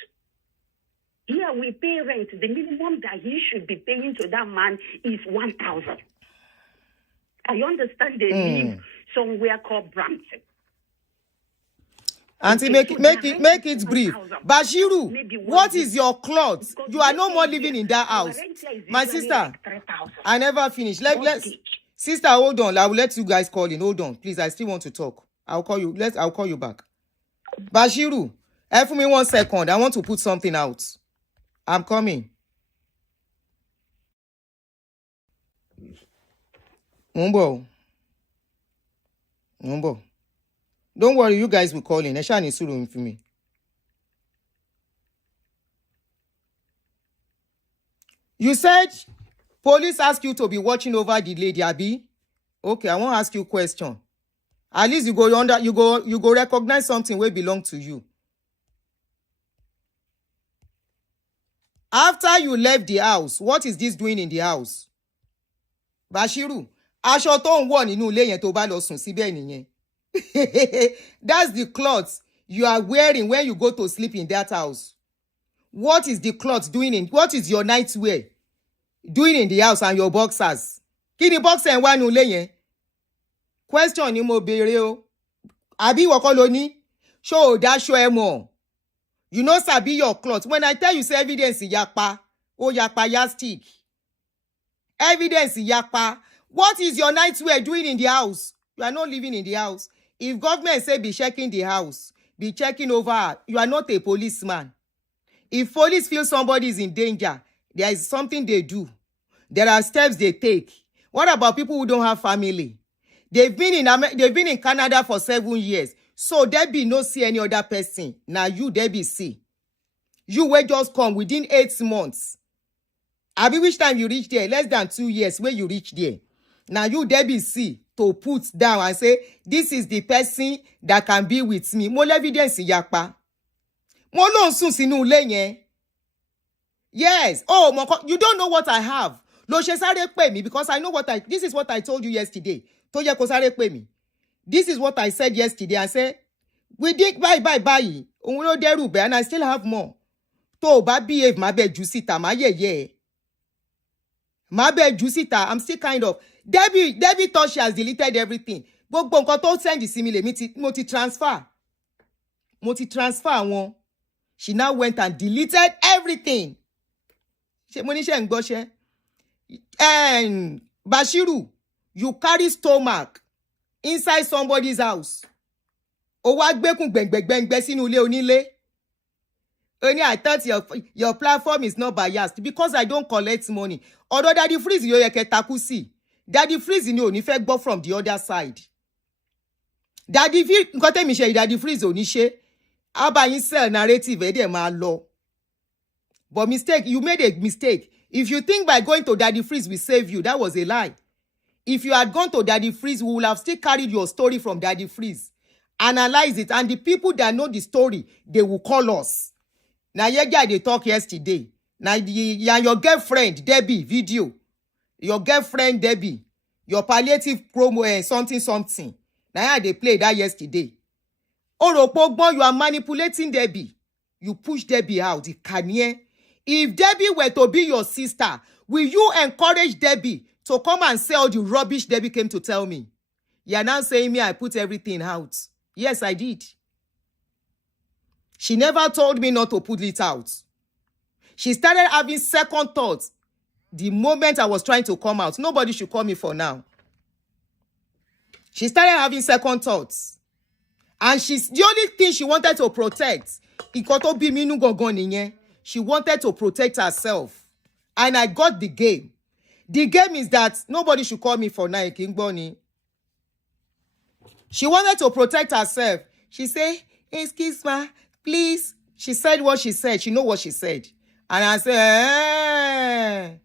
Here we pay rent. The minimum that he should be paying to that man is 1,000. I understand they live somewhere called Brampton. Auntie, make it brief. Bashiru, what is your clothes? You are no more living in that house. My sister, I never finished. Let's sister, hold on. I will let you guys call in. Hold on, please. I still want to talk. I'll call you. I'll call you back. Bashiru, help me 1 second. I want to put something out. I'm coming. Mumbo. Don't worry, you guys will call in. Esha ni suru for me. You said police ask you to be watching over the lady, Abi. Okay, I want to ask you a question. At least you go recognize something will belong to you. After you left the house, what is this doing in the house? Bashiru, aṣọ tó ń wọ̀ nínú ilé yẹn tó bá lọ sùn síbẹ̀ nìyẹn. That's the clothes you are wearing when you go to sleep in that house. What is the clothes doing what is your nightwear doing in the house and your boxers? Kí ni boxer ń wá nínú ilé yẹn? Question ni mo béèrè o. Àbí ìwọ kọ́ ló ní? Ṣó o dáṣọ ẹ mọ̀? You know sabi your clothes. When I tell you say evidence yapa, o yapa yastic. Evidence yapa. What is your nightwear doing in the house? You are not living in the house. If government say be checking the house, be checking over, you are not a policeman. If police feel somebody is in danger, there is something they do. There are steps they take. What about people who don't have family? They've been in Canada for 7 years. So there be no see any other person. Now you there be see. You will just come within 8 months. Abi which time you reach there? Less than 2 years where you reach there. Now you there be see to put down and say, this is the person that can be with me. Mo evidence yapa. Mo lo sun sínú ilé yẹn. Yes. Oh, you don't know what I have. Lo ṣe sáré pè mí because I know this is what I told you yesterday. Tó yẹ kó sáré pè mí. This is what I said yesterday. I said, we did bye. Òun ló dẹ́rù bẹ́ẹ̀ and I still have more. Tó bá behave má bẹ́ẹ̀ jù síta, má yẹ̀yẹ́. Má bẹ́ẹ̀ jù síta. I'm still kind of. Debbie thought she has deleted everything. Gbogbo nǹkan tó send sí mi lèmi mo ti transfer wọn. She now went and deleted everything. Ṣé mo ní ṣe ń gbọ́ ṣe? And Bashiru, you carry stomach inside somebody's house. O wá gbékùn gbẹ̀ngbẹ̀ngbẹ̀ sínú ilé onílé. Only I thought your platform is not biased because I don't collect money. Although Daddy Freeze yo yẹ kẹ́ takú sí. Daddy Freeze ni ò ní fẹ́ gbọ́ from the other side. Daddy nǹkan tẹ́mi ṣe Daddy Freeze ò ní ṣe. Aba yin sell narrative ẹ dẹ̀ máa lọ. But you made a mistake. If you think by going to Daddy Freeze will save you, that was a lie. If you had gone to Daddy Freeze, we would have still carried your story from Daddy Freeze. analyze it, and the people that know the story, they will call us. Now, you guys, they talk yesterday. Now, your girlfriend, Debbie, video. Your girlfriend, Debbie. Your palliative promo, something. Now, they played that yesterday. Oropogbon, you are manipulating Debbie. You push Debbie out. If Debbie were to be your sister, will you encourage Debbie to come and say all the rubbish Debbie came to tell me? You are now saying me, I put everything out. Yes, I did. She never told me not to put it out. She started having second thoughts the moment I was trying to come out. Nobody should call me for now. She started having second thoughts. And she's the only thing she wanted to protect. She wanted to protect herself. And I got the game. The game is that nobody should call me for now, King Bonnie. She wanted to protect herself. She said, excuse me, please. She said what she said. She know what she said. And I said,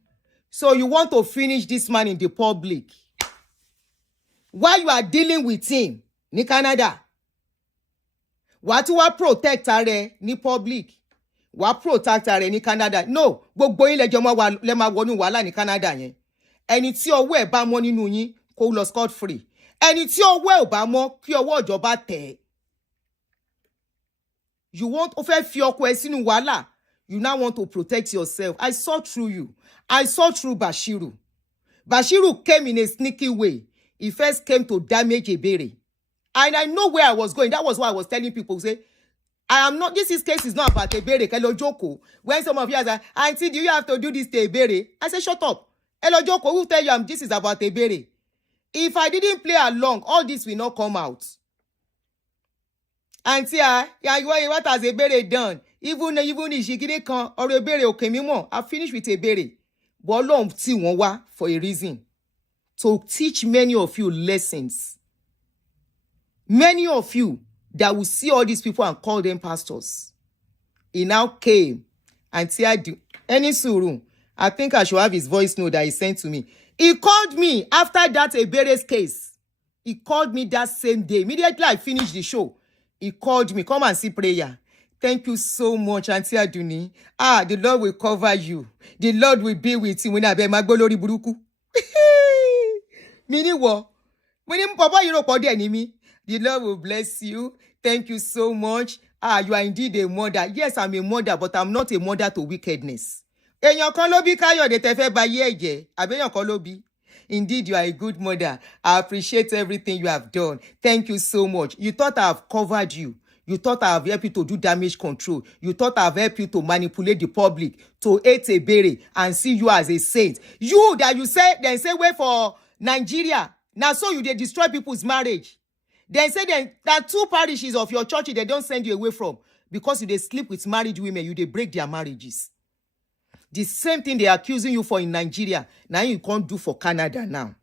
so you want to finish this man in the public? While you are dealing with him, in Canada, what you are protect her in public? What protect her in Canada? No, gbogbo yin le ma wonu wàhálà ní Canada yẹn. Ẹni tí ọwọ́ ẹ̀ bá mọ́ nínú yín kó lọ scot free. Ẹni tí ọwọ́ ẹ̀ ò bá mọ́ kí ọwọ́ ìjọba tẹ̀. You want to fi ọkọ ẹ̀ sínú wàhálà. You now want to protect yourself. I saw through you. I saw through Bashiru. Bashiru came in a sneaky way. He first came to damage Ebere. And I know where I was going. That was why I was telling people, say, I am not, this case is not about Ebere. Hello, Joko. When some of you are like, Aunty, do you have to do this to Ebere? I say, shut up. Hello, Joko, who tell you this is about Ebere? If I didn't play along, all this will not come out. Aunty, what has Ebere done? Even if she didn't come, or Ebere okay me more. I finished with Ebere. But long for a reason. To teach many of you lessons. Many of you that will see all these people and call them pastors. He now came and said, any suru, I think I should have his voice note that he sent to me. He called me after that Ebere's case. He called me that same day. Immediately I finished the show. He called me, come and see prayer. Thank you so much, Aunty Aduni. The Lord will cover you. The Lord will be with you. When I be magolori buruku. Meaning what? Meaning Papa, you know, for the enemy. The Lord will bless you. Thank you so much. You are indeed a mother. Yes, I'm a mother, but I'm not a mother to wickedness. Indeed, you are a good mother. I appreciate everything you have done. Thank you so much. You thought I have covered you. You thought I have helped you to do damage control. You thought I have helped you to manipulate the public, to hate Ebere and see you as a saint. You that you say, then say, wait for Nigeria. Now, so you they destroy people's marriage. Then say that 2 parishes of your church they don't send you away from because you they sleep with married women, you they break their marriages. The same thing they are accusing you for in Nigeria. Now you can't do for Canada now.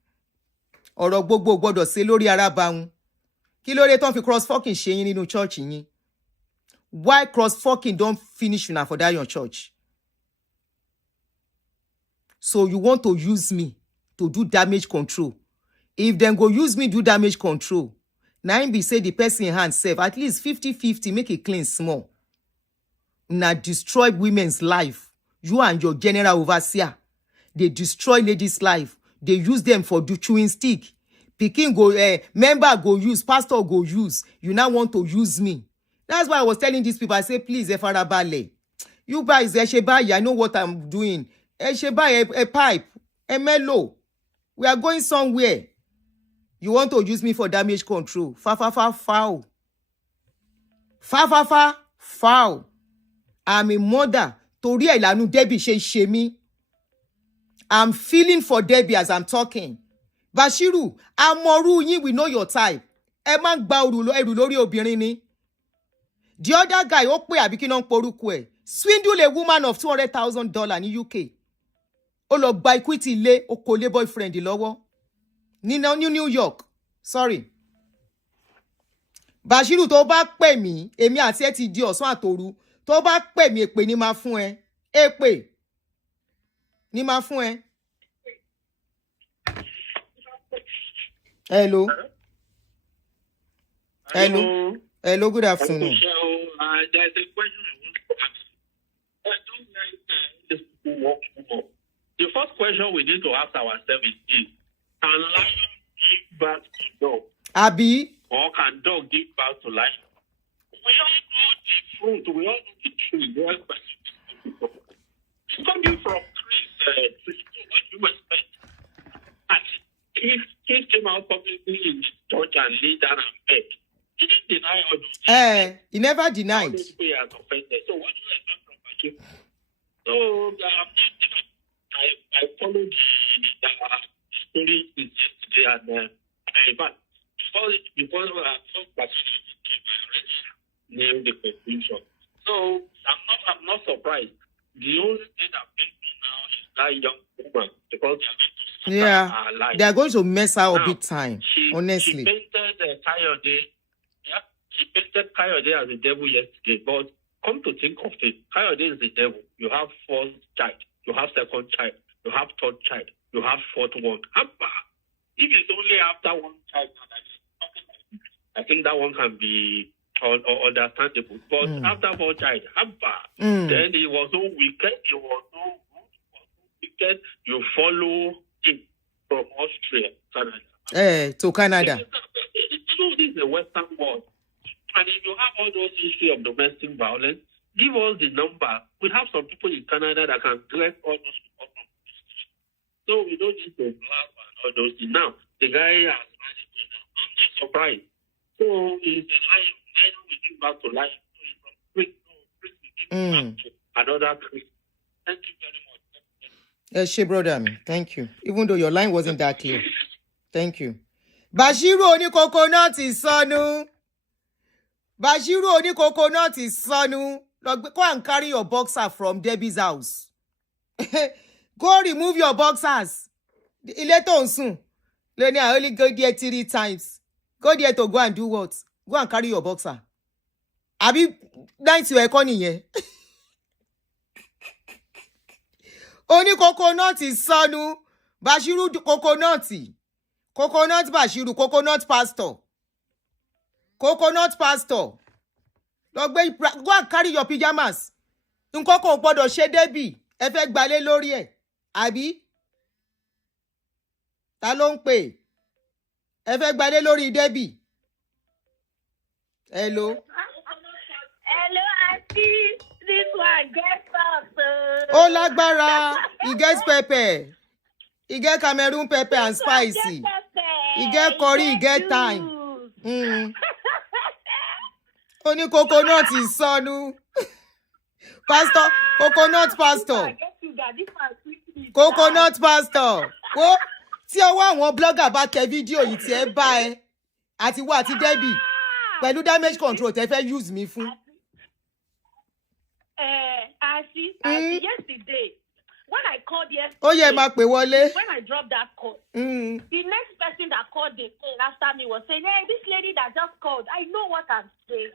Ọ̀rọ̀ gbogbo gbọ́dọ̀ ṣe lórí ara bá wọn. Kí ló dé tán fi cross fucking ṣe yín nínú church yín? Why cross fucking don't finish una for that your church? So you want to use me to do damage control. If them go use me do damage control, now be say the person hand self at least 50-50 make it clean small. Now destroy women's life. You and your general overseer, they destroy ladies' life. They use them for do chewing stick. Pikin go member go use, pastor go use. You now want to use me. That's why I was telling these people. I say, please, Efarabale. You guys, I know what I'm doing. A pipe, a mellow. We are going somewhere. You want to use me for damage control. Foul. Foul. I'm a mother. Torí ẹ̀ lanu Debbie ṣe mí. I'm feeling for Debbie as I'm talking. Bashiru, amoru yin, we know your type. Ẹ má gba ẹrù lórí obìnrin ni. The other guy, ó pé àbí kí ló ń porúkọ ẹ̀. Swindle a woman of $200,000 ní UK. Ó lọ gba equity ilé, ó kó lé boyfriend lọ́wọ́. Ní New York. Sorry. Bashiru tó bá pè mí, èmi àti ẹ ti di ọ̀sán àtòru. Tó bá pè mí èpè ni máa fún ẹ. Èpè ni máa fún ẹ. Hello. Hello. Hello, good afternoon. There's a question I want to ask. I don't like this people walk more. The first question we need to ask ourselves is this: can lion give birth to dog? Abi? Or can dog give birth to lion? We all know the fruit, we all know the tree. It's coming from trees. What do you expect? And if came out publicly in church and laid down and begged, he didn't deny all those things. He never denied. All those people he has offended. So what do you expect from Bashir? So I followed the story since yesterday, and in fact, before Bashir named the conclusion. So I'm not surprised. The only thing that makes me now is that young woman, because they are going to mess her up big time. Honestly, she painted Kayode as the devil yesterday, but come to think of it, Kayode is the devil. You have first child, you have second child, you have third child, you have fourth one. If it's only after one child, I think that one can be understandable. But after four child, then he was so wicked, he was so wicked, you follow him from Austria, Canada. To Canada. This is the Western world. And if you have all those issues of domestic violence, give us the number. We have some people in Canada that can dress all those people from the street. So we don't need to laugh and all those things. Now, the guy has managed to know. I'm not surprised. So it's a lion. Lion will give back to life. So it's from priest we give back to another priest. Thank you very much. Yes, brother. Thank you. Even though your line wasn't that clear. Thank you. Bashiru oni coconut is sonu. Bashiru oni coconut is sonu. Go and carry your boxer from Debbie's house. Go remove your boxers. Later on soon. Lenny, I only go there 3 times. Go there to go and do what? Go and carry your boxer. Abi, night you economy here. Only coconut is sonu. Bashiru coconut. Coconut Bashiru, coconut pastor. Coconut pastor. Go and carry your pajamas. Nǹkan kò gbọdọ̀ ṣe Debbie. Ẹ fẹ́ gbalé lórí ẹ̀. Àbí? Ta ló ń pè? Ẹ fẹ́ gbalé lórí Debbie. Hello. Hello, Aunty. This one gets up. Oh, lágbára. He gets pepper. He get Cameroon pepper and spicy. He get curry, he get thyme. Only coconut is sonu. Pastor, coconut pastor. Coconut pastor. Oh, tí ọwọ́ àwọn blogger bá tẹ fídíò yìí tí ẹ bá ẹ àti wá àti Debbie pẹ̀lú damage control tẹ fẹ́ use me fún. Yesterday, when I called yesterday, when I dropped that call, the next person that called the phone after me was saying, hey, this lady that just called, I know what I'm saying.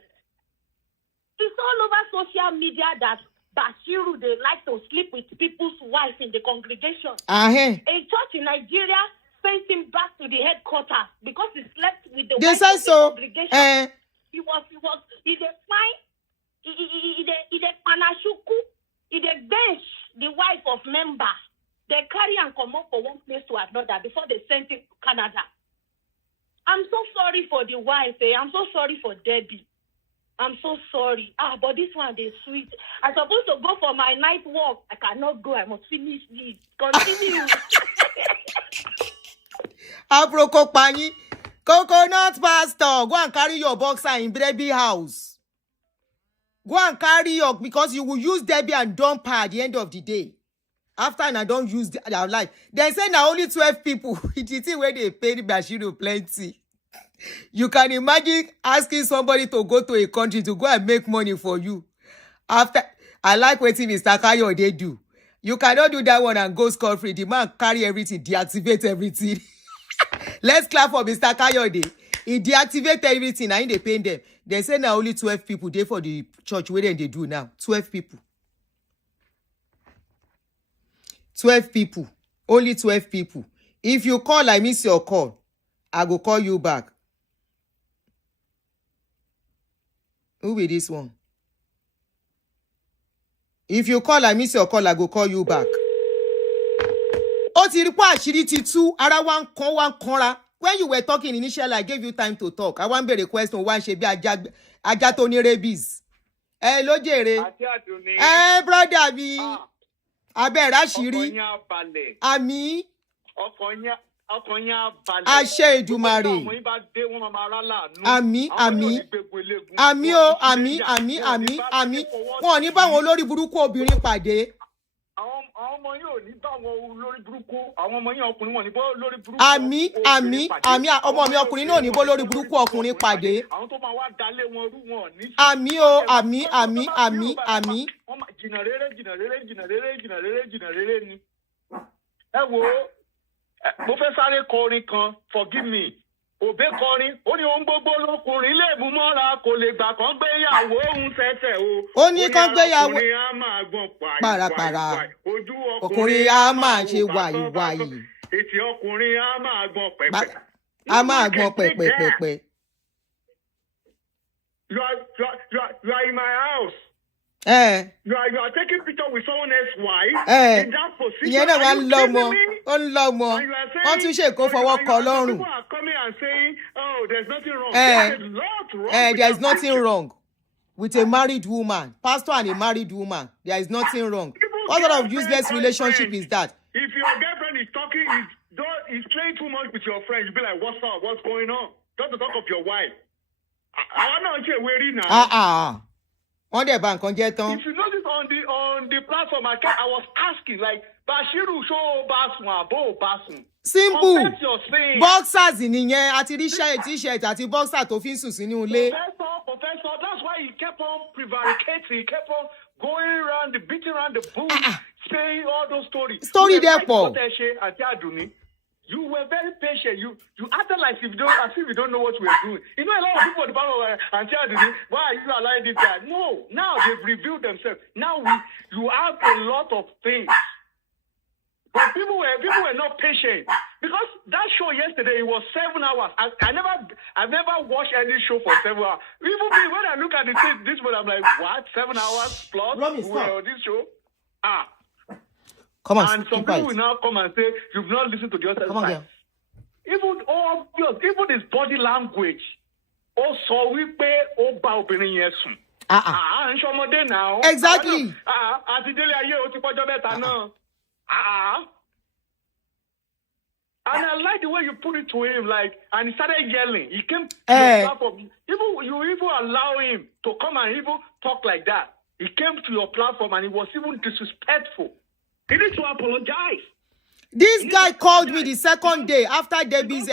It's all over social media that Bashiru, they like to sleep with people's wives in the congregation. A church in Nigeria sent him back to the headquarters because he slept with the wife of the congregation. He bench the wife of member. They carry and come up from one place to another before they sent him to Canada. I'm so sorry for the wife. I'm so sorry for Debbie. I'm so sorry. But this one is sweet. I'm supposed to go for my night walk. I cannot go. I must finish this. Continue. Aproko pani. Coconut pastor. Go and carry your boxer in Debbie house. Go and carry your, because you will use Debbie and dump her at the end of the day. After I don't use their life. They say now only 12 people. It is where they paid Bashiru plenty. You can imagine asking somebody to go to a country to go and make money for you. After, I like what Mr. Kayode do. You cannot do that one and go scot-free. The man carry everything, deactivate everything. Let's clap for Mr. Kayode. He deactivate everything and they pay them. They say now only 12 people there for the church. What then they do now? 12 people. 12 people. Only 12 people. If you call, I miss your call. I go call you back. Who be this one? If you call, I miss your call, I go call you back. Ó ti rí pé àṣírí ti tú, ara wa ń kanra. When you were talking initially, I gave you time to talk. I want to be a question, one ṣe bí ajá tó ní rabies. Ló jèrè. Brother mi. Abẹ́ ráṣírí. Àmì. Àṣẹ Èdùmàrè. Àmì. Wọn ò ní bá wọn olórí burúkú obìnrin pàdé. Àwọn ọmọ yín ò ní bá wọn olórí burúkú. Àwọn ọmọ yín ọkùnrin wọn ní bó olórí burúkú. Àmì. Ọmọ mi ọkùnrin náà ní bó olórí burúkú ọkùnrin pàdé. Àwọn tó máa wá dalé wọn rú wọn ní. Àmì. Jìnnà rere ni. Ẹ wo, mo fẹ́ sáré kọrin kan, forgive me. Òbé kọrin, ó ní ohun gbogbo lọkùnrin lè mú mọ́ra, kò lè gbà kán gbéyàwó òun fẹ́fẹ́ o. Ó ní kán gbéyàwó. Ọkùnrin á máa gbọ̀n pàràpàrà. Ojú ọkùnrin á máa ṣe wàyíwàyí. Etí ọkùnrin á máa gbọ̀n pẹ̀pẹ̀. Á máa gbọ̀n pẹ̀pẹ̀pẹ̀pẹ̀. You are in my house. You are taking picture with someone else's wife in that position. Ìyẹn náà wá ń lọ́mọ. Ó ń lọ́mọ. Wọ́n tún ṣe kó fọwọ́ kọ lọ́rùn. People are coming and saying, oh, there's nothing wrong. There's a lot wrong. There is nothing wrong with a married woman. Pastor and a married woman. There is nothing wrong. What sort of useless relationship is that? If your girlfriend is talking, is playing too much with your friends, you'll be like, what's up? What's going on? Just to talk of your wife. I don't know where now. On the bank, on jet on. If you notice on the platform, I was asking, like, Bashiru show Basma, Bo Basma. Simple. Boxers in here, àti t-shirt, àti boxer tó fi ń sùn sínú ilé. Professor, that's why he kept on prevaricating, he kept on going around, beating around the bush, saying all those stories. Story therefore. Aduni, you were very patient. You acted like if you don't know what we are doing. You know, a lot of people at the bottom were Aunty Aduni, why are you allowing this guy? No, now they've revealed themselves. Now you have a lot of things. But people were not patient. Because that show yesterday, it was 7 hours. I've never watched any show for 7 hours. Even me, when I look at this one, I'm like, what? 7 hours plus? Well, this show? Come on, and some people will now come and say, you've not listened to the other side. Even obvious, even his body language. Also, we pay Oba opinion. Exactly. And I like the way you put it to him, like, and he started yelling. He came to your platform. You even allow him to come and even talk like that. He came to your platform and he was even disrespectful. He needs to apologize. This guy called me the second day after Debbie's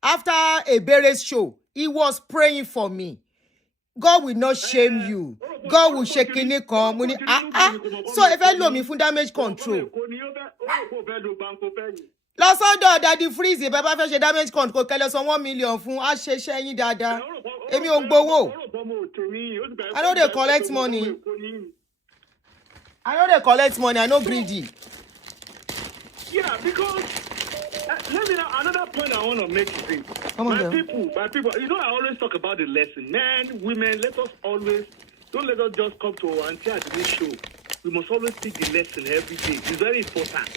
after Ebere's show. He was praying for me. God will not shame you. God will shake in it come. So if I know me for damage control. Lọ́sọ̀dọ̀ Daddy Freeze bàbá fẹ́ ṣe damage control kẹlẹ́ san 1 million fún àṣẹṣẹ yín dáadáa. Èmi ò ń gbowó. I know they collect money. I know greedy. Yeah, because let me know another point I want to make is this. My people, you know I always talk about the lesson. Men, women, don't let us just come to Aunty Aduni show. We must always take the lesson every day. It's very important.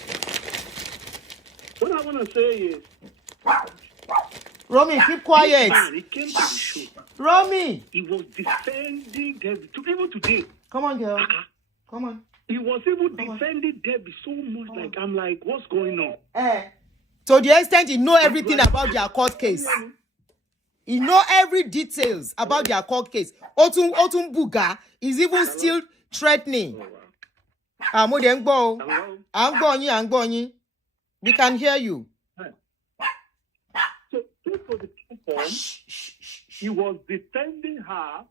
What I want to say is, Romy, keep quiet. He came to the show. Romy, he was defending Debbie. Even today. Come on, girl. Come on. He was even defending Debbie so much. Like I'm like, what's going on? To the extent he know everything about their court case. He know every details about their court case. Otun Buga is even still threatening. We can hear you. So this was the platform. He was defending her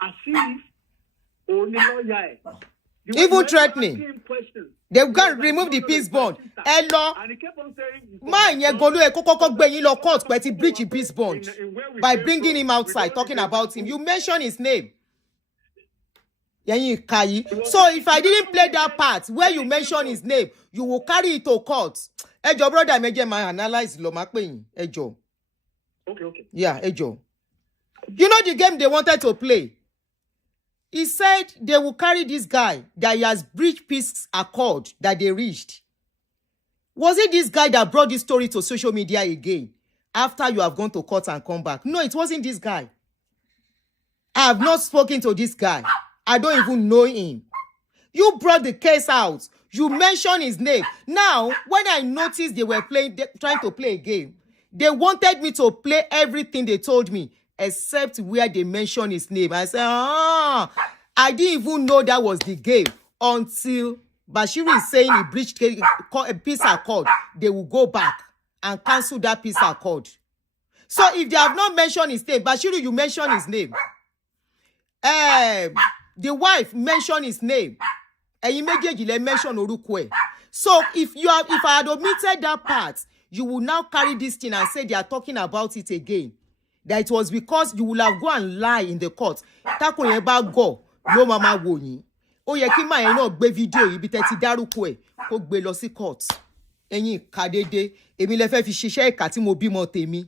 as if only lawyer. Even threatening. They've got to remove the peace bond. Hello. Man, you're going to court but he breach the peace bond by bringing him outside, talking about him. You mentioned his name. So if I didn't play that part where you mention his name, you will carry it to court. Ejo, brother, I may my analyze lo ma pe yin. Ejo. Okay. Yeah, Ejo. You know the game they wanted to play? He said they will carry this guy that he has breached peace accord that they reached. Was it this guy that brought this story to social media again after you have gone to court and come back? No, it wasn't this guy. I have not spoken to this guy. I don't even know him. You brought the case out. You mentioned his name. Now, when I noticed they were trying to play a game, they wanted me to play everything they told me, except where they mentioned his name. I said, I didn't even know that was the game until Bashiru is saying he breached a peace accord. They will go back and cancel that peace accord. So if they have not mentioned his name, Bashiru, you mentioned his name. The wife mentioned his name. And immediately mention orúkọ ẹ̀. So if I had omitted that part, you will now carry this thing and say they are talking about it again. That it was because you will have go and lie in the court. Tako yẹn bá go, no mama wò yín. Ó yẹ kí máa yẹn náà gbé fídíò yìí bí tẹ́ ti dárúkọ ẹ̀ kó gbé lọ sí court. Ẹ̀yin ìkà dédé, èmi lẹ fẹ́ fi ṣiṣẹ́ ìkà tí mo bímọ tèmi.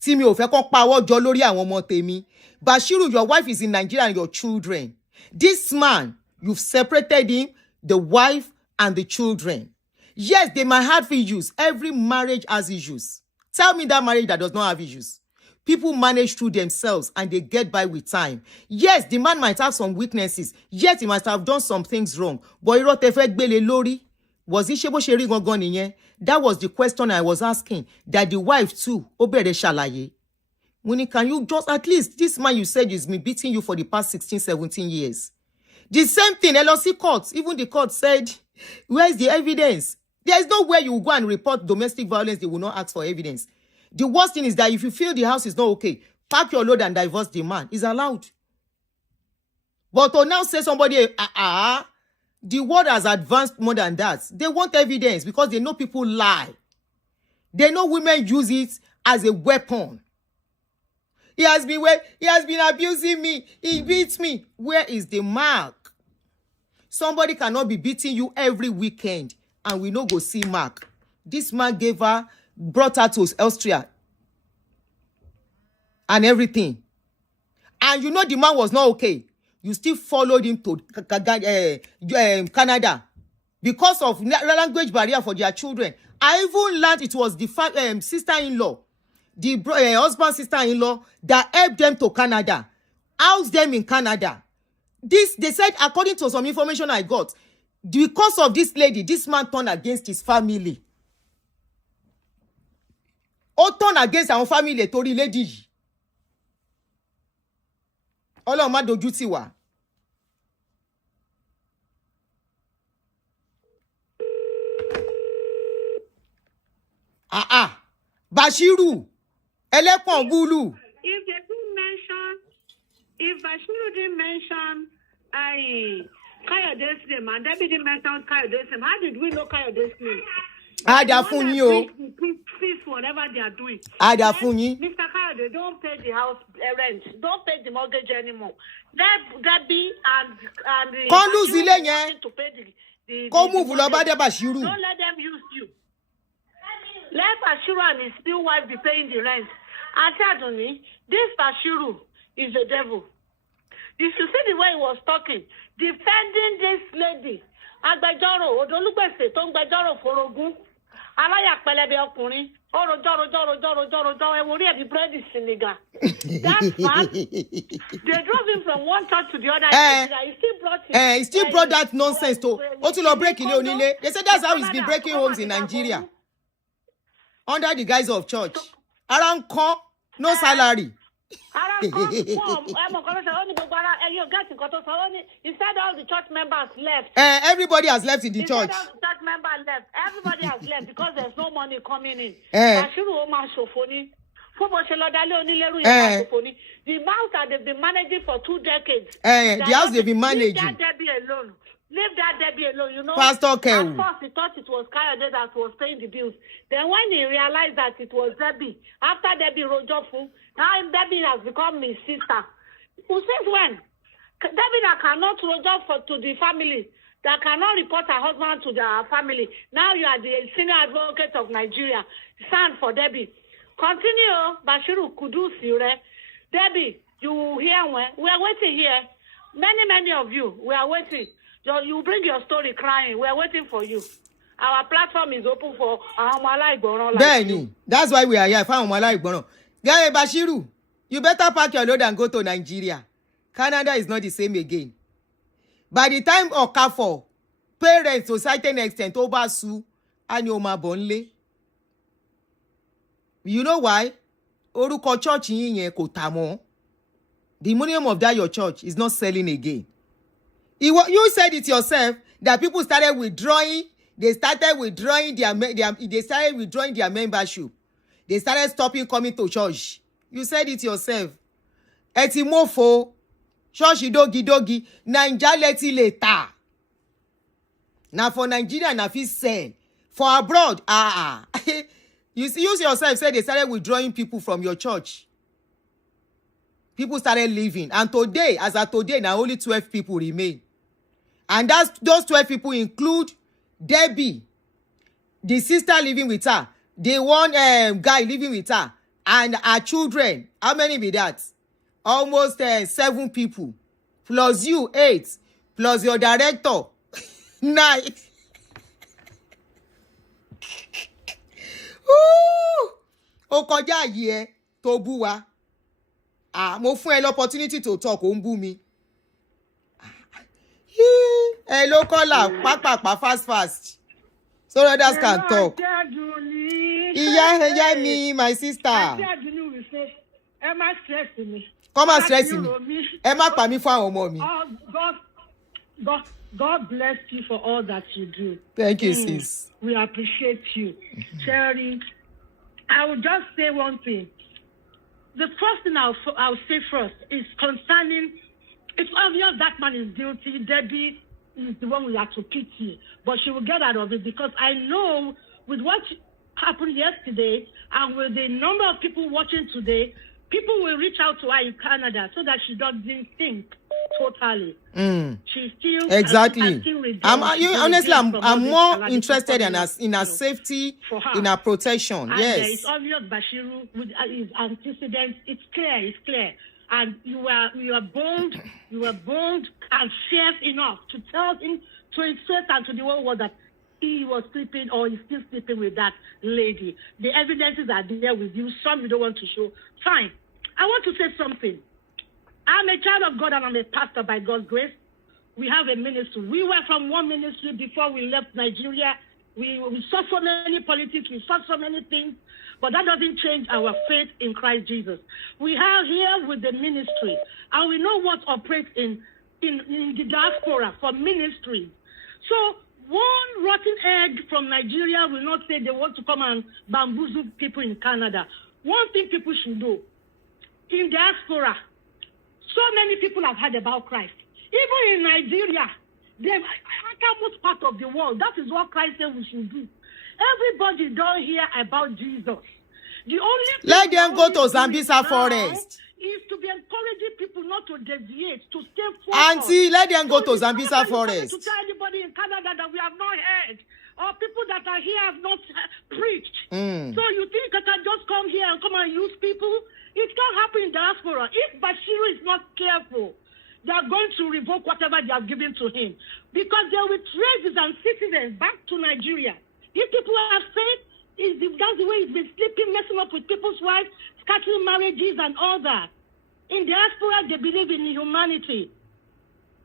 Tí mi ò fẹ́ kó pawọ́ jọ lórí àwọn ọmọ tèmi. Bashiru, your wife is in Nigeria and your children. This man, you've separated him, the wife and the children. Yes, they might have issues. Every marriage has issues. Tell me that marriage that does not have issues. People manage through themselves and they get by with time. Yes, the man might have some weaknesses. Yes, he must have done some things wrong. But irọ́ tẹ́ fẹ́ gbélé lórí. Was he ṣe bó ṣe rí gangan nìyẹn? That was the question I was asking. That the wife too, ó bẹ̀rẹ̀ ṣàlàyé. Muni, can you just, at least, this man you said has been beating you for the past 16, 17 years. The same thing, LLC court, even the court said, where's the evidence? There is no way you will go and report domestic violence, they will not ask for evidence. The worst thing is that if you feel the house is not okay, pack your load and divorce the man. It's allowed. But to now say somebody, the world has advanced more than that. They want evidence because they know people lie. They know women use it as a weapon. He has been abusing me. He beats me. Where is the mark? Somebody cannot be beating you every weekend and we no go see mark. This man brought her to Austria and everything. And you know the man was not okay. You still followed him to Canada because of language barrier for their children. I even learned it was the sister-in-law, the husband sister-in-law that helped them to Canada, housed them in Canada. They said, according to some information I got, because of this lady, this man turned against his family. Ó turn against our family torí lady yìí. Ọlọ́run má dojú tì wá. Bashiru. Ẹlẹ́pọ̀n gúlù. If Bashiru didn't mention Kayode's name and Debbie didn't mention Kayode's name, how did we know Kayode's name? Fún yín o. Whatever they are doing. Fún yín. Mr. Kayode, don't pay the house rent. Don't pay the mortgage anymore. Let Debbie and Kọ́ lùsí ilé yẹn. To pay the Kó move lọ bá dé Bashiru. Don't let them use you. Let Bashiru and his new wife be paying the rent. Aunty Aduni, this Bashiru is the devil. You should see the way he was talking, defending this lady. Agbẹjọ́rò Odolugbese tó ń gbẹjọ́rò forogun. Aláyà pẹlẹbẹ ọkùnrin. Ọ̀rọ̀ ẹ̀wọ̀n ẹ̀bí búrẹ́dì Senegal. That man, they drove him from one church to the other. He still brought that nonsense to. Ó tún lọ break ilé onílé. They said that's how he's been breaking homes in Nigeria. Under the guise of church. Ara ń kọ́, no salary. He said all the church members left. Everybody has left in the church. All the church members left. Everybody has left because there's no money coming in. The house that they've been managing for 2 decades. The house they've been managing. Leave that Debbie alone. Leave that Debbie alone. You know, Pastor Kewu. At first he thought it was Kayode that was paying the bills. Then when he realized that it was Debbie, after Debbie Rojofu, now Debbie has become his sister. Who says when? Debbie that cannot Rojofu to the family, that cannot report her husband to the family. Now you are the senior advocate of Nigeria. Stand for Debbie. Continue, Bashiru Kudu Sire. Debbie, You hear when we are waiting here. Many of you, we are waiting. You bring your story crying. We are waiting for you. Our platform is open for Igbannor. Benny, that's why we are here. Igbannor. Guy Bashiru, you better pack your load and go to Nigeria. Canada is not the same again. By the time Okafor, parents to certain extent over sue and Yoma Bonle. You know why? Orúkọ church yín yẹn kò tà mọ́. The minimum of that your church is not selling again. You said it yourself that people started withdrawing. They started withdrawing their membership. They started stopping coming to church. You said it yourself. Etimofo, church dogi, Naija leti leta. Now for Nigeria, na fit sell. For abroad, You yourself said they started withdrawing people from your church. People started leaving. And today, as of today, now only 12 people remain. And those 12 people include Debbie, the sister living with her, the one guy living with her, and her children. How many be that? Almost 7 people. Plus you, 8. Plus your director, 9. Ó kọjá yìí ẹ tó bú wa. Mo fún ẹ l'opportunity to talk, ó ń bú mi. Hello caller, pàpàpà fast. So others can talk. Ìyá mi, my sister. Aduni will say, ẹ má stress me. Come and stress me. Ẹ má pa mí fún àwọn ọmọ mi. God bless you for all that you do. Thank you, sis. We appreciate you. Cherry, I will just say one thing. The first thing I'll say first is concerning, it's obvious that man is guilty. Debbie is the one we have to pity, but she will get out of it because I know with what happened yesterday and with the number of people watching today, people will reach out to her in Canada so that she doesn't think totally. She's still exactly. Honestly, I'm more interested in her safety, in her protection. And yes, it's obvious Bashiru with his antecedents. It's clear. And you were bold and fierce enough to tell him to his face and to the whole world that he was sleeping or he's still sleeping with that lady. The evidences are there with you. Some you don't want to show. Fine. I want to say something. I'm a child of God and I'm a pastor by God's grace. We have a ministry. We were from one ministry before we left Nigeria. We saw so many politics. We saw so many things. But that doesn't change our faith in Christ Jesus. We are here with the ministry. And we know what operates in the diaspora for ministry. So one rotten egg from Nigeria will not say they want to come and bamboozle people in Canada. One thing people should do, in diaspora, so many people have heard about Christ. Even in Nigeria, most part of the world, that is what Christ said we should do. Everybody don't hear about Jesus. The only let them go to Zambisa forest. Is to be encouraging people not to deviate, to stay focused. Aunty, let them go to Zambisa forest. To tell anybody in Canada that we have not heard, or people that are here have not preached. So you think I can just come here and come and use people? It can't happen in diaspora. If Bashiru is not careful, they are going to revoke whatever they have given to him. Because they will trace his citizens back to Nigeria. If people have faith, that's the way he's been sleeping, messing up with people's wives, scattering marriages and all that. In diaspora, they believe in humanity.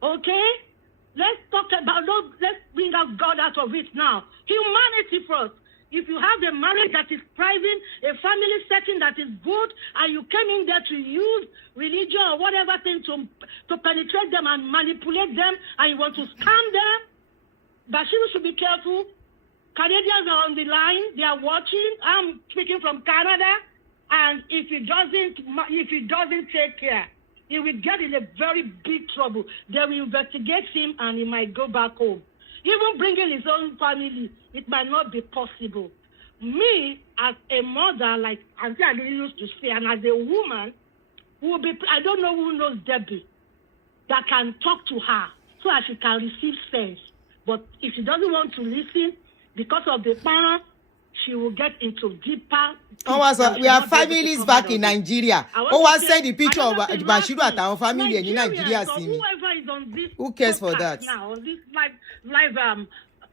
Okay? Let's bring out God out of it now. Humanity first. If you have a marriage that is thriving, a family setting that is good, and you came in there to use religion or whatever thing to penetrate them and manipulate them, and you want to scam them, Bashiru should be careful. Canadians are on the line. They are watching. I'm speaking from Canada. And if he doesn't take care, he will get in a very big trouble. They will investigate him and he might go back home. Even bringing his own family, it might not be possible. Me, as a mother, like Aunty Aduni used to say, and as a woman, I don't know who knows Debbie, that can talk to her so that she can receive sense. But if she doesn't want to listen, because of the power, she will get into deeper. We have families back in Nigeria. Send the picture of Bashiru at our family in Nigeria. So whoever is on this, who cares for that? Now on this live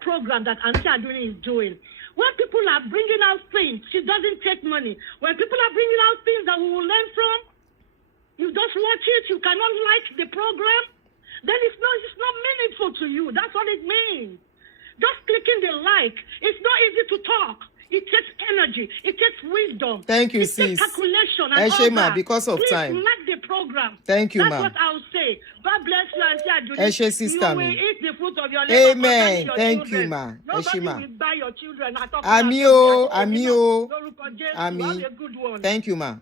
program that Aunty Aduni is doing. When people are bringing out things, she doesn't take money. When people are bringing out things that we will learn from, you just watch it. You cannot like the program. Then it's not meaningful to you. That's what it means. Just clicking the like. It's not easy to talk. It takes energy. It takes wisdom. Thank you, sis. It takes calculation and all that. Because of Please time. like the program. Thank you, That's what I'll say. God bless you, Aunty Aduni. Sister, you will eat the fruit of your labor. Amen. Thank you, ma. Nobody will buy your children. Amio. Thank you, ma.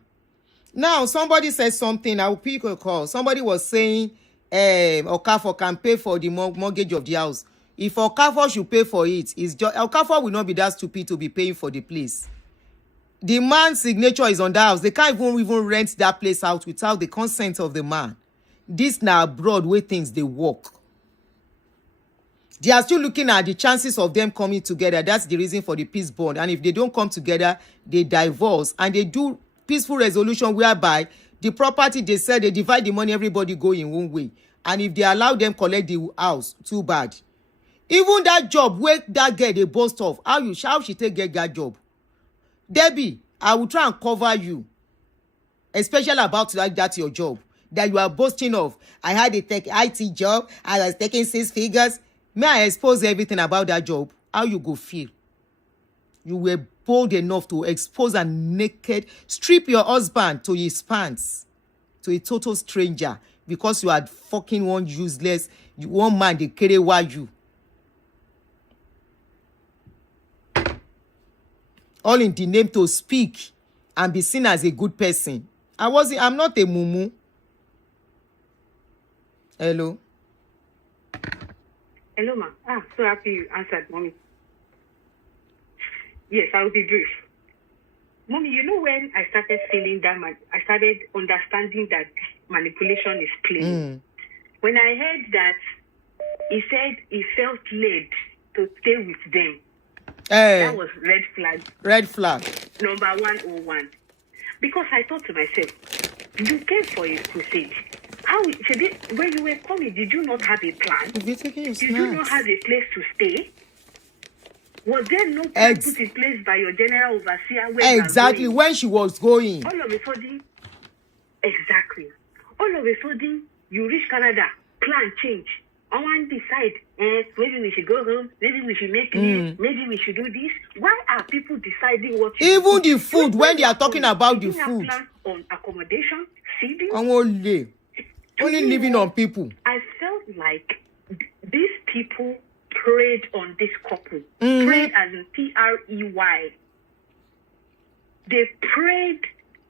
Now, somebody said something. I will pick a call. Somebody was saying Okafor can pay for the mortgage of the house. If Okafor should pay for it, Okafor will not be that stupid to be paying for the place. The man's signature is on the house. They can't even rent that place out without the consent of the man. This now abroad where things they work. They are still looking at the chances of them coming together. That's the reason for the peace bond. And if they don't come together, they divorce and they do peaceful resolution whereby the property they sell, they divide the money, everybody go in one way. And if they allow them collect the house, too bad. Even that job where that girl they boast of, how she take get that job? Debbie, I will try and cover you, especially about that your job that you are boasting of. I had a tech IT job. I was taking 6 figures. May I expose everything about that job? How you go feel? You were bold enough to expose a naked, strip your husband to his pants, to a total stranger, because you had fucking one useless, one man they carry why you. All in the name to speak and be seen as a good person. I'm not a mumu. Hello. Hello, ma. So happy you answered, mommy. Yes, I will be brief. Mommy, you know when I started feeling that, I started understanding that manipulation is playing. When I heard that he said he felt led to stay with them, that was red flag. Red flag. Number 101. Because I thought to myself, you came for a crusade. When you were coming, did you not have a plan? Did you not have a place to stay? Was there no plan put in place by your general overseer? Exactly, when she was going. All of a sudden, you reach Canada, plan change. I want to decide, maybe we should go home, maybe we should make it, maybe we should do this. Why are people deciding what to Even do? The food, when they are talking about the food. Plan on accommodation, feeding. Only living on people. I felt like these people preyed on this couple. Preyed as in Prey. They preyed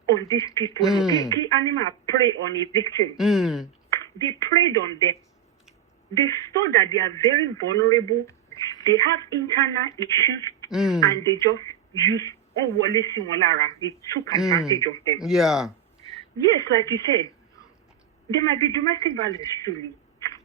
on these people. Okay, animal prey on a victim. They preyed on them. They saw that they are very vulnerable. They have internal issues, and they just use they took advantage of them. Yeah. Yes, like you said, there might be domestic violence truly.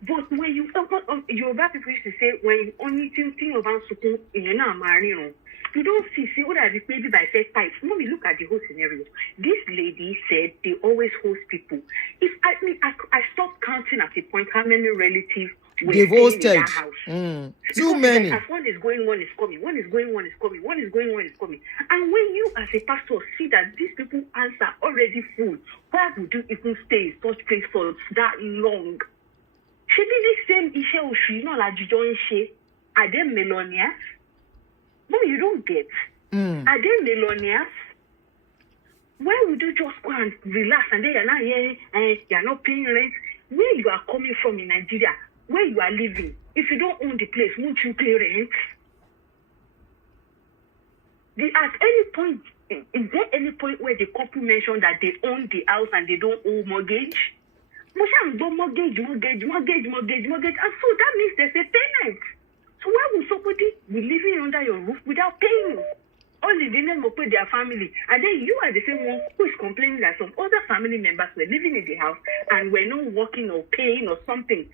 But when Yoruba people used to say, when you only think about Sukun, you're not marrying. You don't see what I be maybe by first time. Mommy, look at the whole scenario. This lady said they always host people. If I stopped counting at a point how many relatives were in that house. Too many. As one is going, one is coming. One is going, one is coming. One is going, one is coming. And when you, as a pastor, see that these people answer already full, why would you even stay in such place for that long? She did the same issue. Like are they millionaires? No, you don't get. Are they millionaires? Why would you just go and relax and then you're not here and you're not paying rent? Where you are coming from in Nigeria, where you are living, if you don't own the place, won't you pay rent? At any point, is there any point where the couple mentioned that they own the house and they don't owe mortgage? Mortgage. And so that means there's a payment. So why would somebody be living under your roof without paying? Only the name of their family. And then you are the same one who is complaining that some other family members were living in the house and were not working or paying or something.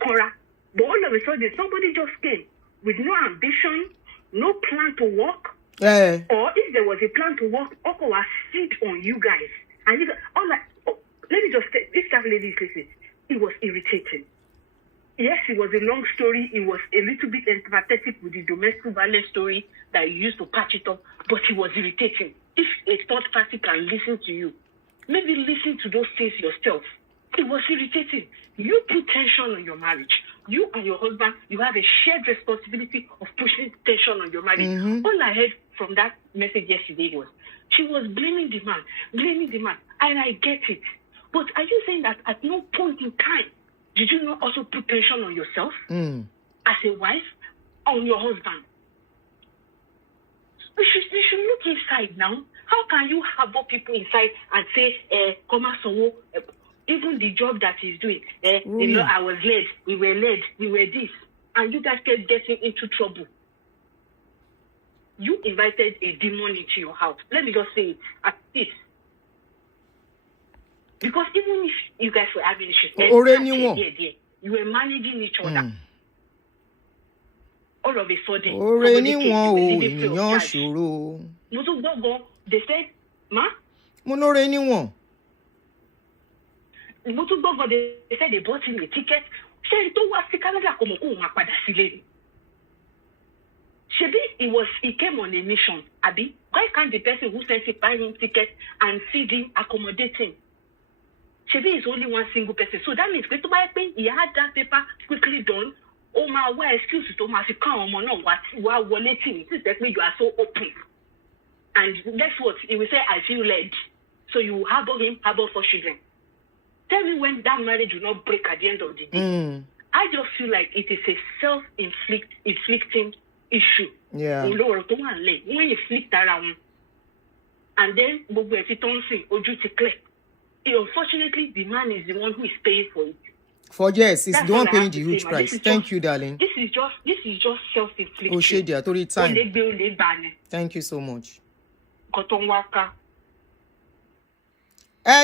Cora. But all of a sudden, somebody just came with no ambition, no plan to work, Or if there was a plan to work, Oko was sit on you guys. And you guys, let me just say, this that lady is listening. It was irritating. Yes, it was a long story. It was a little bit empathetic with the domestic violence story that you used to patch it up, but it was irritating. If a third party can listen to you, maybe listen to those things yourself. It was irritating. You put tension on your marriage. You and your husband, you have a shared responsibility of pushing tension on your marriage. Mm-hmm. All I heard from that message yesterday was, she was blaming the man, and I get it. But are you saying that at no point in time did you not also put tension on yourself as a wife, on your husband? We should look inside now. How can you have more people inside and say, even the job that he's doing, I was led, we were this, and you guys kept getting into trouble. You invited a demon into your house. Let me just say it as this. Because even if you guys were having issues, you were managing each other. All of a sudden, they said, Ma? They said they bought him a ticket. He came on a mission. Abi, why can't the person who sent him buy him ticket and feed him, accommodate him? Shebi is only one single person. So that means he had that paper quickly done. Oh my, why excuse to my come on, what waiting? This is you are so open. And guess what? He will say, I feel led. So you harbor him, harbor for children. Tell me when that marriage will not break at the end of the day. I just feel like it is a self-inflicting issue. Yeah. When you flick around, and then unfortunately, the man is the one who is paying for it. Yes, it's the one paying the huge price. Thank you, darling. This is just self-inflicted. Oh, shade, I told you time. Thank you so much.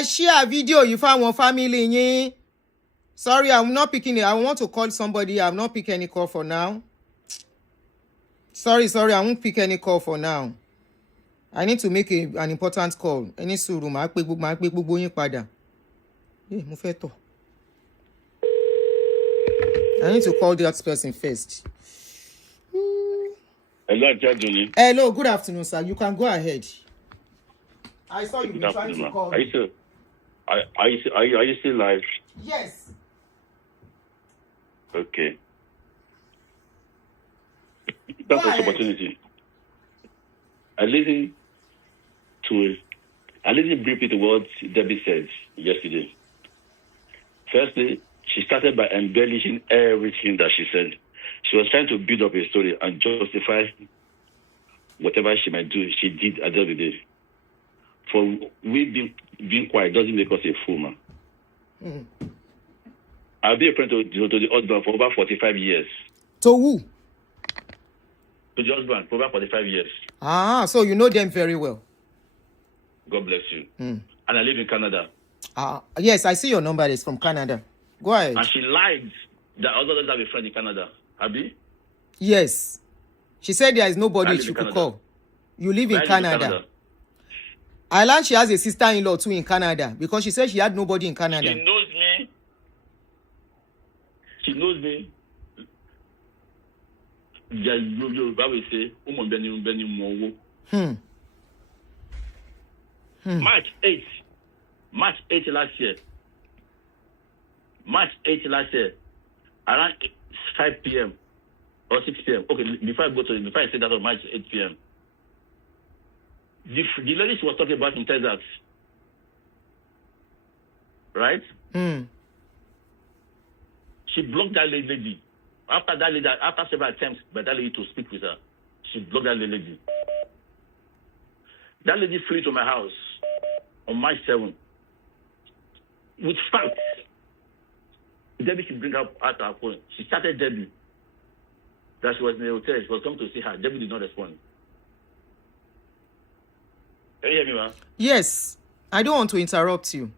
Share video you found one family. Sorry, I'm not picking it. I want to call somebody. I'm not picking any call for now. Sorry, I won't pick any call for now. I need to make an important call. Any suru ma pe gbogbo yin pada. Mo fẹ́ tọ̀. I need to call that person first. Hello, Aduni. Hello, good afternoon, sir. You can go ahead. I saw you been trying to call. Are you still live? Yes. Okay. That's an opportunity. I listened briefly to what Debbie said yesterday. Firstly, she started by embellishing everything that she said. She was trying to build up a story and justify whatever she might do. She did at the end of the day. For we being quiet doesn't make us a fool, man. I've been a friend to the husband for over 45 years. To who? To the husband for over 45 years. Ah, so you know them very well. God bless you. And I live in Canada. Yes, I see your number is from Canada. Go ahead. And she lied that other doesn't have a friend in Canada. Abi? Yes. She said there is nobody she could call. You live in Canada. I learned she has a sister-in-law too in Canada because she said she had nobody in Canada. She knows me. March 8th last year. Around 5 p.m. or 6 p.m. Okay, before I say that on March 8 p.m. The lady she was talking about in Texas, right? She blocked that lady. After several attempts by that lady to speak with her, she blocked that lady. That lady flew to my house on March 7th with facts. Debbie should bring her out her phone. She started Debbie that she was in the hotel. She was coming to see her. Debbie did not respond. Can you hear me, man? Yes. I don't want to interrupt you.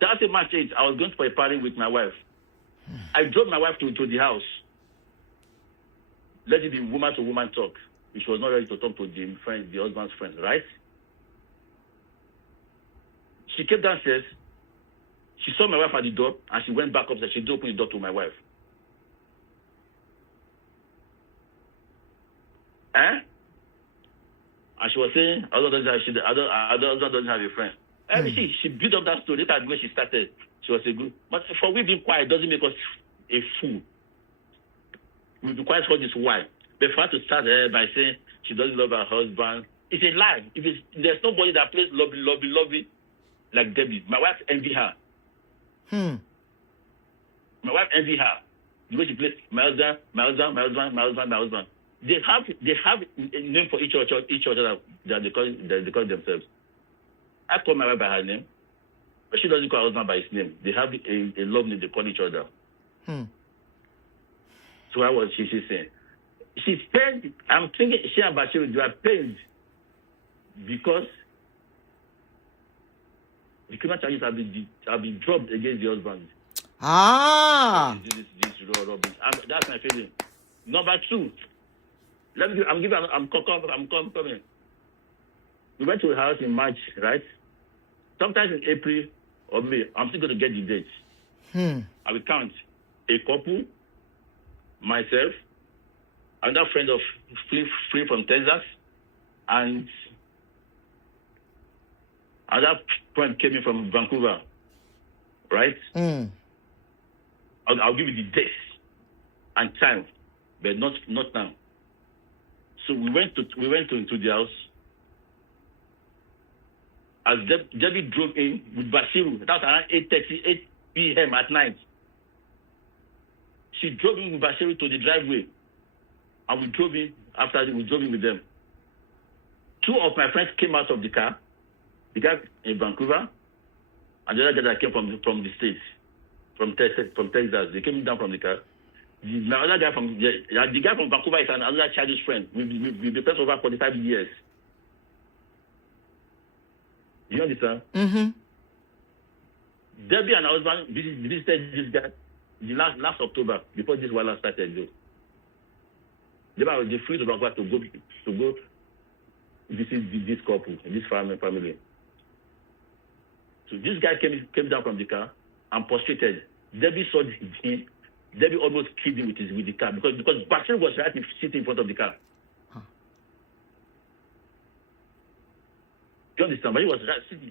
That's a March 8th. I was going for a party with my wife. I drove my wife to the house. Let it be woman to woman talk. she was not ready to talk to the husband's friend, right? She came downstairs. She saw my wife at the door, and she went back upstairs. She did open the door to my wife. And she was saying, I don't have a friend. She built up that story. Look at the way she started. She was a good. But for we being quiet doesn't make us a fool. We'll be quiet for this why. But for her to start by saying she doesn't love her husband, it's a lie. There's nobody that plays lovely like Debbie. My wife envy her. My wife envy her. The way she plays my husband. They have a name for each other that they call themselves. I call my wife by her name, but she doesn't call her husband by his name. They have a love name they call each other. So what was she saying? She's pained. I'm thinking she and Bashir, they are pained because the criminal charges have been dropped against the husband. This rubbish. That's my feeling. Number two, I'm coming. We went to a house in March, right? Sometimes in April or May, I'm still going to get the dates. I will count a couple, myself, another friend of free from Texas, and another friend came in from Vancouver, right? I'll give you the dates and time, but not now. So we went into the house. As Debbie drove in with Bashiru, that was around 8 p.m. at night. She drove in with Bashiru to the driveway, and we drove in with them. Two of my friends came out of the car, the guy in Vancouver, and the other guy that came from the States, from Texas. They came down from the car. The other guy the guy from Vancouver is another childhood friend. We've been friends over 45 years. You understand? Debbie and her husband visited this guy the last October, before this war started. They were free to Vancouver to go visit this couple, this family. So this guy came down from the car and prostrated. Debbie saw him. Debbie almost killed him with the car because Bashir was right sitting in front of the car. You understand? But he was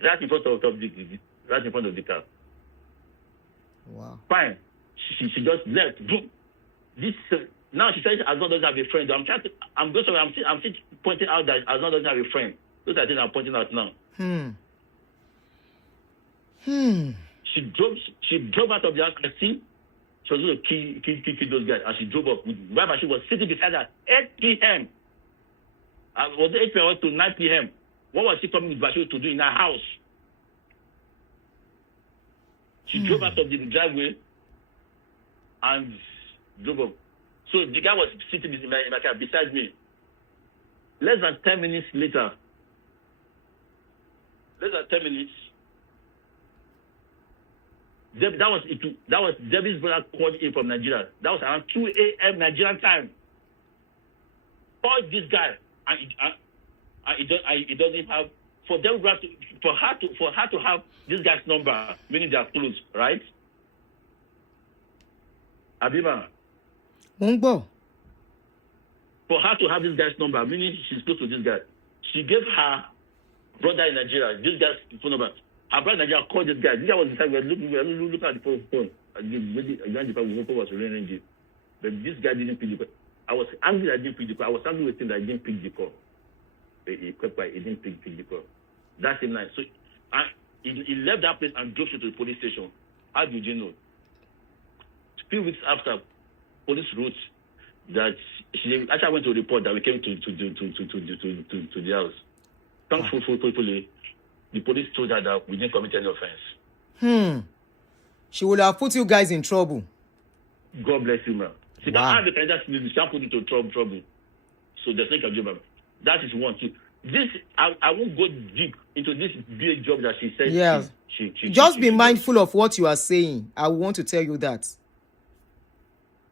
right in front of the car. Wow. Fine. She just left. Boom. Now she says Aduni doesn't have a friend. I'm still pointing out that Aduni doesn't have a friend. Those are things I'm pointing out now. She drove out of the house and see she was going to kill those guys, and she drove up. While she was sitting beside her 8 p.m. Was it 8 p.m. to 9 p.m.? What was she coming with Bashir to do in her house? She drove out of the driveway and drove up. So the guy was sitting in my car beside me. Less than 10 minutes later, that was Debbie's brother called in from Nigeria. That was around 2 a.m. Nigerian time. Called this guy, and it doesn't have for her to have this guy's number, meaning they are close, right? Abima. Mungbo. For her to have this guy's number, meaning she's close to this guy, she gave her brother in Nigeria this guy's phone number. Her brother in Nigeria called this guy. This guy was inside. We were looking at the phone. The phone was ringing. But this guy didn't pick the call. I was angry that I didn't pick the call. I was angry with him that I didn't pick the call. He kept quiet. He didn't pick the call. That's him nice. So he left that place and drove to the police station. How did you know? A few weeks after, police wrote that she actually went to report that we came to the house. Thankfully, the police told her that we didn't commit any offense. She would have put you guys in trouble. God bless you, man. She can't have the kind of she can't put you to trouble. So there's no job. That is one. Two. This I won't go deep into this big job that she said. Yeah. Just be mindful of what you are saying. I want to tell you that.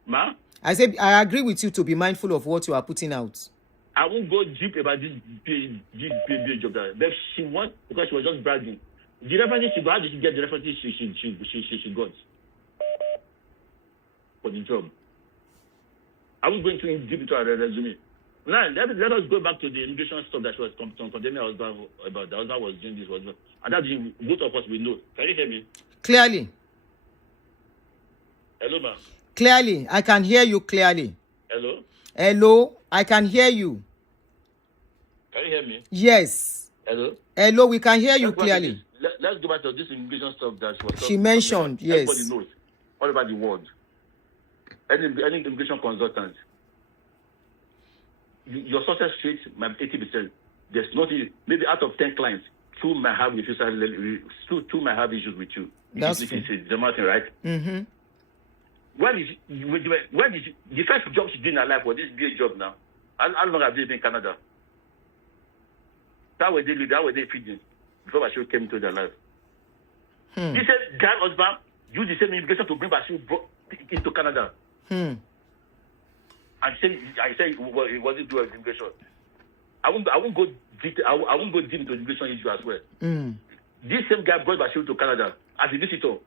Ma? I said I agree with you to be mindful of what you are putting out. I won't go deep about this BA job that she wants because she was just bragging. The references she got, how did she get the references she got for the job? I was going to deep into her resume. Now, let us go back to the immigration stuff that she was condemning her husband about. The husband was doing this, and that's both of us we know. Can you hear me? Clearly. Hello, ma'am. Clearly. I can hear you clearly. Hello? Hello? I can hear you. Can you hear me? Yes. Hello? Hello, we can hear you clearly. Let's go back to this immigration stuff that she mentioned, yes. Everybody knows, all over the world. Any immigration consultant, your success rate might be 80%. There's nothing, maybe out of 10 clients, 2 might have two might have issues with you. That's true. It's the matter, right? Mm-hmm. When is the first job she did in her life was this BA job now? How long have they been in Canada? How were they living? How were they feeding before Bashir came into their life? He said, guy husband used the same immigration to bring Bashir into Canada. I said it wasn't doing immigration. I won't go deep. I won't go deep into immigration issue as well. This same guy brought Bashir to Canada as a visitor.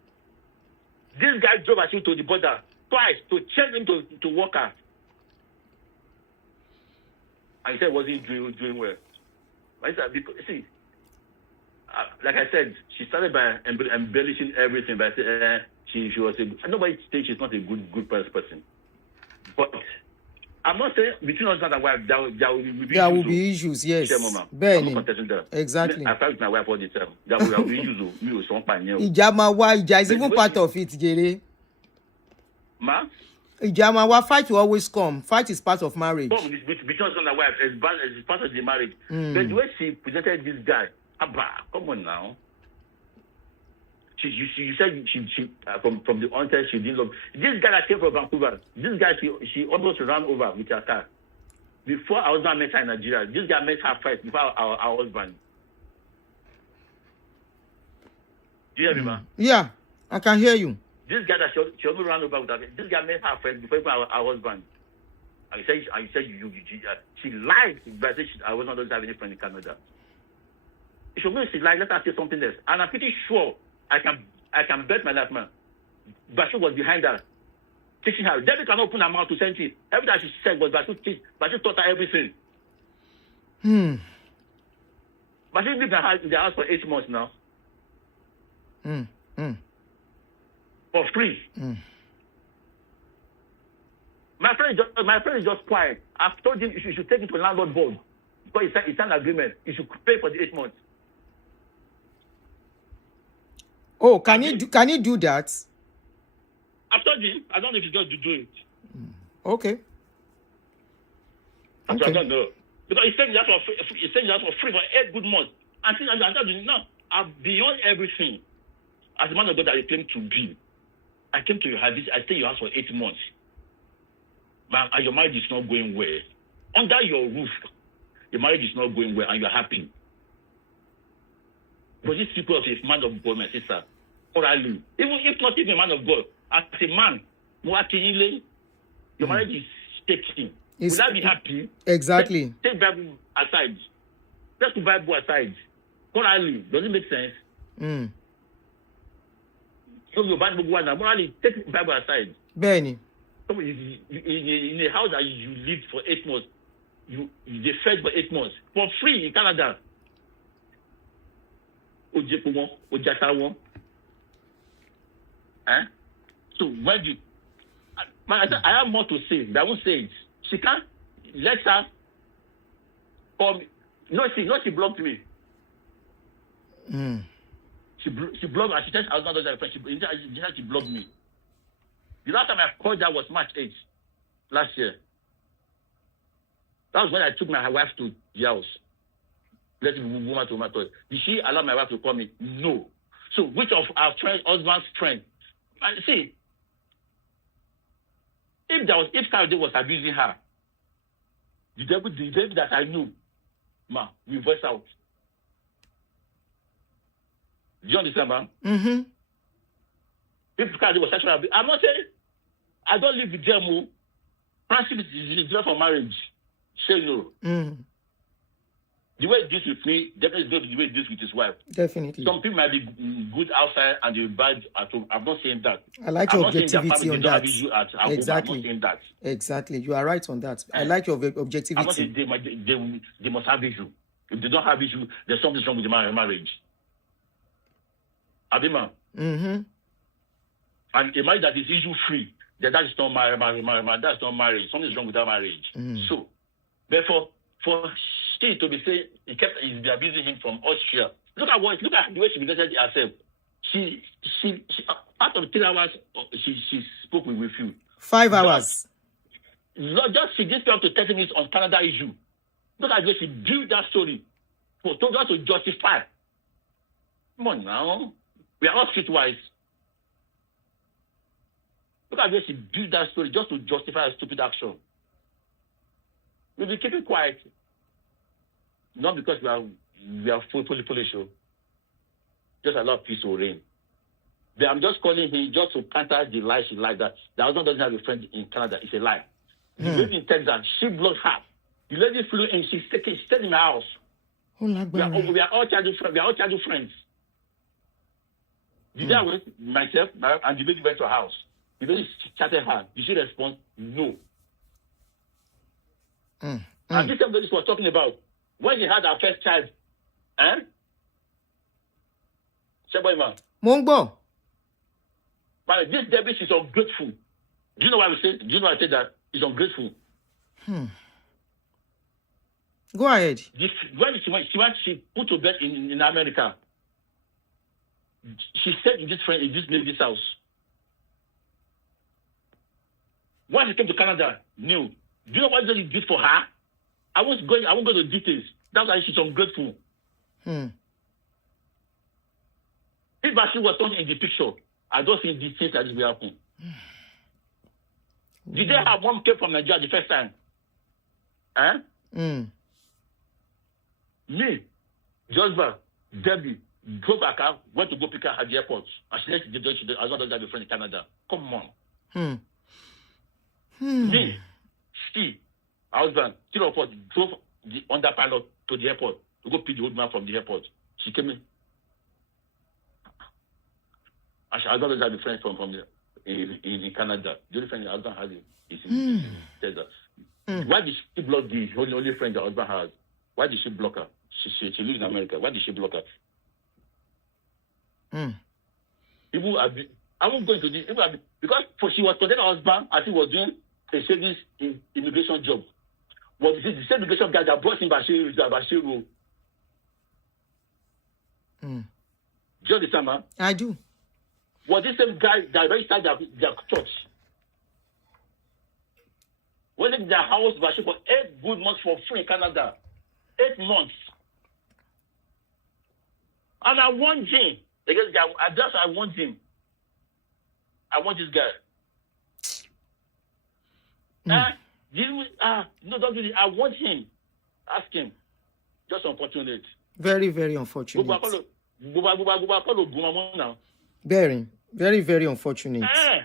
This guy drove Bashir to the border twice to change him to worker. And he said wasn't doing well. I said, because, see, like I said, she started by embellishing everything by saying she was nobody thinks she's not a good person. But I'm not saying between husband and wife there will be issues, yes. I'm not contesting that. Exactly. I fight with my wife all the time. There will be issues. Ija is even part of it, Jerry. Ma? Ijamawa fight will always come. Fight is part of marriage. Between husband and wife, it's part of the marriage. But the way she presented this guy, come on now. You said she from the onset she didn't love this guy that came from Vancouver. This guy she almost ran over with her car before our husband met her in Nigeria. This guy met her first before our husband. Do you hear me, man? Yeah, I can hear you. This guy that she almost ran over with her. This guy met her first before our husband. I said she lied, but I was not going to have any friend in Canada. If she lied, let her say something else. And I'm pretty sure I can bet my life, man. Bashir was behind her, teaching her. David can open her mouth to say anything. Everything she said was Bashir taught her everything. Bashir lived in the house for 8 months now. For free. My friend is just quiet. I've told him you should take it to landlord board because it's an agreement. You should pay for the 8 months. Oh, can you do that? I've told him. I don't know if he's going to do it. Okay. I don't know. Because he said he asked for free for 8 good months. And since I told him, no, I'm beyond everything. As a man of God that I claim to be, I came to your house. I stayed in your house for 8 months. And your marriage is not going well. Under your roof, your marriage is not going well and you're happy. But this people of a man of God, my sister, orally, even if not even a man of God, as a man, your marriage is taking. Will I be happy? Exactly. Take Bible aside. Let's put Bible aside. Morally, does it make sense? So your Bible one now, morally, take Bible aside. Benny. In a house that you lived for 8 months, they fed for 8 months for free in Canada. So when you, I have more to say, but I won't say it. She can't let her come. She blocked me. She blocked me. She said I was not a friend. She blocked me. The last time I called her was March 8th last year. That was when I took my wife to the house. Let the woman to my toilet. Did she allow my wife to call me? No. So which of our husband's friend? See, if Carol was abusing her, the devil that I knew, we voice out. Do you understand, man? Mm-hmm. If Carol was sexual abuse, I'm not saying I don't live with them. Friendship is there for marriage. Say no. The way he deals with me, definitely is going to be the way he deals with his wife. Definitely. Some people might be good outside and they're bad at home. I'm not saying that. I like your objectivity on that. Exactly. Home. I'm not saying that. Exactly. You are right on that. I like your objectivity. I'm not saying they must have issue. If they don't have issue, there's something wrong with the marriage. Abima. Mm-hmm. And a marriage that is issue-free, that is not marriage. That's not marriage. Something's wrong with that marriage. So, therefore, for she to be saying he's abusing him from Austria. Look at the way she presented herself. She out of 3 hours she spoke with you. 5 hours. Just she just up to 30 minutes on Canada issue. Look at the way she built that story to justify. Come on now. We are all streetwise. Look at the way she built that story just to justify a stupid action. We'll be keeping quiet. Not because we are fully show. Just allow peace to reign. But I'm just calling him just to counter the lie she lied that the husband doesn't have a friend in Canada. It's a lie. The lady in Texas, she blocked her. The lady flew in, she stayed in my house. We are all childhood friends. We are all childhood friends. The day I went, myself, and the lady went to her house. The lady chatted her. Did she respond? No. And this lady was talking about when she had her first child. Sheboyman. Mongbo. But this Debbie is ungrateful. Do you know why we say? Do you know why I say that? It's ungrateful. Go ahead. When she put to bed in America. She stayed in this lady's house. When she came to Canada, no. Do you know what he did for her? I won't go to details. That's why she's ungrateful. If Bashir was not in the picture, I don't think these things like this will happen. Did they have one came from Nigeria the first time? Me, Joseph, Debbie, drove back out, went to go pick her at the airport. And she left the as well as have a friend in Canada. Come on. Me, she, her husband, still of us, drove the underpilot to the airport to go pick the old man from the airport. She came in. And she has always had a friend from in Canada. The only friend her husband has is in Texas. Why did she block the only friend her husband has? Why did she block her? She lives in America. Why did she block her? I won't go into this. Because she was protecting her husband as he was doing a savings immigration job. Was the same immigration guy that brought in Bashiru? Do you understand, man? I do. Was this same guy that registered their church? Went in their house Bashir for 8 good months for free in Canada. 8 months. And I want him. I want him. I want this guy. No, don't do it. I want him. Ask him. Just unfortunate. Very, very unfortunate. Very, very, very unfortunate. Not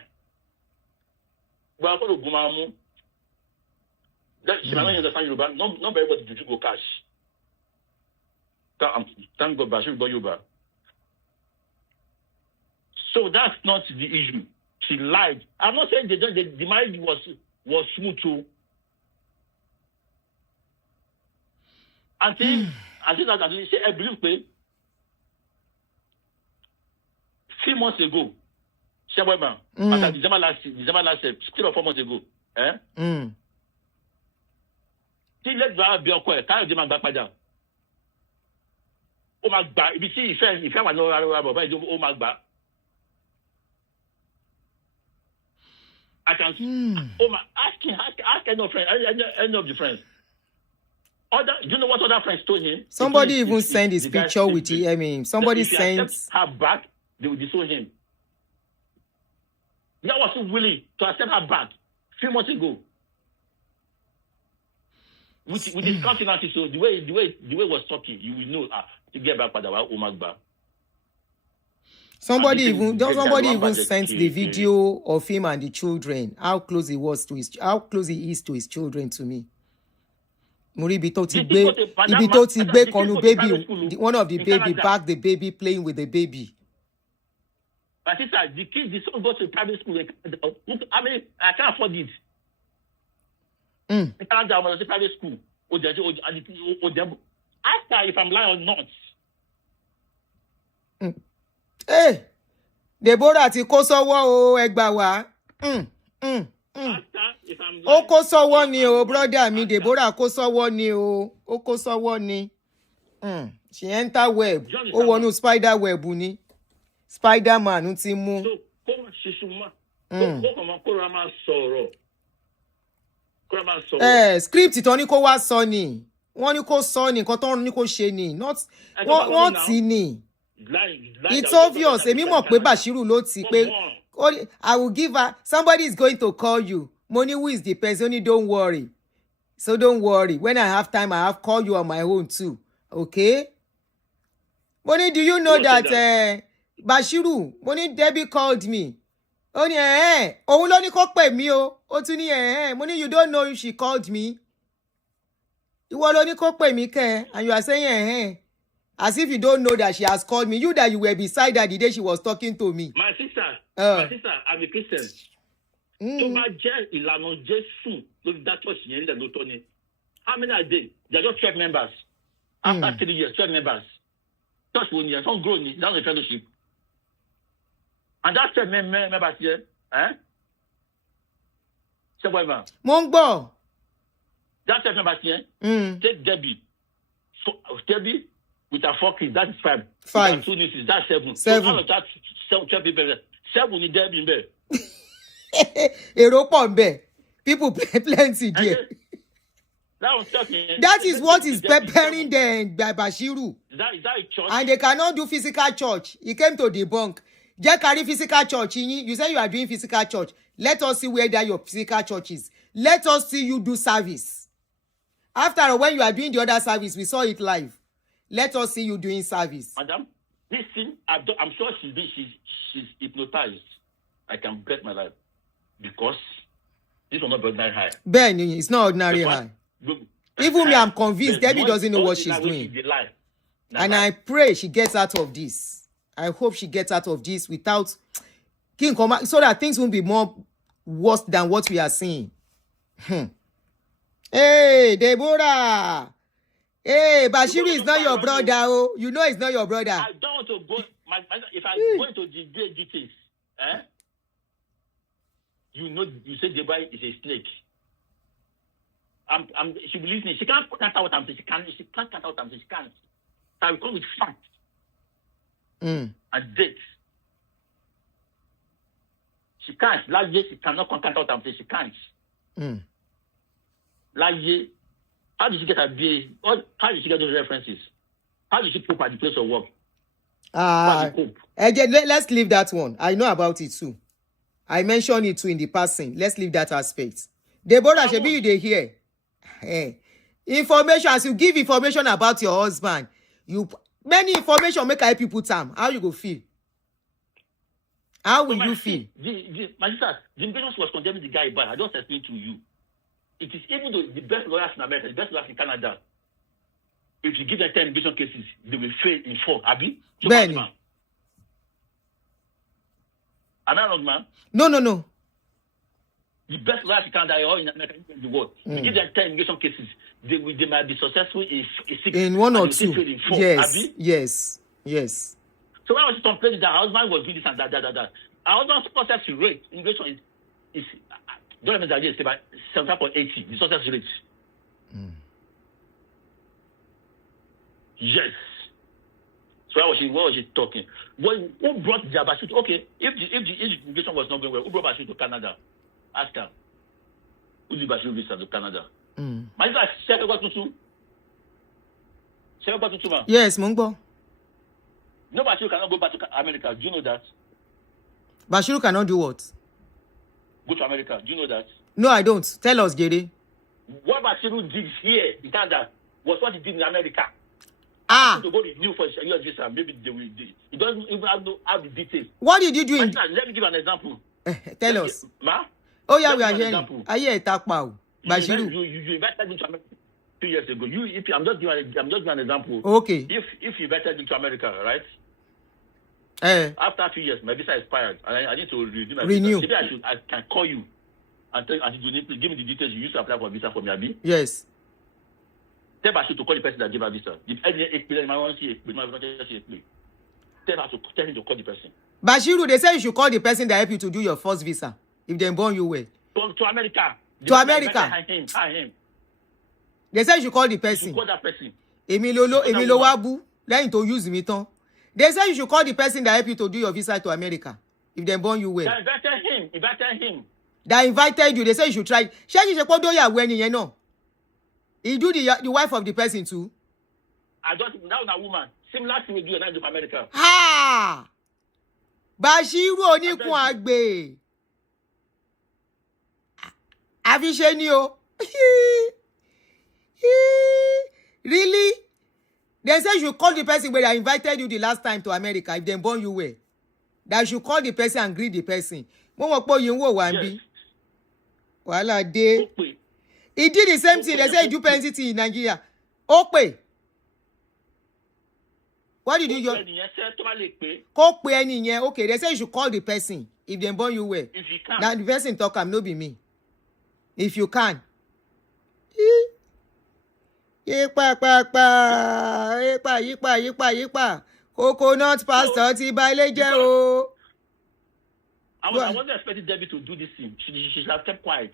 everybody do go cash. Thank God, Bashir got you back. So that's not the issue. She lied. I'm not saying the marriage was smooth too. Until that, I believe me. 3 months ago, Sheboyman, after December last year, 3 or 4 months ago, she let her be okay. Can't you demand back by down? Oh my God! If you see, if I want to know about oh my God. I can ask any of friends, any of the friends. Do you know what other friends told him? Somebody even sent his picture with him. I mean, somebody sent her back. They will disown him. The guy was so willing to accept her back 3 months ago. With his countenance, so the way was talking, you will know to get back by the Omagba. Somebody even sent the video of him and the children. How close he is to his children to me. mo rí ibi tó ti gbé kọnu baby, one of the baby back the baby playing with the baby. My sister, the son goes to private school. I mean, I can't afford it. In Canada, I was in private school. Ask her if I'm lying or not. Hey, Deborah ti kó sọ́wọ́ o, ẹ gbà wá. Ó kó sọ́wọ́ ni o, brother mi, Deborah kó sọ́wọ́ ni o. Ó kó sọ́wọ́ ni. She enter web. Ó wọnú spider web ni. Spider-Man ti mú. So, kó ṣe suma. Kó máa sọ̀rọ̀. Script tó ní kó wá sọ ni. Wọ́n ní kó sọ ni, nǹkan tó ní kó ṣe ni. Wọ́n ti ni. It's obvious. Èmi mọ̀ pé Bashiru ló ti pé I will give her, somebody is going to call you. Money, who is the person? Only don't worry. So don't worry. When I have time, I have call you on my own too. Okay? Money, do you know that Bashiru, Money Debbie called me. Only òun ló ní kó pè mí o. Ó tún ní Money, you don't know if she called me. Ìwọ ló ní kó pè mí kẹ́, and you are saying as if you don't know that she has called me. You that you were beside her the day she was talking to me. My sister, I'm a Christian. Tó bá jẹ́ ìlànà Jésù lórí that church yẹn lẹ̀ lóòótọ́ ni. How many are they? They are just 12 members. After 3 years, 12 members. Church 1 year, some grow ni, that's a fellowship. And that 12 members here, Say whatever. Mo ń gbọ́. That 12 members here, take Debbie. Debbie with her 4 kids, that is 5. 5. With 2 nieces, that's 7. 7. So out of that 12 people, 7 ní Debbie in there. Èrò pọ̀ ńbẹ̀. People plenty there. That is what is preparing them by Bashiru. Is that a church? And they cannot do physical church. He came to debunk. Jẹ́ carry physical church. You say you are doing physical church. Let us see where that your physical church is. Let us see you do service. After when you are doing the other service, we saw it live. Let us see you doing service. Madam, this thing, I'm sure she's hypnotized. I can bet my life. Because this will not be ordinary high. Benny, it's not ordinary high. Even me, I'm convinced Debbie doesn't know what she's doing. And I pray she gets out of this. I hope she gets out of this without King Koma, so that things won't be more worse than what we are seeing. Hey, Deborah. Hey, Bashiru is not your brother. Oh, you know it's not your brother. I don't want to go. If I go into the details, you know, you said Deborah is a snake. She believes me. She can't cut out what I'm saying. She can't cut out what I'm saying. She can't. So I will come with facts and dates. She can't. Last year, she cannot cut out what I'm saying. She can't. Last year, how did she get her BA? How did she get those references? How did she cope at the place of work? Let's leave that one. I know about it too. I mentioned it too in the passing. Let's leave that aspect. Deborah, should be you hear. Information, as you give information about your husband, many information make help you put time. How you go feel? How will you feel? My sister, the immigration was condemning the guy, but I just explained to you. It is even though the best lawyers in America, the best lawyers in Canada, if you give them 10 immigration cases, they will fail in 4. Abi? Benny. Am I wrong, man? No. The best lawyers in Canada or in America, in the world, you give them 10 immigration cases, they might be successful in 6. In 1 or 2. In 4. Yes. Abi? Yes. So when I was complaining that her husband was doing this and that. Her husband's success rate, immigration is don't remember that it's about 75.80, the success rate. Yes. So what was she talking? Who brought the Bashir to, okay, if the immigration was not going well, who brought Bashir to Canada? Ask her. Who did Bashir visa to Canada? My sister, yes, Mungbo. No, Bashir cannot go back to America. Do you know that? Bashiru cannot do what? Go to America. Do you know that? No, I don't. Tell us, Jerry. What Bashiru did here in Canada was what he did in America. To go renew for US visa, maybe they will do. He doesn't even have the details. What did you do? Let me give an example. Tell us. Ma? Oh, yeah, we are hearing. I hear a talk about Bashiru. You invited me to America 2 years ago. I'm just giving an example. Okay. If you invited me to America, right? After 2 years, my visa expired, and I need to renew my visa. Maybe I can call you and tell you, please give me the details you used to apply for a visa for me, Abi. Yes. Tell Bashir to call the person that gave her visa. Tell him to call the person. Bashiru, they say you should call the person that helped you to do your first visa if they born you well. To America. To America. Him. They say you should call the person. You call that person. Emilo Wabu. Then to use me ton. They say you should call the person that helped you to do your visa to America if they born you well. They invited him. That invited you. They say you should try. He do the wife of the person too. I just now a woman. Similar thing we do in America. Ha! Bashiru oníkun àgbè. Àfiṣe ni o. Really? They say you call the person where I invited you the last time to America if they born you well. That you call the person and greet the person. Mo mọ̀ pé yin wo wa nbi. Wàhálà dé. He did the same thing. They say he do plenty thing in Nigeria. Ope. What did you do? Call any yen. Okay, they say you should call the person if they born you well. If you can. Now the person talk am no be me. If you can. Yipa. Coconut pastor ti ba ile je o. I wasn't expecting Debbie to do this thing. She should have kept quiet.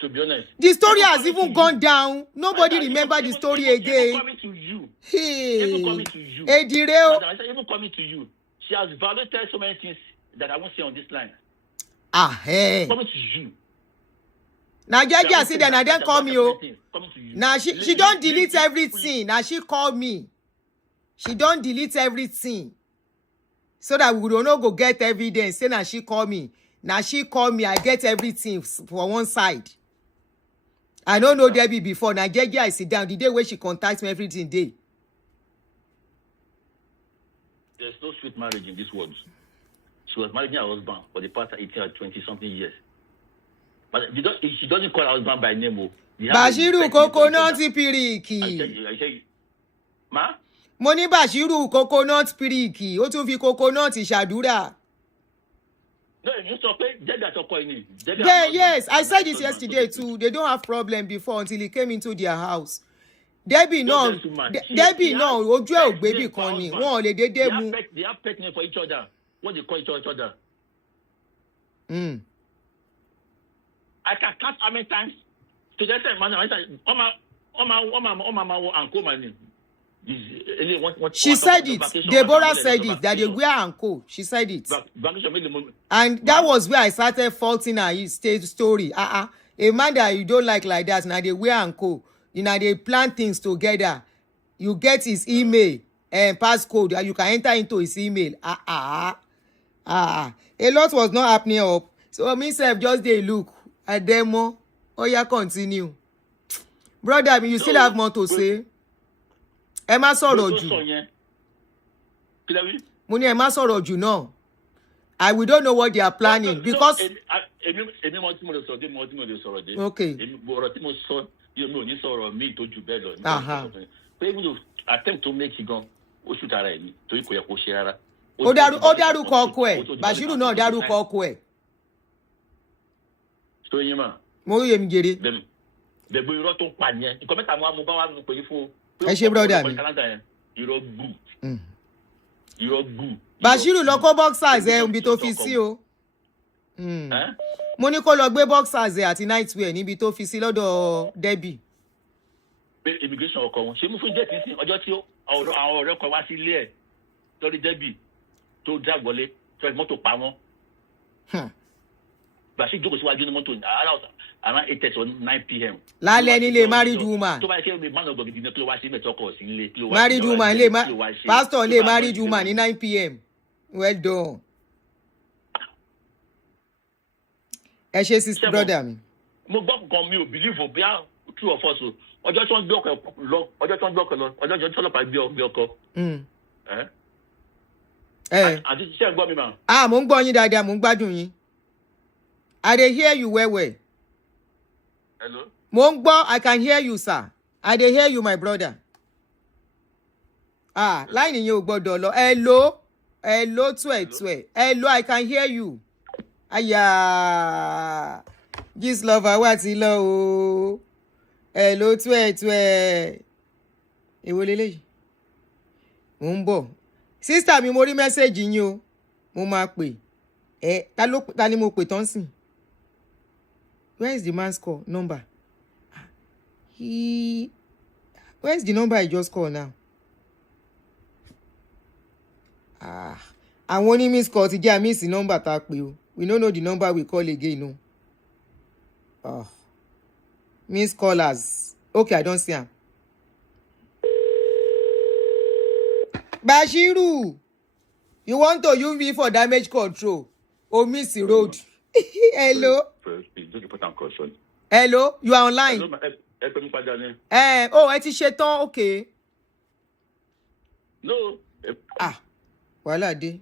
To be honest, the story has even gone down. Nobody remember the story again. Even coming to you. Hey. Even coming to you. Even coming to you. She has violated so many things that I won't say on this line. Hey. Coming to you. Now, Jaja said that I didn't call me. Oh. Now she don't delete everything. Now she called me. She don't delete everything. So that we don't go get evidence. Say now she called me. Now she called me. I get everything for one side. I don't know Debbie before. Now, Gege, I sit down. The day where she contacts me, everything day. There's no sweet marriage in this world. She was marrying her husband for the past 18 or 20-something years. But she doesn't call her husband by name. Bashiru coconut piriki. I say, Ma? Money Bashiru coconut piriki. O tún fi coconut ṣàdúrà. No, you stop it. Yes, I said this yesterday too. They don't have problem before until he came into their house. Debbie no, ojú ẹ̀ ò gbé bí kan ni. Wọ́n ò lè dédé mú. They have pet name for each other. What they call each other. I can count how many times. To just say, man, she said it. Deborah said it. That they wear anko. She said it. And that was where I started faulting her story. A man that you don't like that. Now they wear anko. You know, they plan things together. You get his email and passcode. And you can enter into his email. A lot was not happening up. So myself just they look at demo. Oh yeah, continue. Brother, you still have more to say. Ẹ má sọ̀rọ̀ jù. Mo ní ẹ má sọ̀rọ̀ jù náà. We don't know what they are planning because. Okay. Attempt to make it go. Ó dárúkọ ọkọ ẹ̀. Bashiru náà dárúkọ ọkọ ẹ̀. Mo yé mi jèrè. Ẹ ṣe brother mi. Bashiru lọ kó boxers ẹ níbi tó fi sí o. Mo ní kó lọ gbé boxers ẹ àti nightwear níbi tó fi sí lọ́dọ̀ Debbie. Immigration ọkọ wọn ṣe mú fún jẹ́ kí n sin ọjọ́ tí àwọn ọ̀rẹ́ kan wá sí ilé ẹ̀ lórí Debbie tó jágbọ́lé tó ẹ̀ mọ́tò pa wọ́n. Bashir jókòó síwájú ní mọ́tò around 8 or 9 p.m. Lálẹ́ nílé married woman. Tó bá yẹ kí ẹgbẹ́ man of God gidi kí ló wá sí mẹ́tọ́ kọ̀ sí nílé. Married woman lè pastor lè married woman ní 9 p.m. Well done. Ẹ ṣe sister brother mi. Mo gbọ́ nǹkan mi ò believe o bí a true or false o. Ọjọ́ tí wọ́n gbé ọkọ̀ lọ ọjọ́ tí ọlọ́pàá gbé ọkọ̀. Àti ṣiṣẹ́ gbọ́ mi mà. Mo ń gbọ́ yín dáadáa, mo ń gbádùn yín. I dey hear you well. Hello? Mo ń gbọ́, I can hear you, sir. I dey hear you, my brother. Line in your gbọ́dọ̀. Hello. Hello, Twe. Hello, I can hear you. Aya. This lover, what's he low? Hello, Twe. Èwo lélẹ́yìí. Mo ń bọ̀. Sister mi mo rí message yín o. Mo máa pè. Ta ni mo pè tán sìn? Where is the man's call number? Where is the number I just called now? Àwọn oní miss call ti jẹ́ miss number tá a pè o. We don't know the number we call again, no. Miss callers. Okay, I don't see him. Bashiru, you want to use me for damage control or miss the road? Hello? Hello, you are online. Ẹ ti ṣe tán, okay. No. Wàhálà dé.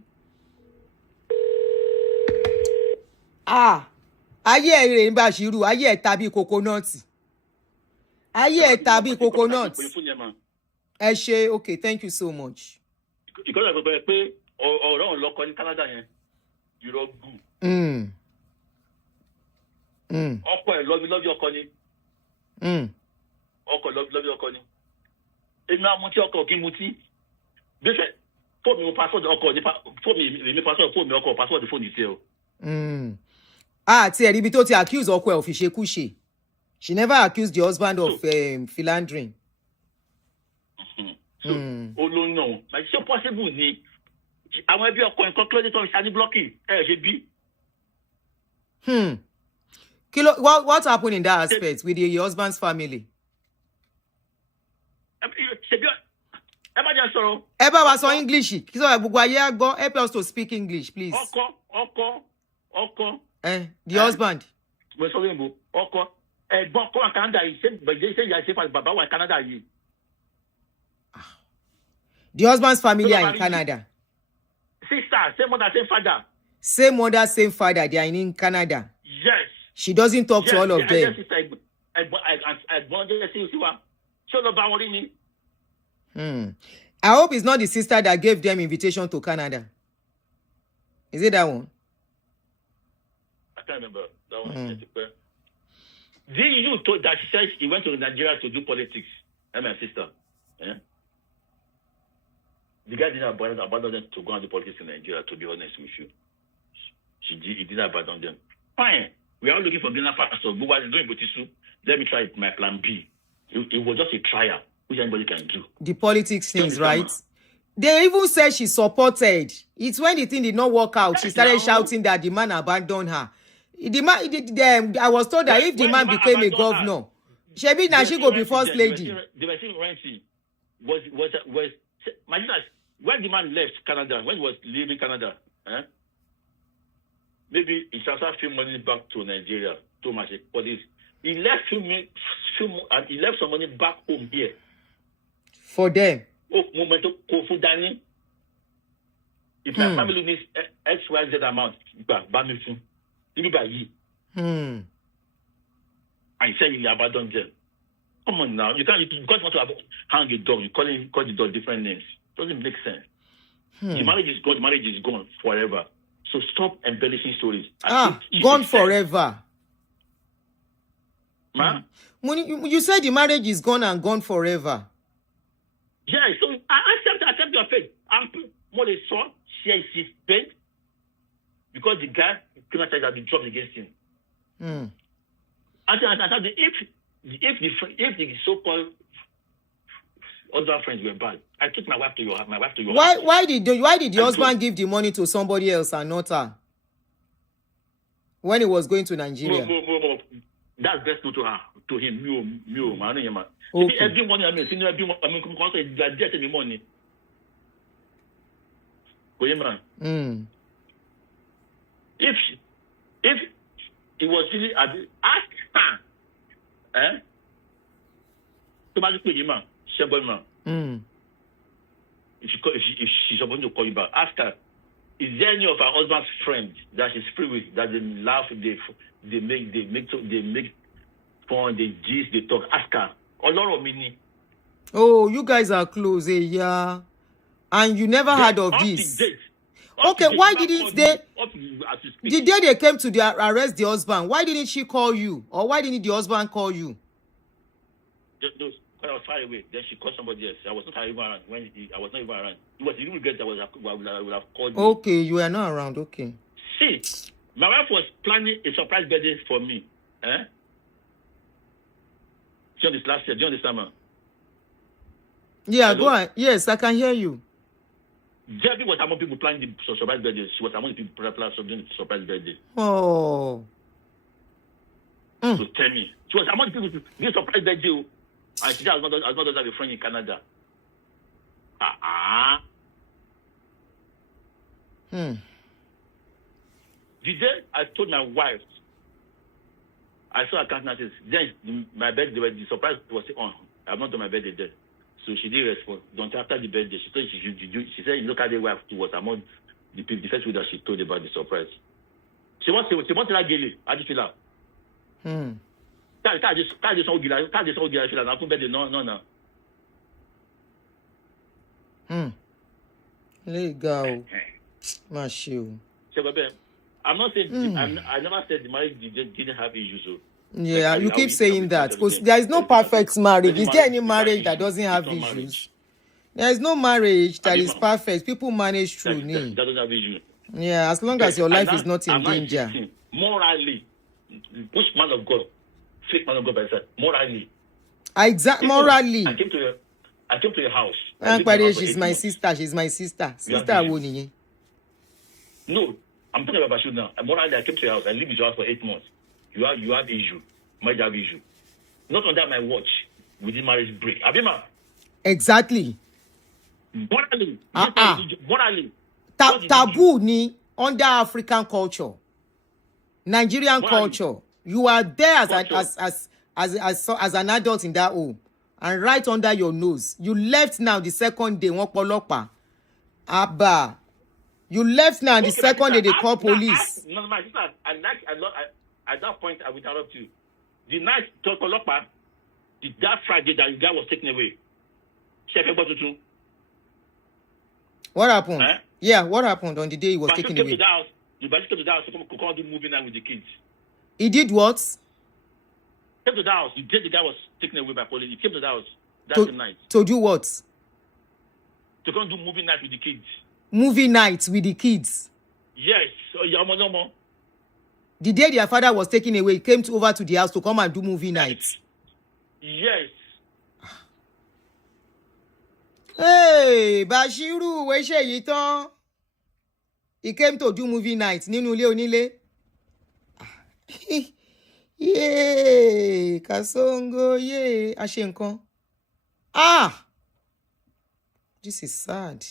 Ayé ẹ̀ ń Bashiru, ayé ẹ̀ tàbí coconut. Ayé ẹ̀ tàbí coconut. Ẹ ṣé, okay, thank you so much. Because I remember pé ọ̀rọ̀ òun lọ́kọ ní Canada yẹn. Irọ́ gbù. Ọkọ ẹ̀ lọ́bí ọkọ ni. Ọkọ lọ́bí ọkọ ni. Èmi àmútí ọkọ kí n mutí. Bẹ́sẹ̀ fóònù mi password ọkọ ní fóònù mi password fóònù mi ọkọ password fóònù ìṣe o. Tí ẹ̀rí ibi tó ti accuse ọkọ ẹ̀ of ìṣekúṣe. She never accused the husband of philandering. So, olóyún like so possible ni àwọn ẹbí ọkọ nǹkan credit on shani blocking ṣe bí. What happened in that aspect with your husband's family? Ẹ bá jẹ́ sọ̀rọ̀. Ẹ bá wa sọ English. Kí sọ gbogbo ayé á gbọ́. Help us to speak English, please. Ọkọ. The husband. Mo sọ wíńbó ọkọ ẹ̀gbọ́n ọkọ wa Canada yìí ṣe ìyá ṣe bàbá wa Canada yìí. The husband's family are in Canada. Sister, same mother, same father. Same mother, same father. They are in Canada. Yes. She doesn't talk to all of them. I hope it's not the sister that gave them invitation to Canada. Is it that one? I can't remember. That one. You told that she said she went to Nigeria to do politics. I'm my sister. Yeah? The guy didn't abandon them to go and do politics in Nigeria, to be honest with you. He didn't abandon them. Fine. We are all looking for greener pastors. But while doing Botisu, let me try my plan B. It was just a trial, which anybody can do. The politics things, right? They even said she supported. It's when the thing did not work out, she started shouting that the man abandoned her. I was told that if the man became a governor, Shebi now she go be first lady. They were saying renting was when the man left Canada, when he was leaving Canada, maybe he transferred few money back to Nigeria, too much for this. He left he left some money back home here. For them. If my family needs XYZ amount, I say you abandon them. Come on now. You guys want to hang a dog, you call the dog different names. Doesn't make sense. The marriage is gone forever. So stop embellishing stories. Gone forever. Ma? You said the marriage is gone and gone forever. Yeah, so I accept your faith. I'm more than so share his faith because the guy cannot say that the job against him. And if the so-called other friends were bad, I took my wife to your house. Why did the husband give the money to somebody else and not her when he was going to Nigeria? No. That's best to her, to him. Okay. Every money money. If it was really ask her, if she's supposed to call you back, ask her, is there any of her husband's friends that she's free with, that they laugh, they make fun, they gist, they talk? Ask her. Oh, you guys are close, yeah. And you never heard of this. Okay, why didn't they? The day they came to arrest the husband, why didn't she call you? Or why didn't the husband call you? I was far away. Then she called somebody else. I was not even around. I was not even around. It was the little girl that would have called me. Okay, you were not around. Okay. See, my wife was planning a surprise birthday for me. During this last year, during this summer. Yeah, hello? Go on. Yes, I can hear you. Debbie was among people planning the surprise birthday. She was among the people planning the surprise birthday. Oh. So tell me. She was among the people doing surprise birthday. And she said, I was not have a friend in Canada. The day I told my wife, I saw her countenance. Then my birthday, the surprise was on. I'm not on my birthday then. So she didn't respond. Don't after the birthday, she said she said look at the wife was among the first week that she told about the surprise. She wants to like Gilly. I just feel out. That is all Gilly. Now birthday no. Legal. Bashir. I'm not saying I never said the marriage didn't have issues. So. Yeah, you keep saying that because there is no perfect marriage. Is there any marriage that doesn't have issues? There is no marriage that is perfect. People manage through. That doesn't have issues. Yeah, as long as your life is not in danger. Morally, which man of God, fake man of God, by himself, morally. Morally. I came to your house. She's my sister. She's my sister. Sister Awoni. No, I'm talking about Bashir now. Morally, I came to your house. I lived in your house for 8 months. You have issue. Might have issue. Not under my watch. We did marriage break. Abima. Exactly. Morally. Morally. Taboo ni under African culture. Nigerian culture. You are there as an adult in that home. And right under your nose. You left now the second day. Abba. You left now the second day they call police. No, my sister, at that point, I will interrupt you. The night Tokolopa, that Friday that the guy was taken away. What happened? Yeah, what happened on the day he was taken away? The Bashir came to the house to come do movie night with the kids. He did what? Came to the house. The day the guy was taken away by police, he came to the house that night. To do what? To come do movie night with the kids. Movie night with the kids? Yes. The day their father was taken away, he came over to the house to come and do movie night. Yes. Hey, Bashiru, where she yiton? He came to do movie night. Nínú ilé onílé. Yay, Kasongo, yay, Ashenko. This is sad.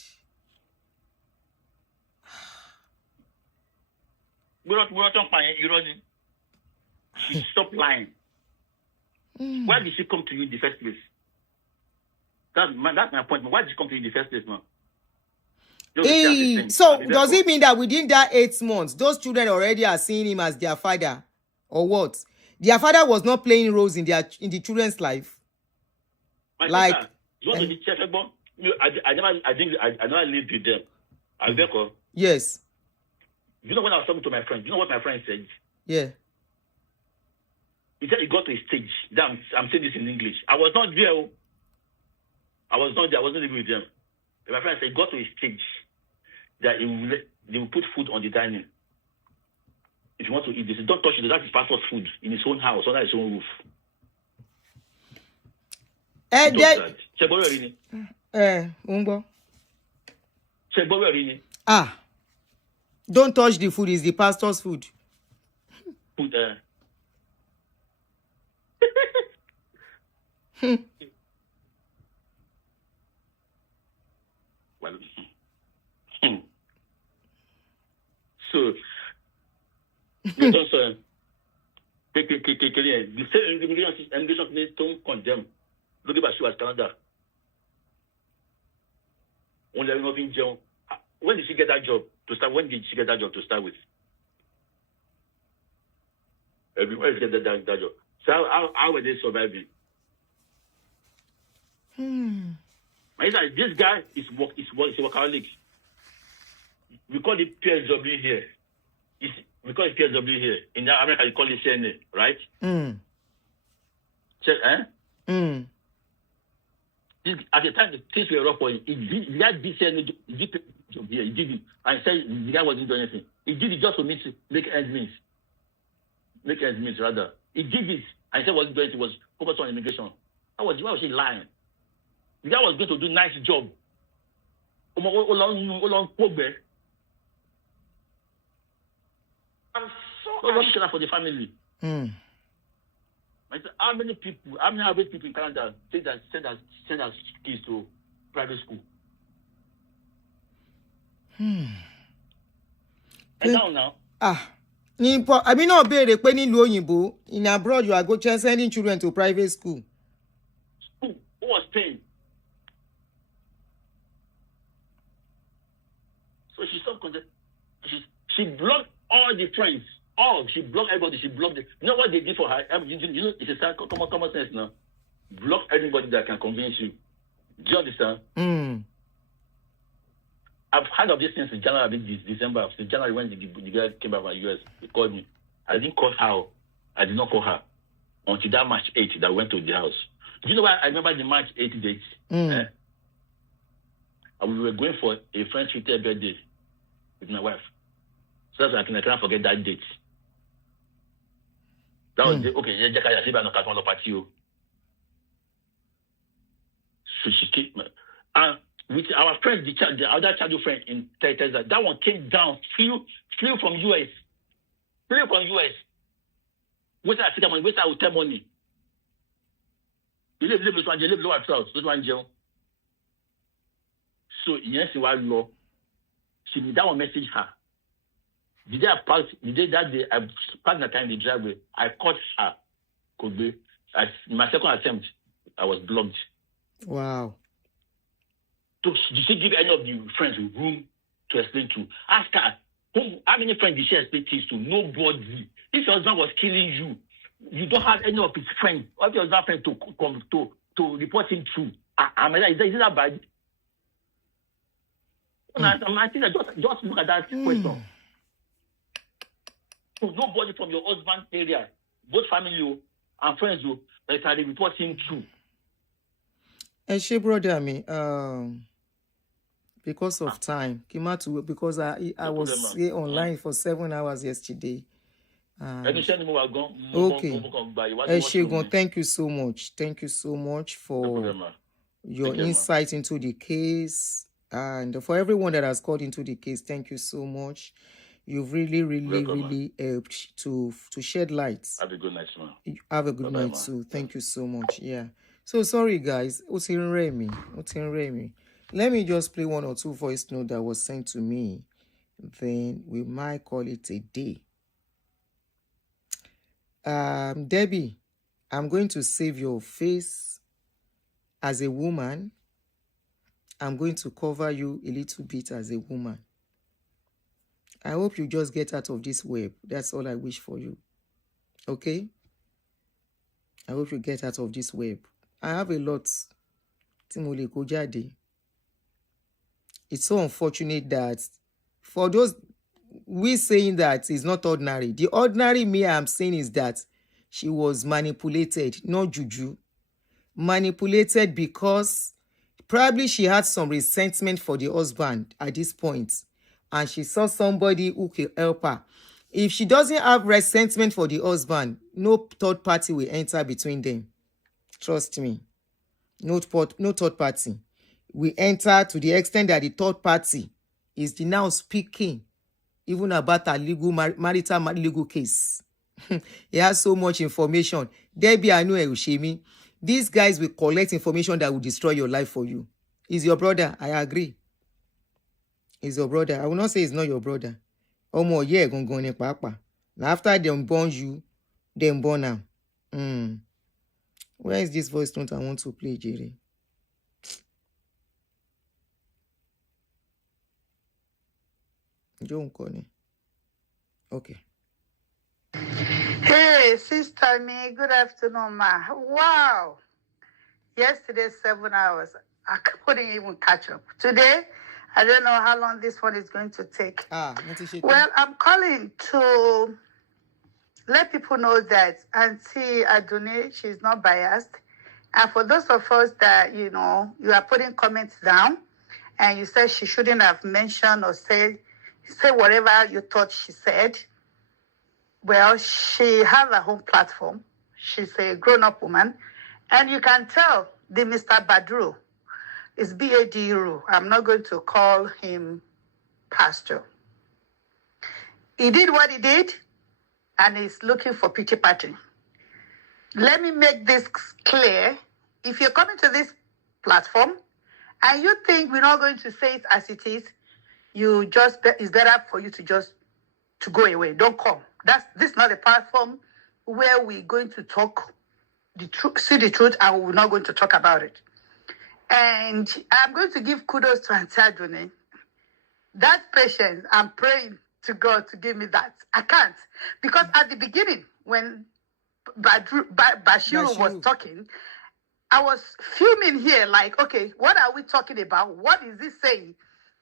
Stop lying. Why did she come to you in the first place? That's my point. Why did she come to you in the first place, man? So does it mean that within that 8 months, those children already are seeing him as their father, or what? Their father was not playing roles in the children's life. Like, I never lived with them. Yes. You know when I was talking to my friend, you know what my friend said? Yeah. He said he got to a stage. I'm saying this in English. I was not there. I was not there. I wasn't living with them. But my friend said he got to a stage that they will put food on the dining. If you want to eat this, don't touch it. That's his pastor's food in his own house, under his own roof. Don't touch the food. It's the pastor's food. Food, well, so you don't say the same immigration don't condemn. Look at Bashir as Canada. Only having John. When did she get that job to start? When did she get that job to start with? Everyone get that job. So how were they surviving? This guy is a workaholic. We call it PSW here. We call it PSW here. In America, you call it CNA, right? At the time, the things were rough for him. He had this CNA job here. He did it. And he said the guy wasn't doing anything. He did it just to make ends meet. Make ends meet, rather. He did it. And he said what he was doing, he was focused on immigration. Why was he lying? The guy was going to do a nice job. I'm so angry for the family. How many average people in Canada send their kids to private school? And now. I mean, not be pé nílùú òyìnbó. In abroad, you are sending children to private school. Who was paying? So she stopped contact. She blocked all the friends. She blocked everybody. She blocked it. You know what they did for her? You know, it's a common sense now. Block anybody that can convince you. Do you understand? I've heard of this since January, December. Since January, when the guy came back from the US, he called me. I didn't call her. I did not call her until that March 8th that went to the house. Do you know why I remember the March 8th date? And we were going for a friend's 50th birthday with my wife. So that's why I cannot forget that date. That was okay. So she came, with our friend, the other childhood friend in Texas. That one came down, flew from US. Where's our ticket money? Where's our hotel money? You live this one, you live lower house, this one jail. So yes, you are law. She did that one message her. The day that day I parked the car in the driveway, I caught her. Could be my second attempt, I was blocked. Wow. So did she give any of the friends room to explain to? Ask her, how many friends did she explain things to? Nobody. If your husband was killing you, you don't have any of his friends, or your husband friend to come to report him through. Is it that bad? I think that just look at that question. So nobody from your husband's area, both family and friends, that can report him through. And she brother me, because of time, because I was here online for 7 hours yesterday. Okay. Eshegun, thank you so much. Thank you so much for your insight into the case. And for everyone that has called into the case, thank you so much. You've really helped to shed light. Have a good night, man. Have a good night too. Thank you so much. Yeah. So sorry guys. Let me just play one or two voice notes that was sent to me. Then we might call it a day. Debbie, I'm going to save your face as a woman. I'm going to cover you a little bit as a woman. I hope you just get out of this web. That's all I wish for you. Okay? I hope you get out of this web. I have a lot. It's so unfortunate that for those we saying that it's not ordinary. The ordinary me I'm saying is that she was manipulated, not juju. Manipulated because probably she had some resentment for the husband at this point. And she saw somebody who could help her. If she doesn't have resentment for the husband, no third party will enter between them. Trust me. No third party. We enter to the extent that the third party is the now speaking even about a marital legal case. He has so much information. Debbie, I know Erushemi. These guys will collect information that will destroy your life for you. He's your brother. I agree. He's your brother. I will not say he's not your brother. Omo, yeah, gongone papa. Now after them born you, them born now. Where is this voice note I want to play, Jerry? Okay. Hey, sister me, good afternoon, ma. Wow. Yesterday, 7 hours. I couldn't even catch up. Today, I don't know how long this one is going to take. Well, I'm calling to let people know that Aunty Aduni, she's not biased. And for those of us that, you are putting comments down and you said she shouldn't have mentioned or say whatever you thought she said, well, she has her own platform. She's a grown-up woman. And you can tell the Mr. Badru is B-A-D-R-U. I'm not going to call him pastor. He did what he did, and he's looking for pity party. Let me make this clear. If you're coming to this platform and you think we're not going to say it as it is, it's better for you to go away. Don't come. This is not a platform where we're going to talk the truth, see the truth, and we're not going to talk about it. And I'm going to give kudos to Aunty Aduni. That patience, I'm praying to God to give me that. I can't. Because at the beginning, when Bashiru was talking, I was fuming here like, okay, what are we talking about? What is this saying?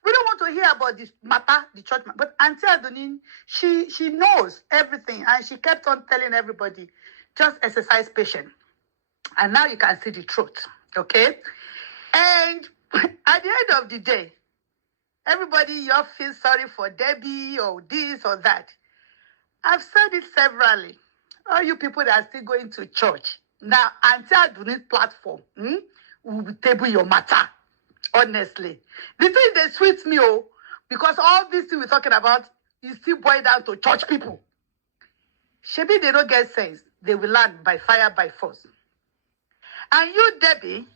We don't want to hear about this matter, the church matter. But Aunty Aduni, she knows everything. And she kept on telling everybody, just exercise patience. And now you can see the truth, okay? And at the end of the day, everybody, you all feel sorry for Debbie or this or that. I've said it severally. All you people that are still going to church, now, Aunty Aduni's platform will table your matter, honestly. The thing that sweets me, because all these things we're talking about is still boiled down to church people. Maybe they don't get sense. They will learn by fire, by force. And you, Debbie,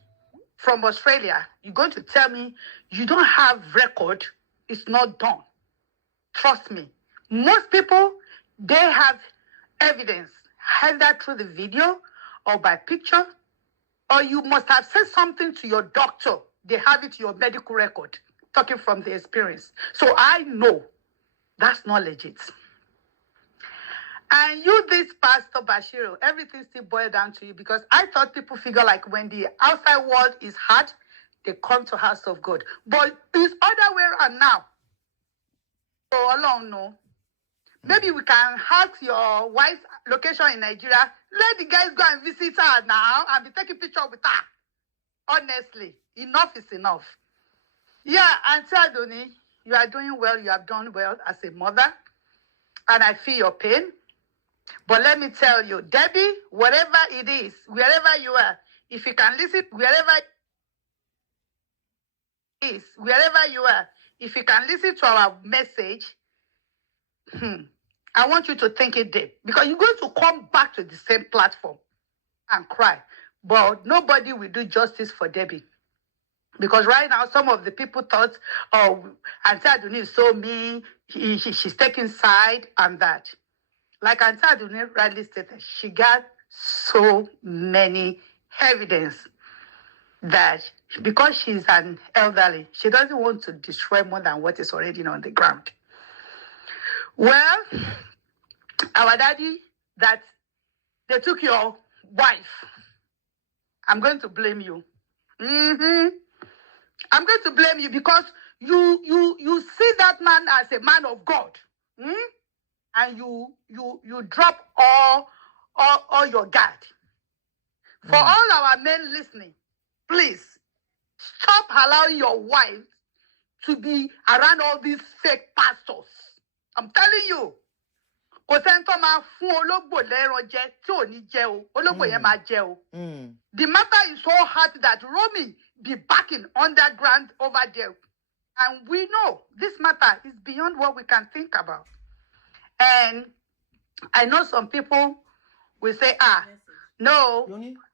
from Australia, you're going to tell me you don't have record. It's not done. Trust me. Most people, they have evidence, either through the video or by picture, or you must have said something to your doctor. They have it in your medical record, talking from the experience. So I know that's not legit. And you, this Pastor Bashiru, everything still boiled down to you, because I thought people figure like when the outside world is hard, they come to house of God. But it's other way around now. So alone, no. Maybe we can hack your wife's location in Nigeria. Let the guys go and visit her now and be taking picture with her. Honestly, enough is enough. Yeah, Aunty Aduni, you are doing well. You have done well as a mother. And I feel your pain. But let me tell you, Debbie, whatever it is, wherever you are, if you can listen, wherever you are, if you can listen to our message, I want you to think it deep. Because you're going to come back to the same platform and cry. But nobody will do justice for Debbie. Because right now, some of the people thought, oh, Aunty Aduni is so mean, she's taking side and that. Like Aunty Aduni rightly stated, she got so many evidence that because she's an elderly, she doesn't want to destroy more than what is already on the ground. Well, our daddy, that they took your wife, I'm going to blame you. I'm going to blame you because you see that man as a man of God. And you drop all your guard. For all our men listening, please stop allowing your wife to be around all these fake pastors. I'm telling you. The matter is so hard that Romy be backing underground over there. And we know this matter is beyond what we can think about. And I know some people will say, no,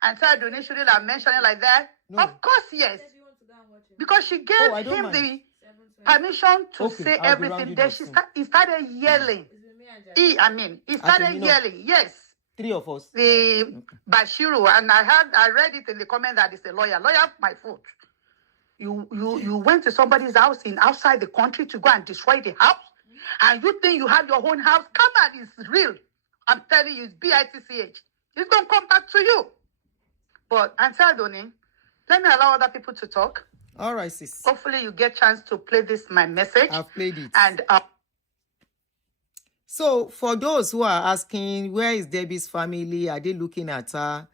Aunty Aduni shouldn't have mentioned it like that. No. Of course, yes. Because she gave him the permission to say everything. Then he started yelling. He started yelling. Yes. Three of us. The Bashiru, and I read it in the comment that it's a lawyer. Lawyer, my foot. You went to somebody's house outside the country to go and destroy the house? And you think you have your own house? Come on, it's real. I'm telling you, it's BITCH. It's going to come back to you. But Aunty Aduni, Let me allow other people to talk. All right, sis. Hopefully you get chance to play my message. I've played it. And so for those who are asking, where is Debbie's family? Are they looking at her?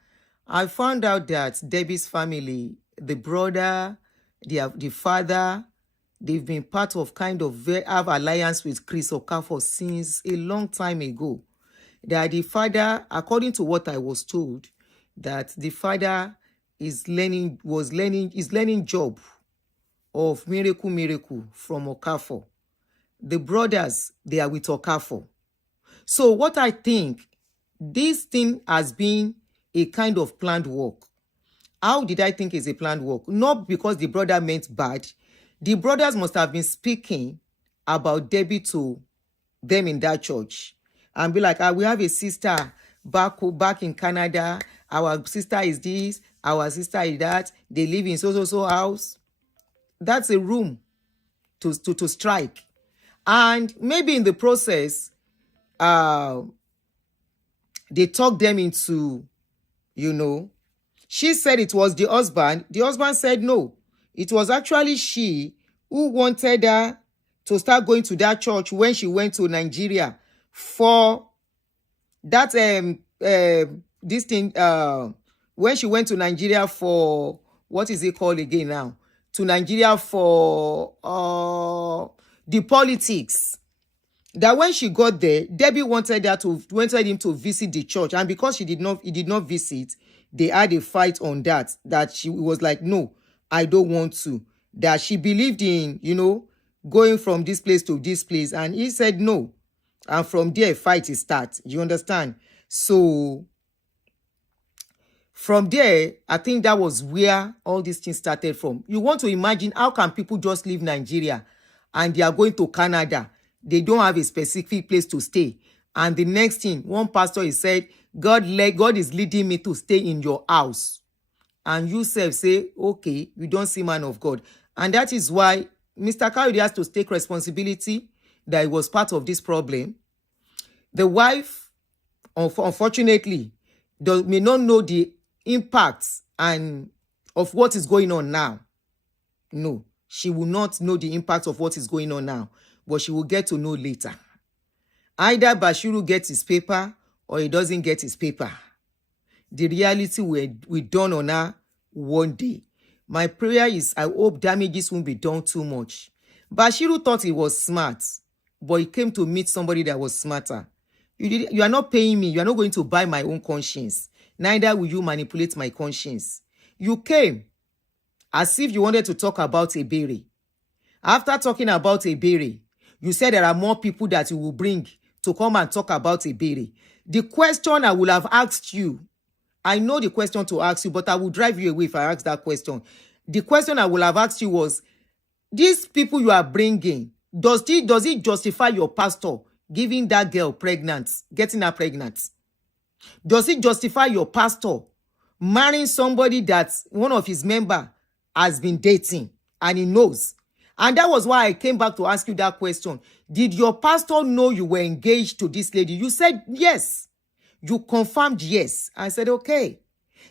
I found out that Debbie's family, the brother, the father, they've been part of kind of have alliance with Chris Okafor since a long time ago. That the father, according to what I was told, that the father is learning job of miracle from Okafor. The brothers, they are with Okafor. So what I think, this thing has been a kind of planned work. How did I think it's a planned work? Not because the brother meant bad. The brothers must have been speaking about Debbie to them in that church and be like, we have a sister back in Canada. Our sister is this, our sister is that. They live in so house. That's a room to strike. And maybe in the process, they talked them into, she said it was the husband. The husband said no. It was actually she who wanted her to start going to that church when she went to Nigeria for that this thing when she went to Nigeria for, what is it called again now? To Nigeria for the politics. That when she got there, Debbie wanted him to visit the church, and because he did not visit, they had a fight on that she was like, no, I don't want to. That she believed in, going from this place to this place, and he said no. And from there, a fight starts. You understand? So from there, I think that was where all these things started from. You want to imagine, how can people just leave Nigeria and they are going to Canada? They don't have a specific place to stay. And the next thing, one pastor he said, God is leading me to stay in your house. And you say, okay, you don't see man of God. And that is why Mr. Kayode has to take responsibility that he was part of this problem. The wife, unfortunately, may not know the impacts of what is going on now. No, she will not know the impact of what is going on now, but she will get to know later. Either Bashiru gets his paper or he doesn't get his paper. The reality will dawn on her one day. My prayer is, I hope damages won't be done too much. Bashiru thought he was smart, but he came to meet somebody that was smarter. You are not paying me. You are not going to buy my own conscience. Neither will you manipulate my conscience. You came as if you wanted to talk about Ebere. After talking about Ebere, you said there are more people that you will bring to come and talk about Ebere. The question I would have asked you, I know the question to ask you, but I will drive you away if I ask that question. The question I would have asked you was, these people you are bringing, does it justify your pastor giving that girl pregnant, getting her pregnant? Does it justify your pastor marrying somebody that one of his members has been dating and he knows? And that was why I came back to ask you that question. Did your pastor know you were engaged to this lady? You said yes. You confirmed yes. I said, okay.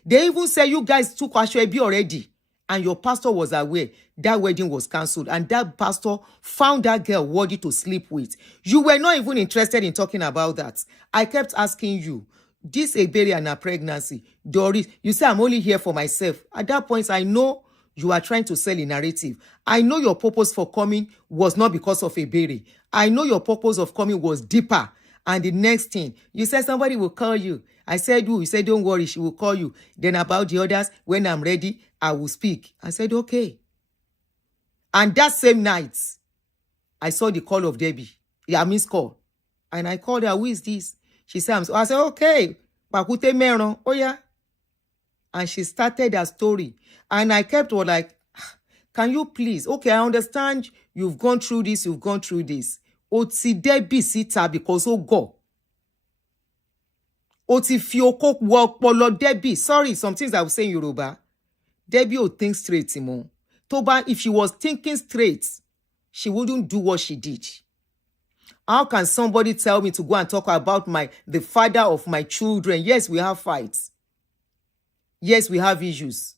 They even said you guys took Ashwebi already. And your pastor was aware that wedding was cancelled. And that pastor found that girl worthy to sleep with. You were not even interested in talking about that. I kept asking you, this Ebere and her pregnancy, Doris, you say I'm only here for myself. At that point, I know you are trying to sell a narrative. I know your purpose for coming was not because of Ebere. I know your purpose of coming was deeper. And the next thing, you said somebody will call you. I said, you said, don't worry, she will call you. Then about the others, when I'm ready, I will speak. I said, okay. And that same night, I saw the call of Debbie. Yeah, I missed call. And I called her, who is this? She said, I said, okay. Pakute Meron. Oh, yeah. And she started her story. And I kept her like, can you please? Okay, I understand you've gone through this, Oti Debbie sita because oh go. Oti fioko work polo Debbie. Sorry, some things I will say in Yoruba. Debbie will think straight, Simon. Toba, if she was thinking straight, she wouldn't do what she did. How can somebody tell me to go and talk about the father of my children? Yes, we have fights. Yes, we have issues.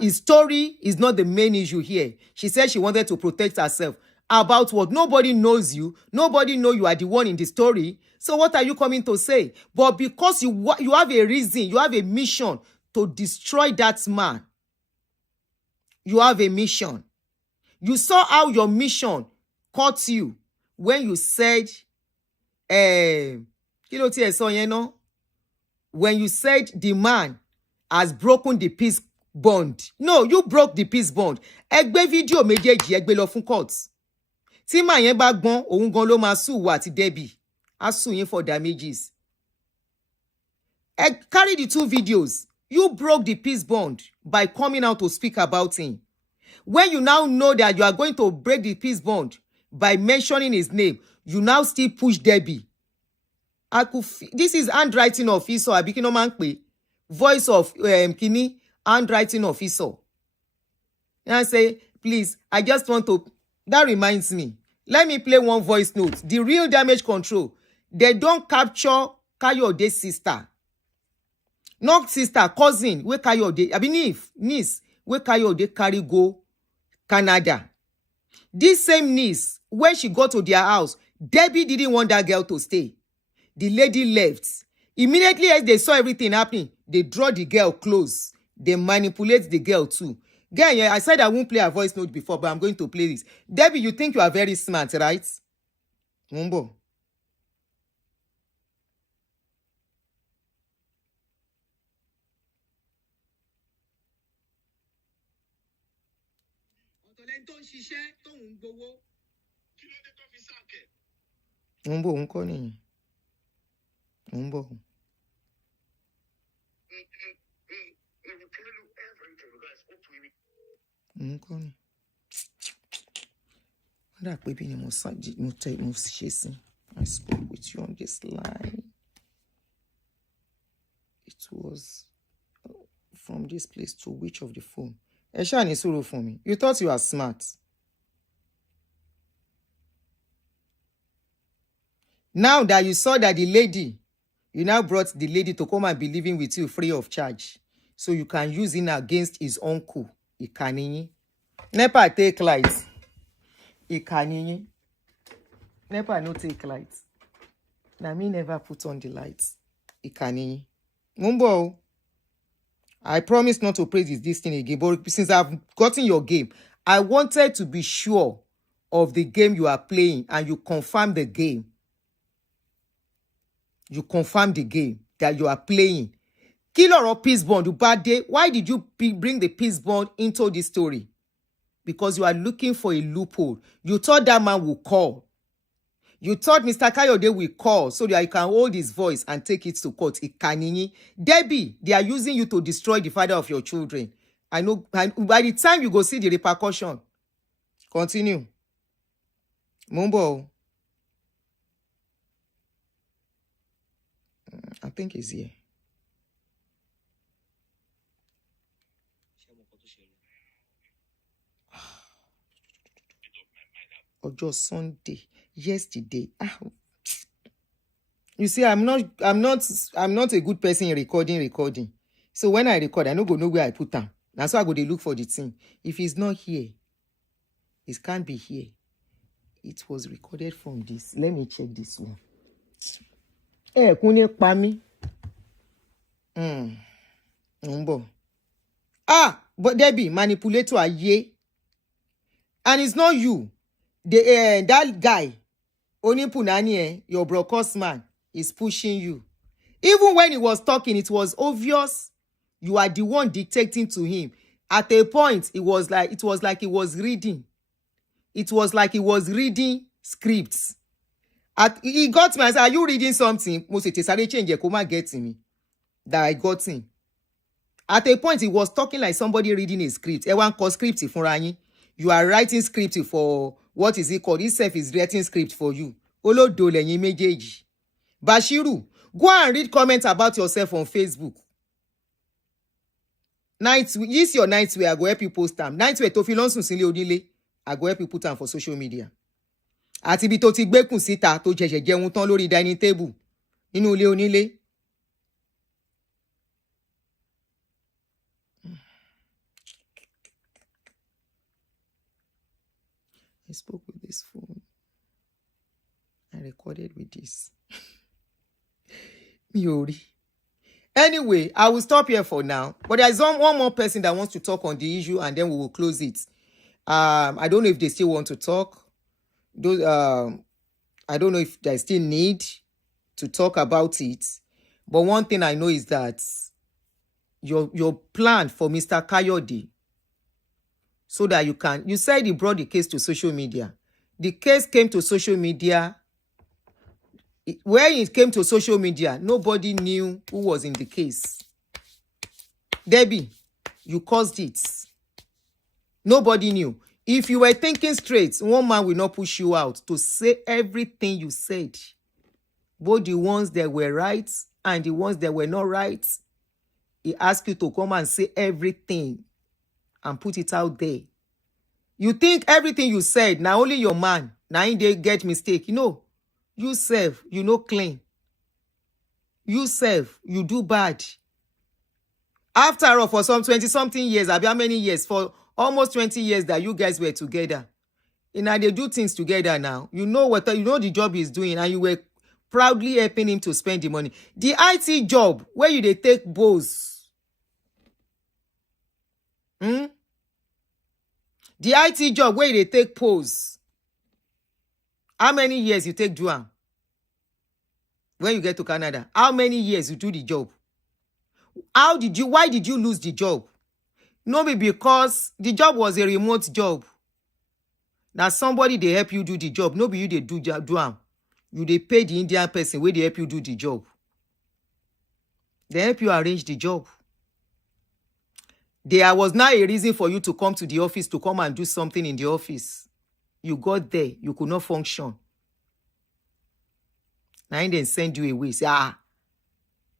His story is not the main issue here. She said she wanted to protect herself. About what? Nobody knows you. Nobody know you are the one in the story. So what are you coming to say? But because you have a reason, you have a mission to destroy that man. You have a mission. You saw how your mission caught you when you said, when you said the man has broken the peace bond. No, you broke the peace bond. Egbe video méjèèjì egbe lọ fún court. Tí man yẹn bá gbọ́n, òun gan ló máa sue wa àti Debbie. A sue yín for damages. Carry the two videos. You broke the peace bond by coming out to speak about him. When you now know that you are going to break the peace bond by mentioning his name, you now still push Debbie. This is handwriting officer. Abikino Mankpe. Voice of Kini, handwriting officer. And I say, please, I just want to... That reminds me. Let me play one voice note. The real damage control. They don't capture Kayode's sister. Not sister, cousin. Where Kayode... I mean, niece. Where Kayode carry go Canada. This same niece, when she got to their house, Debbie didn't want that girl to stay. The lady left. Immediately as they saw everything happening, they draw the girl close. They manipulate the girl too. Girl, yeah, I said I won't play a voice note before, but I'm going to play this. Debbie, you think you are very smart, right? Mumbo. Mumbo, unko ni. Mumbo. I spoke with you on this line. It was from this place to which of the phone? Eshan is suru for me. You thought you were smart. Now that you saw that the lady, you now brought the lady to come and be living with you free of charge. So you can use him against his uncle. Ikanini. Nepa take light. Ikanini. Nepa no take light. Now me never put on the lights. Ikanini. Mumbo. I promise not to praise this thing again. But since I've gotten your game, I wanted to be sure of the game you are playing. And you confirm the game. You confirm the game that you are playing. Killer or peace bond, bad day. Why did you bring the peace bond into this story? Because you are looking for a loophole. You thought that man would call. You thought Mr. Kayode will call so that you can hold his voice and take it to court. Ikanini. Debbie, they are using you to destroy the father of your children. I know. And by the time you go see the repercussion, continue. Mumbo. I think he's here. Ojo Sunday, yesterday. You see, I'm not a good person in recording. So when I record, I don't go know where I put them. That's why I go to look for the thing. If he's not here, it can't be here. It was recorded from this. Let me check this one. Kune pami. But Debbie, manipulator aye. And it's not you. That guy, Onipunani, your broadcast man, is pushing you. Even when he was talking, it was obvious you are the one dictating to him. At a point, it was like he was reading. It was like he was reading scripts. He got me and said, are you reading something? Getting me. That I got him. At a point, he was talking like somebody reading a script. Everyone call script for Rani. You are writing script for, what is it called? Himself is writing script for you. Bashiru, go and read comments about yourself on Facebook. This your night where I go help you post them. Night where Tofilonsun Sinle Odile, I go help you put them for social media. Àti bí tó ti gbékùn síta tó jẹ̀jẹ̀ jẹun tán lórí dining table nínú ilé onílé. I spoke with this phone. I recorded with this. Miori. Anyway, I will stop here for now. But there's one more person that wants to talk on the issue, and then we will close it. I don't know if they still want to talk. Those, I don't know if there's still need to talk about it. But one thing I know is that your plan for Mr. Kayode, so that you said he brought the case to social media. The case came to social media. Where it came to social media, nobody knew who was in the case. Debbie, you caused it. Nobody knew. If you were thinking straight, one man will not push you out to say everything you said. Both the ones that were right and the ones that were not right. He asked you to come and say everything and put it out there. You think everything you said, now only your man, now they get mistake. You know, you self, you know clean. You self, you do bad. After all, for some 20-something years, how many years? For almost 20 years that you guys were together. And now they do things together now. You know the job he's doing, and you were proudly helping him to spend the money. The IT job, where you they take bows. The IT job, where they take pose. How many years you take do am? When you get to Canada, how many years you do the job? Why did you lose the job? No, because the job was a remote job. Now somebody they help you do the job. No, be you they do am. You they pay the Indian person where they help you do the job. They help you arrange the job. There was not a reason for you to come to the office to come and do something in the office. You got there, you could not function. Now they send you away. Say,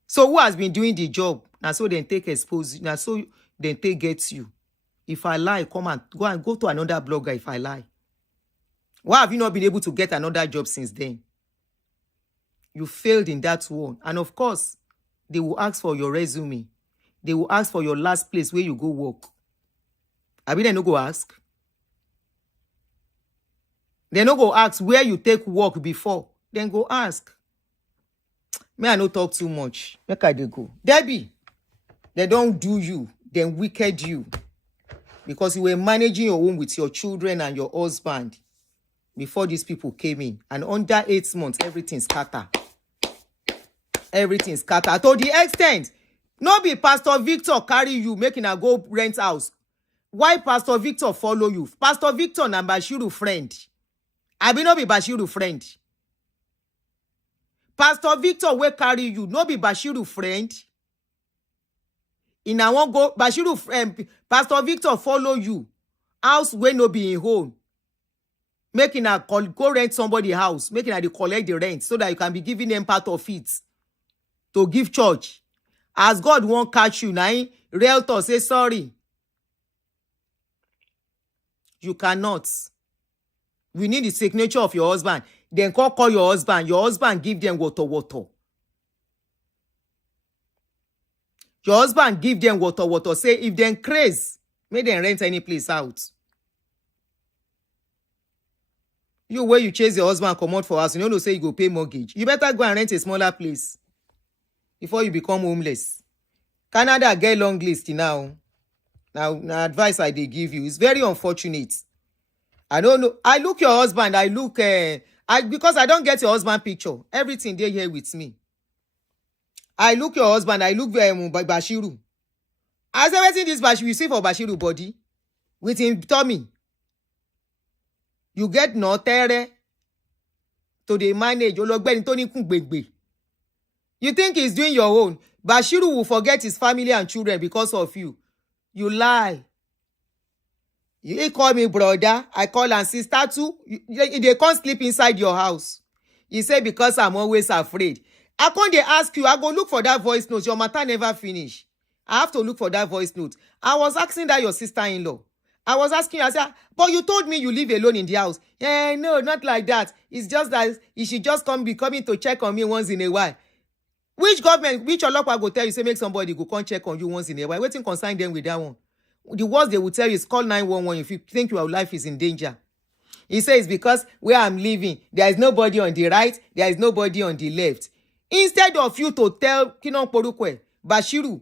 so who has been doing the job? Now so then take expose. Now so then take gets you. If I lie, come and go to another blogger if I lie. Why have you not been able to get another job since then? You failed in that one. And of course, they will ask for your resume. They will ask for your last place where you go work. I mean, they no go ask. They no go ask where you take work before. Then go ask. May I not talk too much. Make I dey go. Debbie, they don't do you. Then wicked you. Because you were managing your home with your children and your husband before these people came in. And under 8 months, everything's scattered. Everything's scattered. To the extent, no be Pastor Victor carry you, making a go rent house. Why Pastor Victor follow you? Pastor Victor and Bashiru friend. I be no be Bashiru friend. Pastor Victor will carry you, no be Bashiru friend. In I won't go, Bashiru friend, Pastor Victor follow you. House where no be in home. Making a go rent somebody house, making a collect the rent so that you can be giving them part of it to give church. As God won't catch you, now realtor say sorry. You cannot. We need the signature of your husband. Then call your husband. Your husband give them water. Your husband give them water. Say if them craze, make them rent any place out. You where you chase your husband come out for us, you know say you go pay mortgage. You better go and rent a smaller place before you become homeless. Canada get long list now. Now advice I they give you. It's very unfortunate. I don't know. I look your husband. I look because I don't get your husband picture. Everything they here with me. I look your husband. I look Bashiru. As everything this Bashiru you see for Bashiru body with him tummy. You get no terre to the manage. You think he's doing your own. Bashiru will forget his family and children because of you. You lie. You call me brother. I call and sister too. They can't sleep inside your house. You say because I'm always afraid. I can't they ask you. I go look for that voice note. Your matter never finish. I have to look for that voice note. I was asking that your sister-in-law. I was asking you, I said, but you told me you live alone in the house. Yeah, no, not like that. It's just that you should just be coming to check on me once in a while. Which government, which Olokwa go tell you, say make somebody go come check on you once in a while? Waiting concern them with that one. The worst they will tell you is call 911 if you think your life is in danger. He says because where I'm living, there is nobody on the right, there is nobody on the left. Instead of you to tell Kinon Porukwe, Bashiru,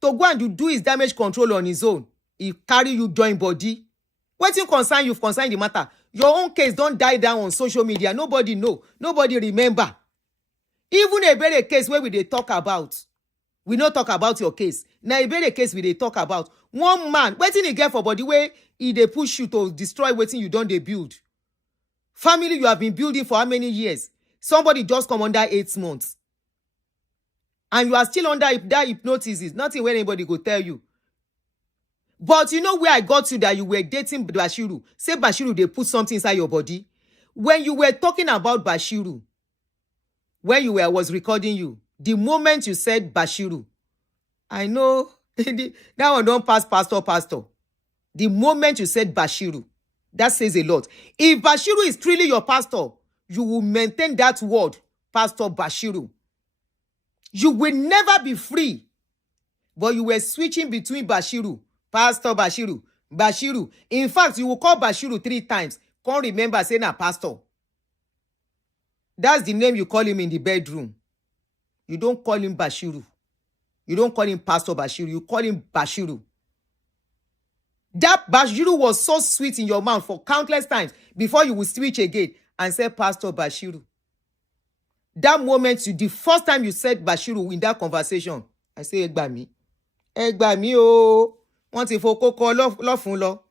to go and do his damage control on his own, he carry you join body. What you concern, you've concerned the matter. Your own case don't die down on social media. Nobody know. Nobody remember. Even a better case where we they talk about. We not talk about your case. Now a better case we they talk about. One man, waiting again for body where he they push you to destroy waiting you don't they build. Family you have been building for how many years? Somebody just come under 8 months. And you are still under that hypnosis. Nothing when anybody go tell you. But you know where I got to that you were dating Bashiru. Say Bashiru, they put something inside your body. When you were talking about Bashiru, when I was recording you, the moment you said Bashiru, I know that one don't pass pastor. The moment you said Bashiru, that says a lot. If Bashiru is truly your pastor, you will maintain that word, Pastor Bashiru. You will never be free. But you were switching between Bashiru, Pastor Bashiru, Bashiru. In fact, you will call Bashiru 3 times. Can't remember saying a pastor. That's the name you call him in the bedroom. You don't call him Bashiru. You don't call him Pastor Bashiru. You call him Bashiru. That Bashiru was so sweet in your mouth for countless times before you will switch again and say Pastor Bashiru. That moment, the first time you said Bashiru in that conversation, I say, Egbami, oh, want to focus love fun lo.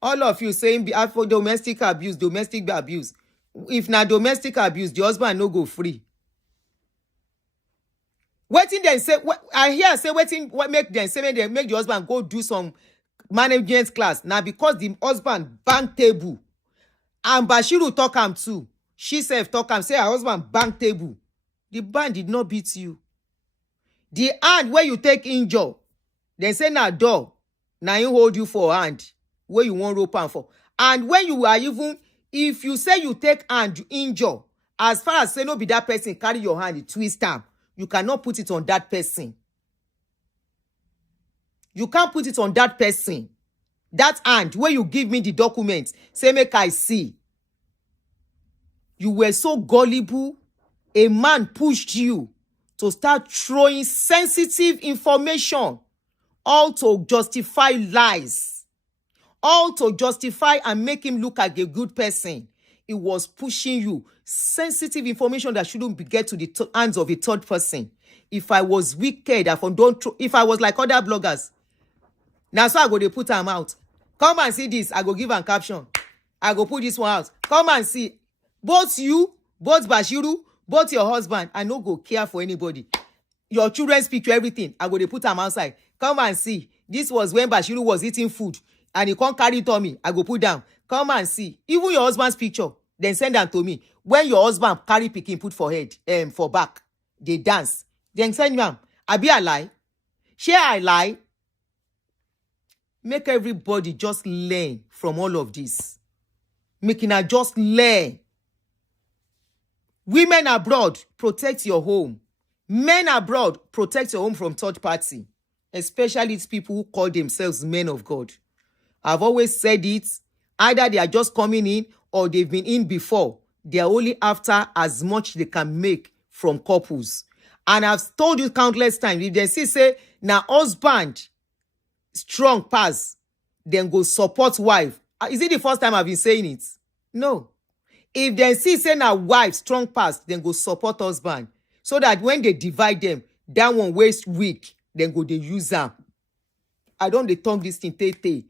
All of you saying for domestic abuse. If not domestic abuse, the husband no go free. Waiting then say, I hear say waiting, what make them say they make the husband go do some management class. Now because the husband bang table, and Bashiru talk him too. She self talk him, say her husband bang table. The band did not beat you. The hand where you take injure, then say na door, now you hold you for hand, where you want rope and for. And when you are even, if you say you take hand, you injure, as far as say no be that person carry your hand, you twist am, you cannot put it on that person. You can't put it on that person. That hand, where you give me the documents, say make I see. You were so gullible, a man pushed you to start throwing sensitive information, all to justify lies, all to justify and make him look like a good person. It was pushing you sensitive information that shouldn't be get to the hands of a third person. If I was wicked, if I was like other bloggers, now so I go to put them out. Come and see this. I go give a caption. I go put this one out. Come and see. Both you, both Bashiru, both your husband, I no go care for anybody. Your children speak to everything. I go to put them outside. Come and see. This was when Bashiru was eating food. And he can't carry it on me. I go put down. Come and see. Even your husband's picture. Then send them to me. When your husband carry picking, put for head, for back. They dance. Then send me. I be a lie. Share I lie. Make everybody just learn from all of this. Making her just learn. Women abroad, protect your home. Men abroad, protect your home from third party. Especially it's people who call themselves men of God. I've always said it. Either they are just coming in or they've been in before. They are only after as much they can make from couples. And I've told you countless times, if they say, now husband, strong pass, then go support wife. Is it the first time I've been saying it? No. If they say now wife, strong pass, then go support husband. So that when they divide them, that one waist weak, then go they use them. I don't they talk this thing,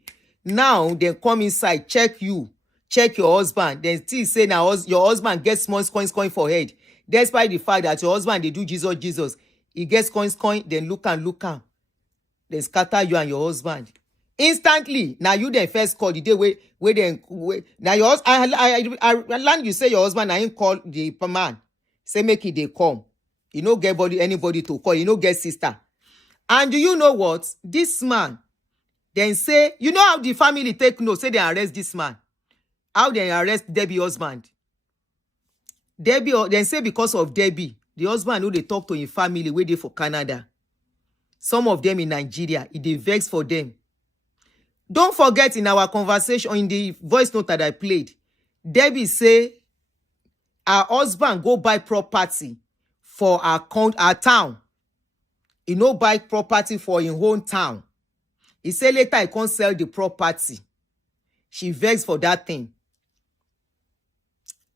Now, then come inside, check you, check your husband. Then still say now your husband gets small coins for head. Despite the fact that your husband, they do Jesus. He gets coins, then look am. Then scatter you and your husband. Instantly, now you then first call the day where now your husband, I learned you say your husband, I ain't call the man. Say make it they come. You no get anybody to call. You no get sister. And do you know what? This man, then say, you know how the family take note, say they arrest this man. How they arrest Debbie husband. Debbie, then say because of Debbie, the husband who they talk to in family, where they for Canada. Some of them in Nigeria, it they vex for them. Don't forget in our conversation, in the voice note that I played, Debbie say her husband go buy property for her town. He no buy property for his own town. He say later he can't sell the property. She vex for that thing.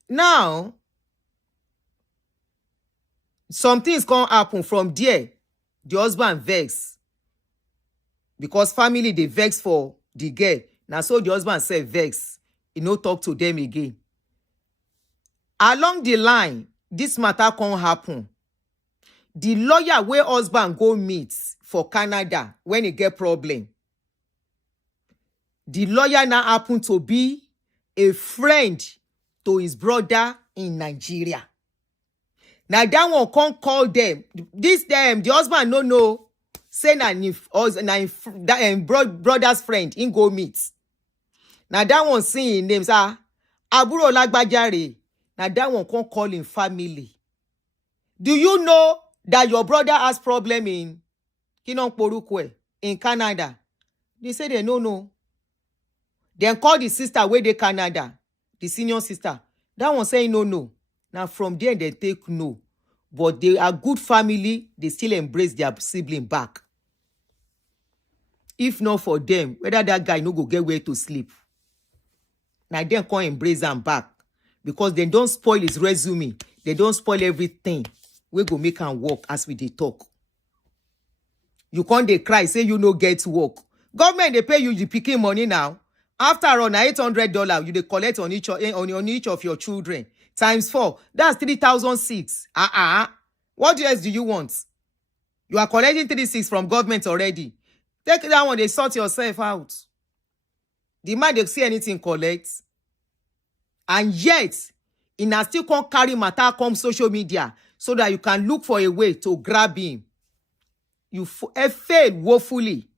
Now, some things can't happen from there. The husband vex. Because family, they vex for the girl. Now, so the husband say vex. He no talk to them again. Along the line, this matter can't happen. The lawyer where husband go meet for Canada when he get problem. The lawyer now happen to be a friend to his brother in Nigeria. Now that one can't call them. This them, the husband no know. Say brother's friend in go meet. Now that one seeing names are Aburo Lagbajare. Now that one can't call him family. Do you know that your brother has problem in Kinong in Canada? They say they no. Then call the sister where they Canada, the senior sister. That one saying no. Now from there they take no. But they are good family, they still embrace their sibling back. If not for them, whether that guy no go get where to sleep. Now they can't embrace them back. Because they don't spoil his resume. They don't spoil everything. We go make him work as we dey talk. You can't dey cry, say you no get work. Government, they pay you the picking money now. After all, $800, you dey collect on each of your children. Times 4, that's 3,006. What else do you want? You are collecting 3,600 from government already. Take that one, they sort yourself out. The man they see anything collect. And yet, he now still can't carry matter come social media so that you can look for a way to grab him. You failed woefully.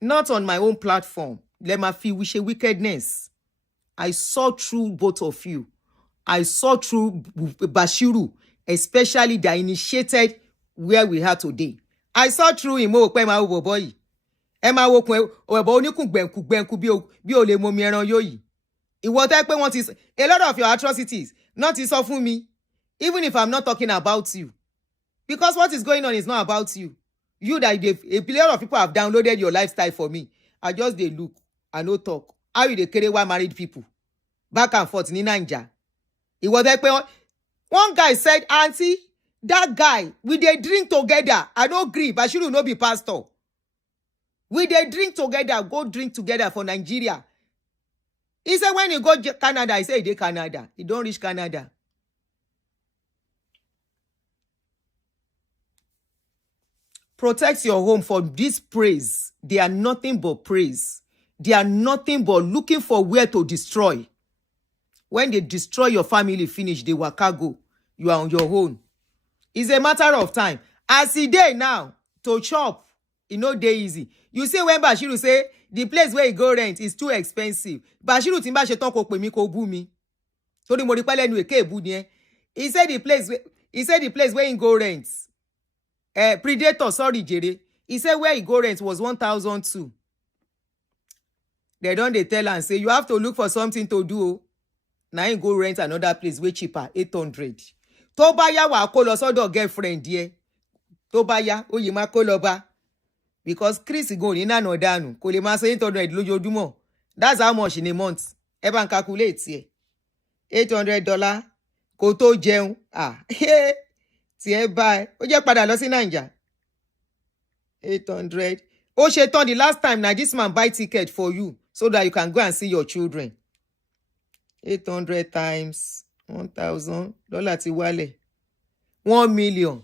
Not on my own platform. Let me feel wish a wickedness. I saw through both of you. I saw through Bashiru, especially that initiated where we are today. I saw through him. Boy. Emma woke only be ole momiran yoyi. It was like want is a lot of your atrocities, not is for me, even if I'm not talking about you. Because what is going on is not about you. You that a lot of people have downloaded your lifestyle for me. I just they look, I no talk. How you they carry one married people? Back and forth in Nigeria. It was like one guy said, Aunty, that guy, we they drink together. I don't agree, but she will not be pastor. We they drink together, go drink together for Nigeria. He said when you go to Canada, he said he did Canada. He don't reach Canada. Protect your home from this praise. They are nothing but praise. They are nothing but looking for where to destroy. When they destroy your family, finish, they will go. You are on your own. It's a matter of time. As he day now, to chop, it no day easy. You see when Bashiru say, the place where he go rent is too expensive. Bashiru timba sheton ko pe mi ko bu mi. So the mori pale nu eke bu ni. He said the place where he go rent. Predator, sorry, Jere. He said where he go rent was 1,002. They don't they tell and say you have to look for something to do. Now you go rent another place way cheaper, 800. Tobaya wa ko lo sodo girlfriend here. Tobaya oyi ma ko lo ba. Because Chris go in no danu. Ko le ma say 800 lójoojúmọ́. That's how much in a month. E ban calculate here. $800 kó tó jẹun. Ti e buy. Ó jẹ́ padà lọ sí Naija. 800. Ó ṣe tán the last time now this man buy ticket for you so that you can go and see your children. 800 times $1,000 ti wálẹ̀. 1 million.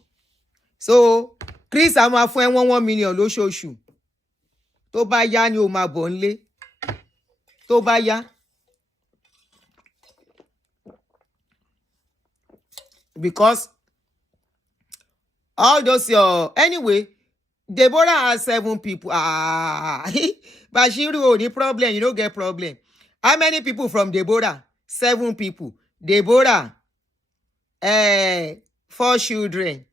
So Chris a máa fún ẹ 1 million lóṣooṣù. Tó bá yá ni ó máa bọ̀ nlé. Tó bá yá. Because all those anyway, Deborah has 7 people. Bashiru, the problem, you don't get problem. How many people from Deborah? 7 people. Deborah, 4 children.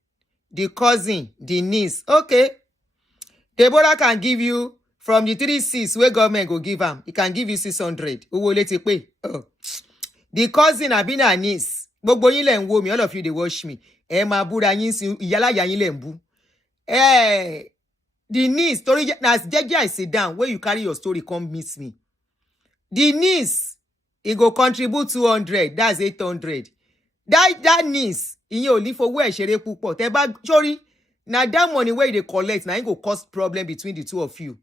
The cousin, the niece. Okay. Deborah can give you from the 3 6 where government go give him. He can give you 600. Who will let it pay? Oh. The cousin àbí na niece. Gbogbo yín lẹ ń wò mí, all of you dey watch me. Ẹ máa búra yín sí ìyálàyà yín lẹ ń bú. The niece story na jeje I sit down where you carry your story come meet me. The niece he go contribute 200, that's 800. That niece ìyẹn ò ní fowó ẹ̀ ṣeré púpọ̀. Tẹ́ bá sorry, na that money where they collect na it go cause problem between the two of you.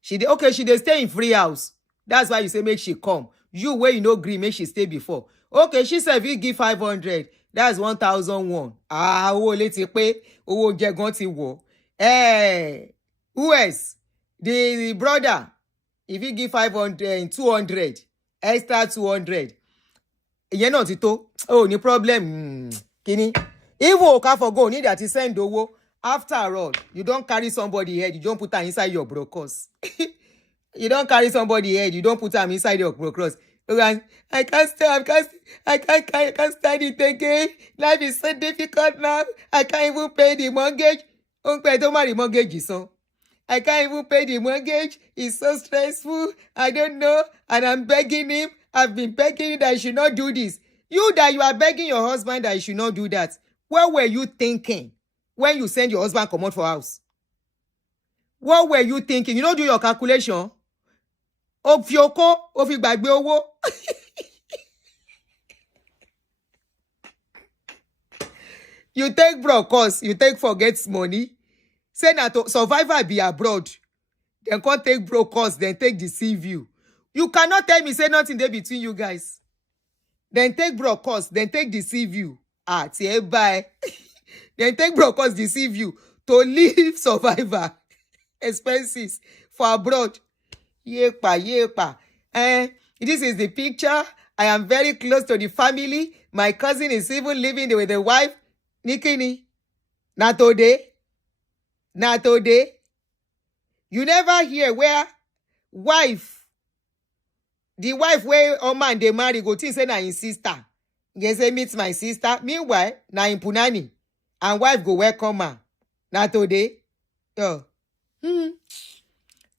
She dey stay in free house. That's why you say make she come. You where you no gree make she stay before. Okay, she said if you give 500, that's 1,001. Owó lè ti pé owó oúnjẹ gan ti wọ̀. Who else? The brother, if you give 500, 200, extra 200. Ìyẹn náà ti tó. Oh, no problem. Kini. Even Okafor need that he send owó. After all, you don't carry somebody head, you don't put her inside your brokers. You don't carry somebody head, you don't put them inside your brokers. I can't stand it again. Life is so difficult now. I can't even pay the mortgage. I can't even pay the mortgage. It's so stressful. I don't know. And I'm begging him. I've been begging him that he should not do this. You that you are begging your husband that he should not do that. What were you thinking when you send your husband come out for house? What were you thinking? You don't do your calculation. Ofioko, ofigbagbe owo. You take broadcast, you take forgets money. Say na to survivor be abroad. Then can't take broadcast, then take deceive you. You cannot tell me say nothing there between you guys. Then take broadcast, then take deceive you. Bye. Then take broadcast, deceive you to leave survivor expenses for abroad. Yepa. This is the picture. I am very close to the family. My cousin is even living with the wife. Nikini. Not today. You never hear where the wife where a man they marry go think say na his sister. They say meet my sister. Meanwhile, na in punani. And wife go welcome her. Not today.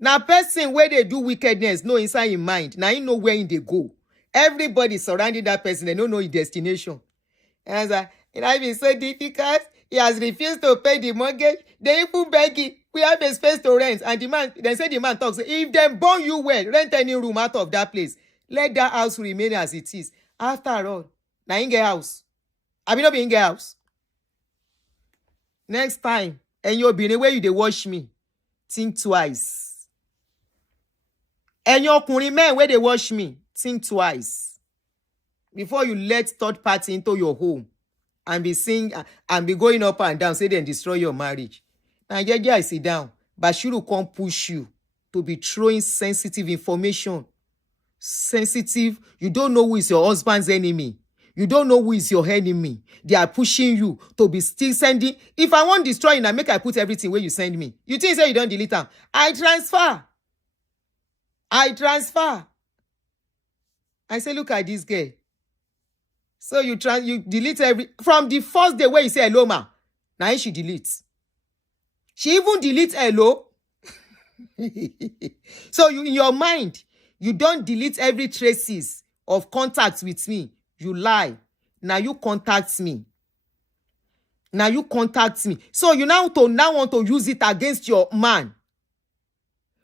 Now person where they do wickedness, no inside in mind. Now you know where in they go. Everybody surrounding that person, they don't know his destination. And it has been so difficult. He has refused to pay the mortgage. They even begging. We have a space to rent. And the man, they say the man talks. If they burn you well, rent any room out of that place. Let that house remain as it is. After all, now in get house. I mean not be in get house. Next time, and you'll be in the way you they watch me. Think twice. And your men where they watch me, think twice. Before you let third party into your home and be sing and be going up and down, say then destroy your marriage. Now, I sit down. Bashiru can't push you to be throwing sensitive information. Sensitive. You don't know who is your husband's enemy. You don't know who is your enemy. They are pushing you to be still sending. If I want destroying, I make I put everything where you send me. You think say you don't delete them? I transfer. I say, look at this girl. So you delete from the first day where you say hello, ma. Now she deletes. She even deletes hello. So you in your mind, you don't delete every traces of contacts with me. You lie. Now you contact me. So you now want to use it against your man.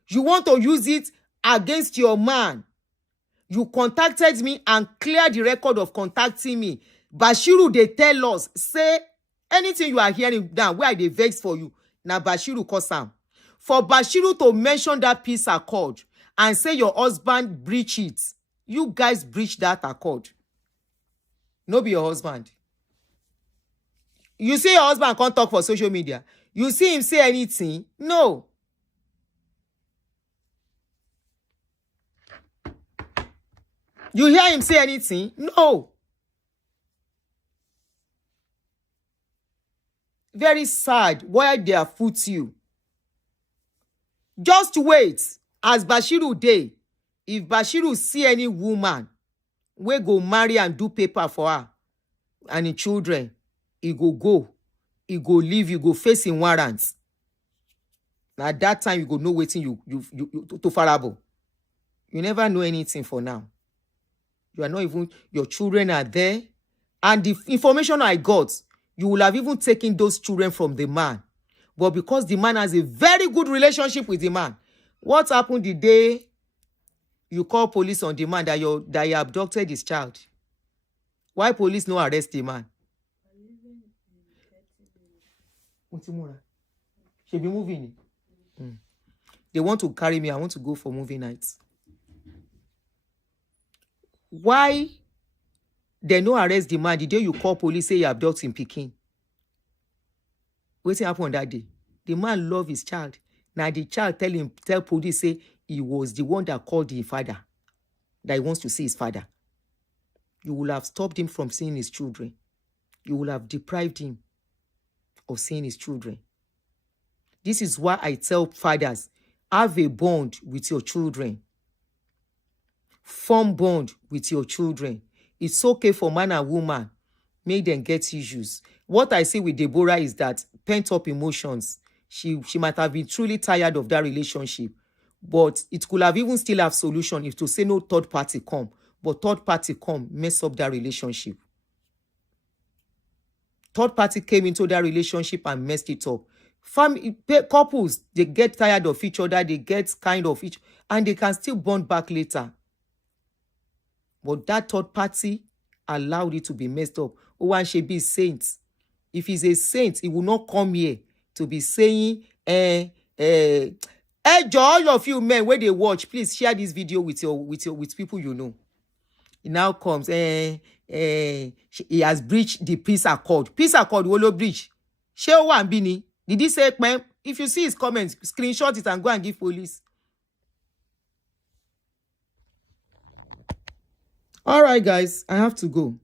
You want to use it against your man. You contacted me and clear the record of contacting me. Bashiru, they tell us, say anything you are hearing down where they vex for you. Now Bashiru cause am. For Bashiru to mention that peace accord and say your husband breach it, you guys breach that accord. No be your husband. You see your husband can't talk for social media. You see him say anything? No. You hear him say anything? No. Very sad why they have put you. Just wait. As Bashiru day, if Bashiru see any woman, we go marry and do paper for her and the children, he go, he go leave, you go face in warrants. Now at that time you go know waiting you to farable. You never know anything for now. You are not even, your children are there. And the information I got, you will have even taken those children from the man. But because the man has a very good relationship with the man, what happened the day you call police on the man that you abducted his child? Why police no arrest the man? She be moving. They want to carry me. I want to go for movie nights. Why they no arrest the man the day you call police say you abduct him Peking? What happened that day? The man love his child. Now the child tell police say he was the one that called the father, that he wants to see his father. You will have stopped him from seeing his children. You will have deprived him of seeing his children. This is why I tell fathers, have a bond with your children. Form bond with your children. It's okay for man and woman. Make them get issues. What I see with Deborah is that pent-up emotions. She might have been truly tired of that relationship. But it could have even still have solution if to say no third party come. But third party come, mess up that relationship. Third party came into that relationship and messed it up. Couples, they get tired of each other, they get kind of each, and they can still bond back later. But that third party allowed it to be messed up. Owan should be saints. If he's a saint, he will not come here to be saying, all of you men, when they watch, please share this video with people you know. It now comes, he has breached the peace accord. Peace accord, Wolo breach. Sheo Wambini. Did he say, man, if you see his comments, screenshot it and go and give police. All right, guys, I have to go.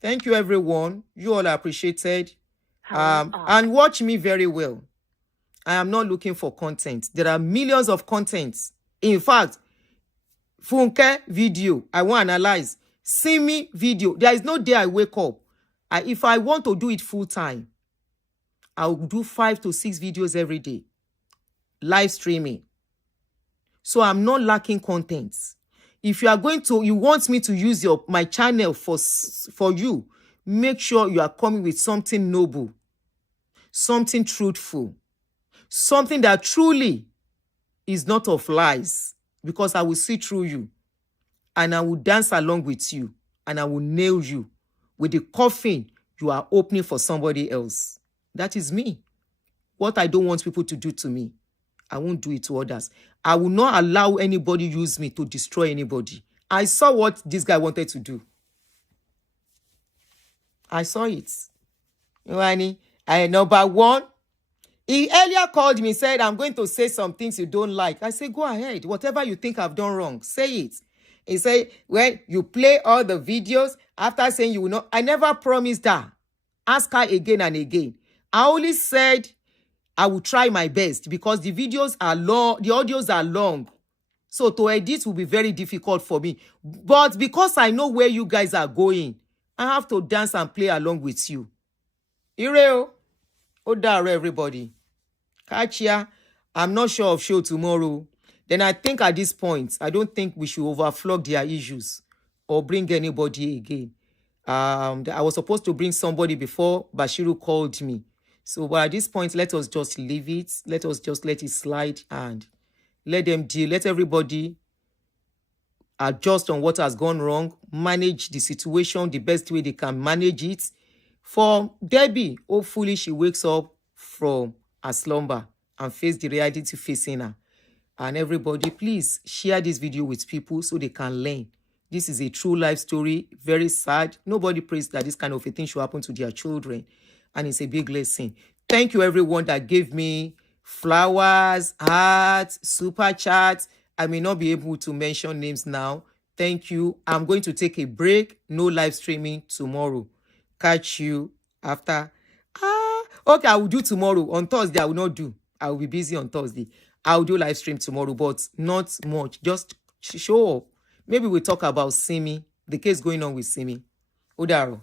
Thank you, everyone. You all are appreciated. And watch me very well. I am not looking for content. There are millions of contents. In fact, Funke video, I want to analyze. Simi video. There is no day I wake up. If I want to do it full time, I will do 5 to 6 videos every day. Live streaming. So I'm not lacking content. If you are you want me to use my channel for you, make sure you are coming with something noble, something truthful, something that truly is not of lies, because I will see through you and I will dance along with you and I will nail you with the coffin you are opening for somebody else. That is me. What I don't want people to do to me, I won't do it to others. I will not allow anybody use me to destroy anybody. I saw what this guy wanted to do. I saw it. Number one, he earlier called me, said, I'm going to say some things you don't like. I said, go ahead. Whatever you think I've done wrong, say it. He said, well, you play all the videos after saying you will not. I never promised that. Ask her again and again. I only said I will try my best because the videos are long, the audios are long. So to edit will be very difficult for me. But because I know where you guys are going, I have to dance and play along with you. Ireo, Odare, everybody. Catch ya. I'm not sure of show tomorrow. Then I think at this point, I don't think we should overflog their issues or bring anybody again. I was supposed to bring somebody before Bashiru called me. So but at this point, let us just leave it. Let us just let it slide and let them deal. Let everybody adjust on what has gone wrong. Manage the situation the best way they can manage it. For Debbie, hopefully she wakes up from her slumber and face the reality facing her. And everybody, please share this video with people so they can learn. This is a true life story. Very sad. Nobody prays that this kind of a thing should happen to their children. And it's a big lesson. Thank you, everyone that gave me flowers, hearts, super chats. I may not be able to mention names now. Thank you. I'm going to take a break. No live streaming tomorrow. Catch you after. Okay, I will do tomorrow. On Thursday, I will not do. I will be busy on Thursday. I will do live stream tomorrow, but not much. Just show up. Maybe we'll talk about Simi, the case going on with Simi. Odaro.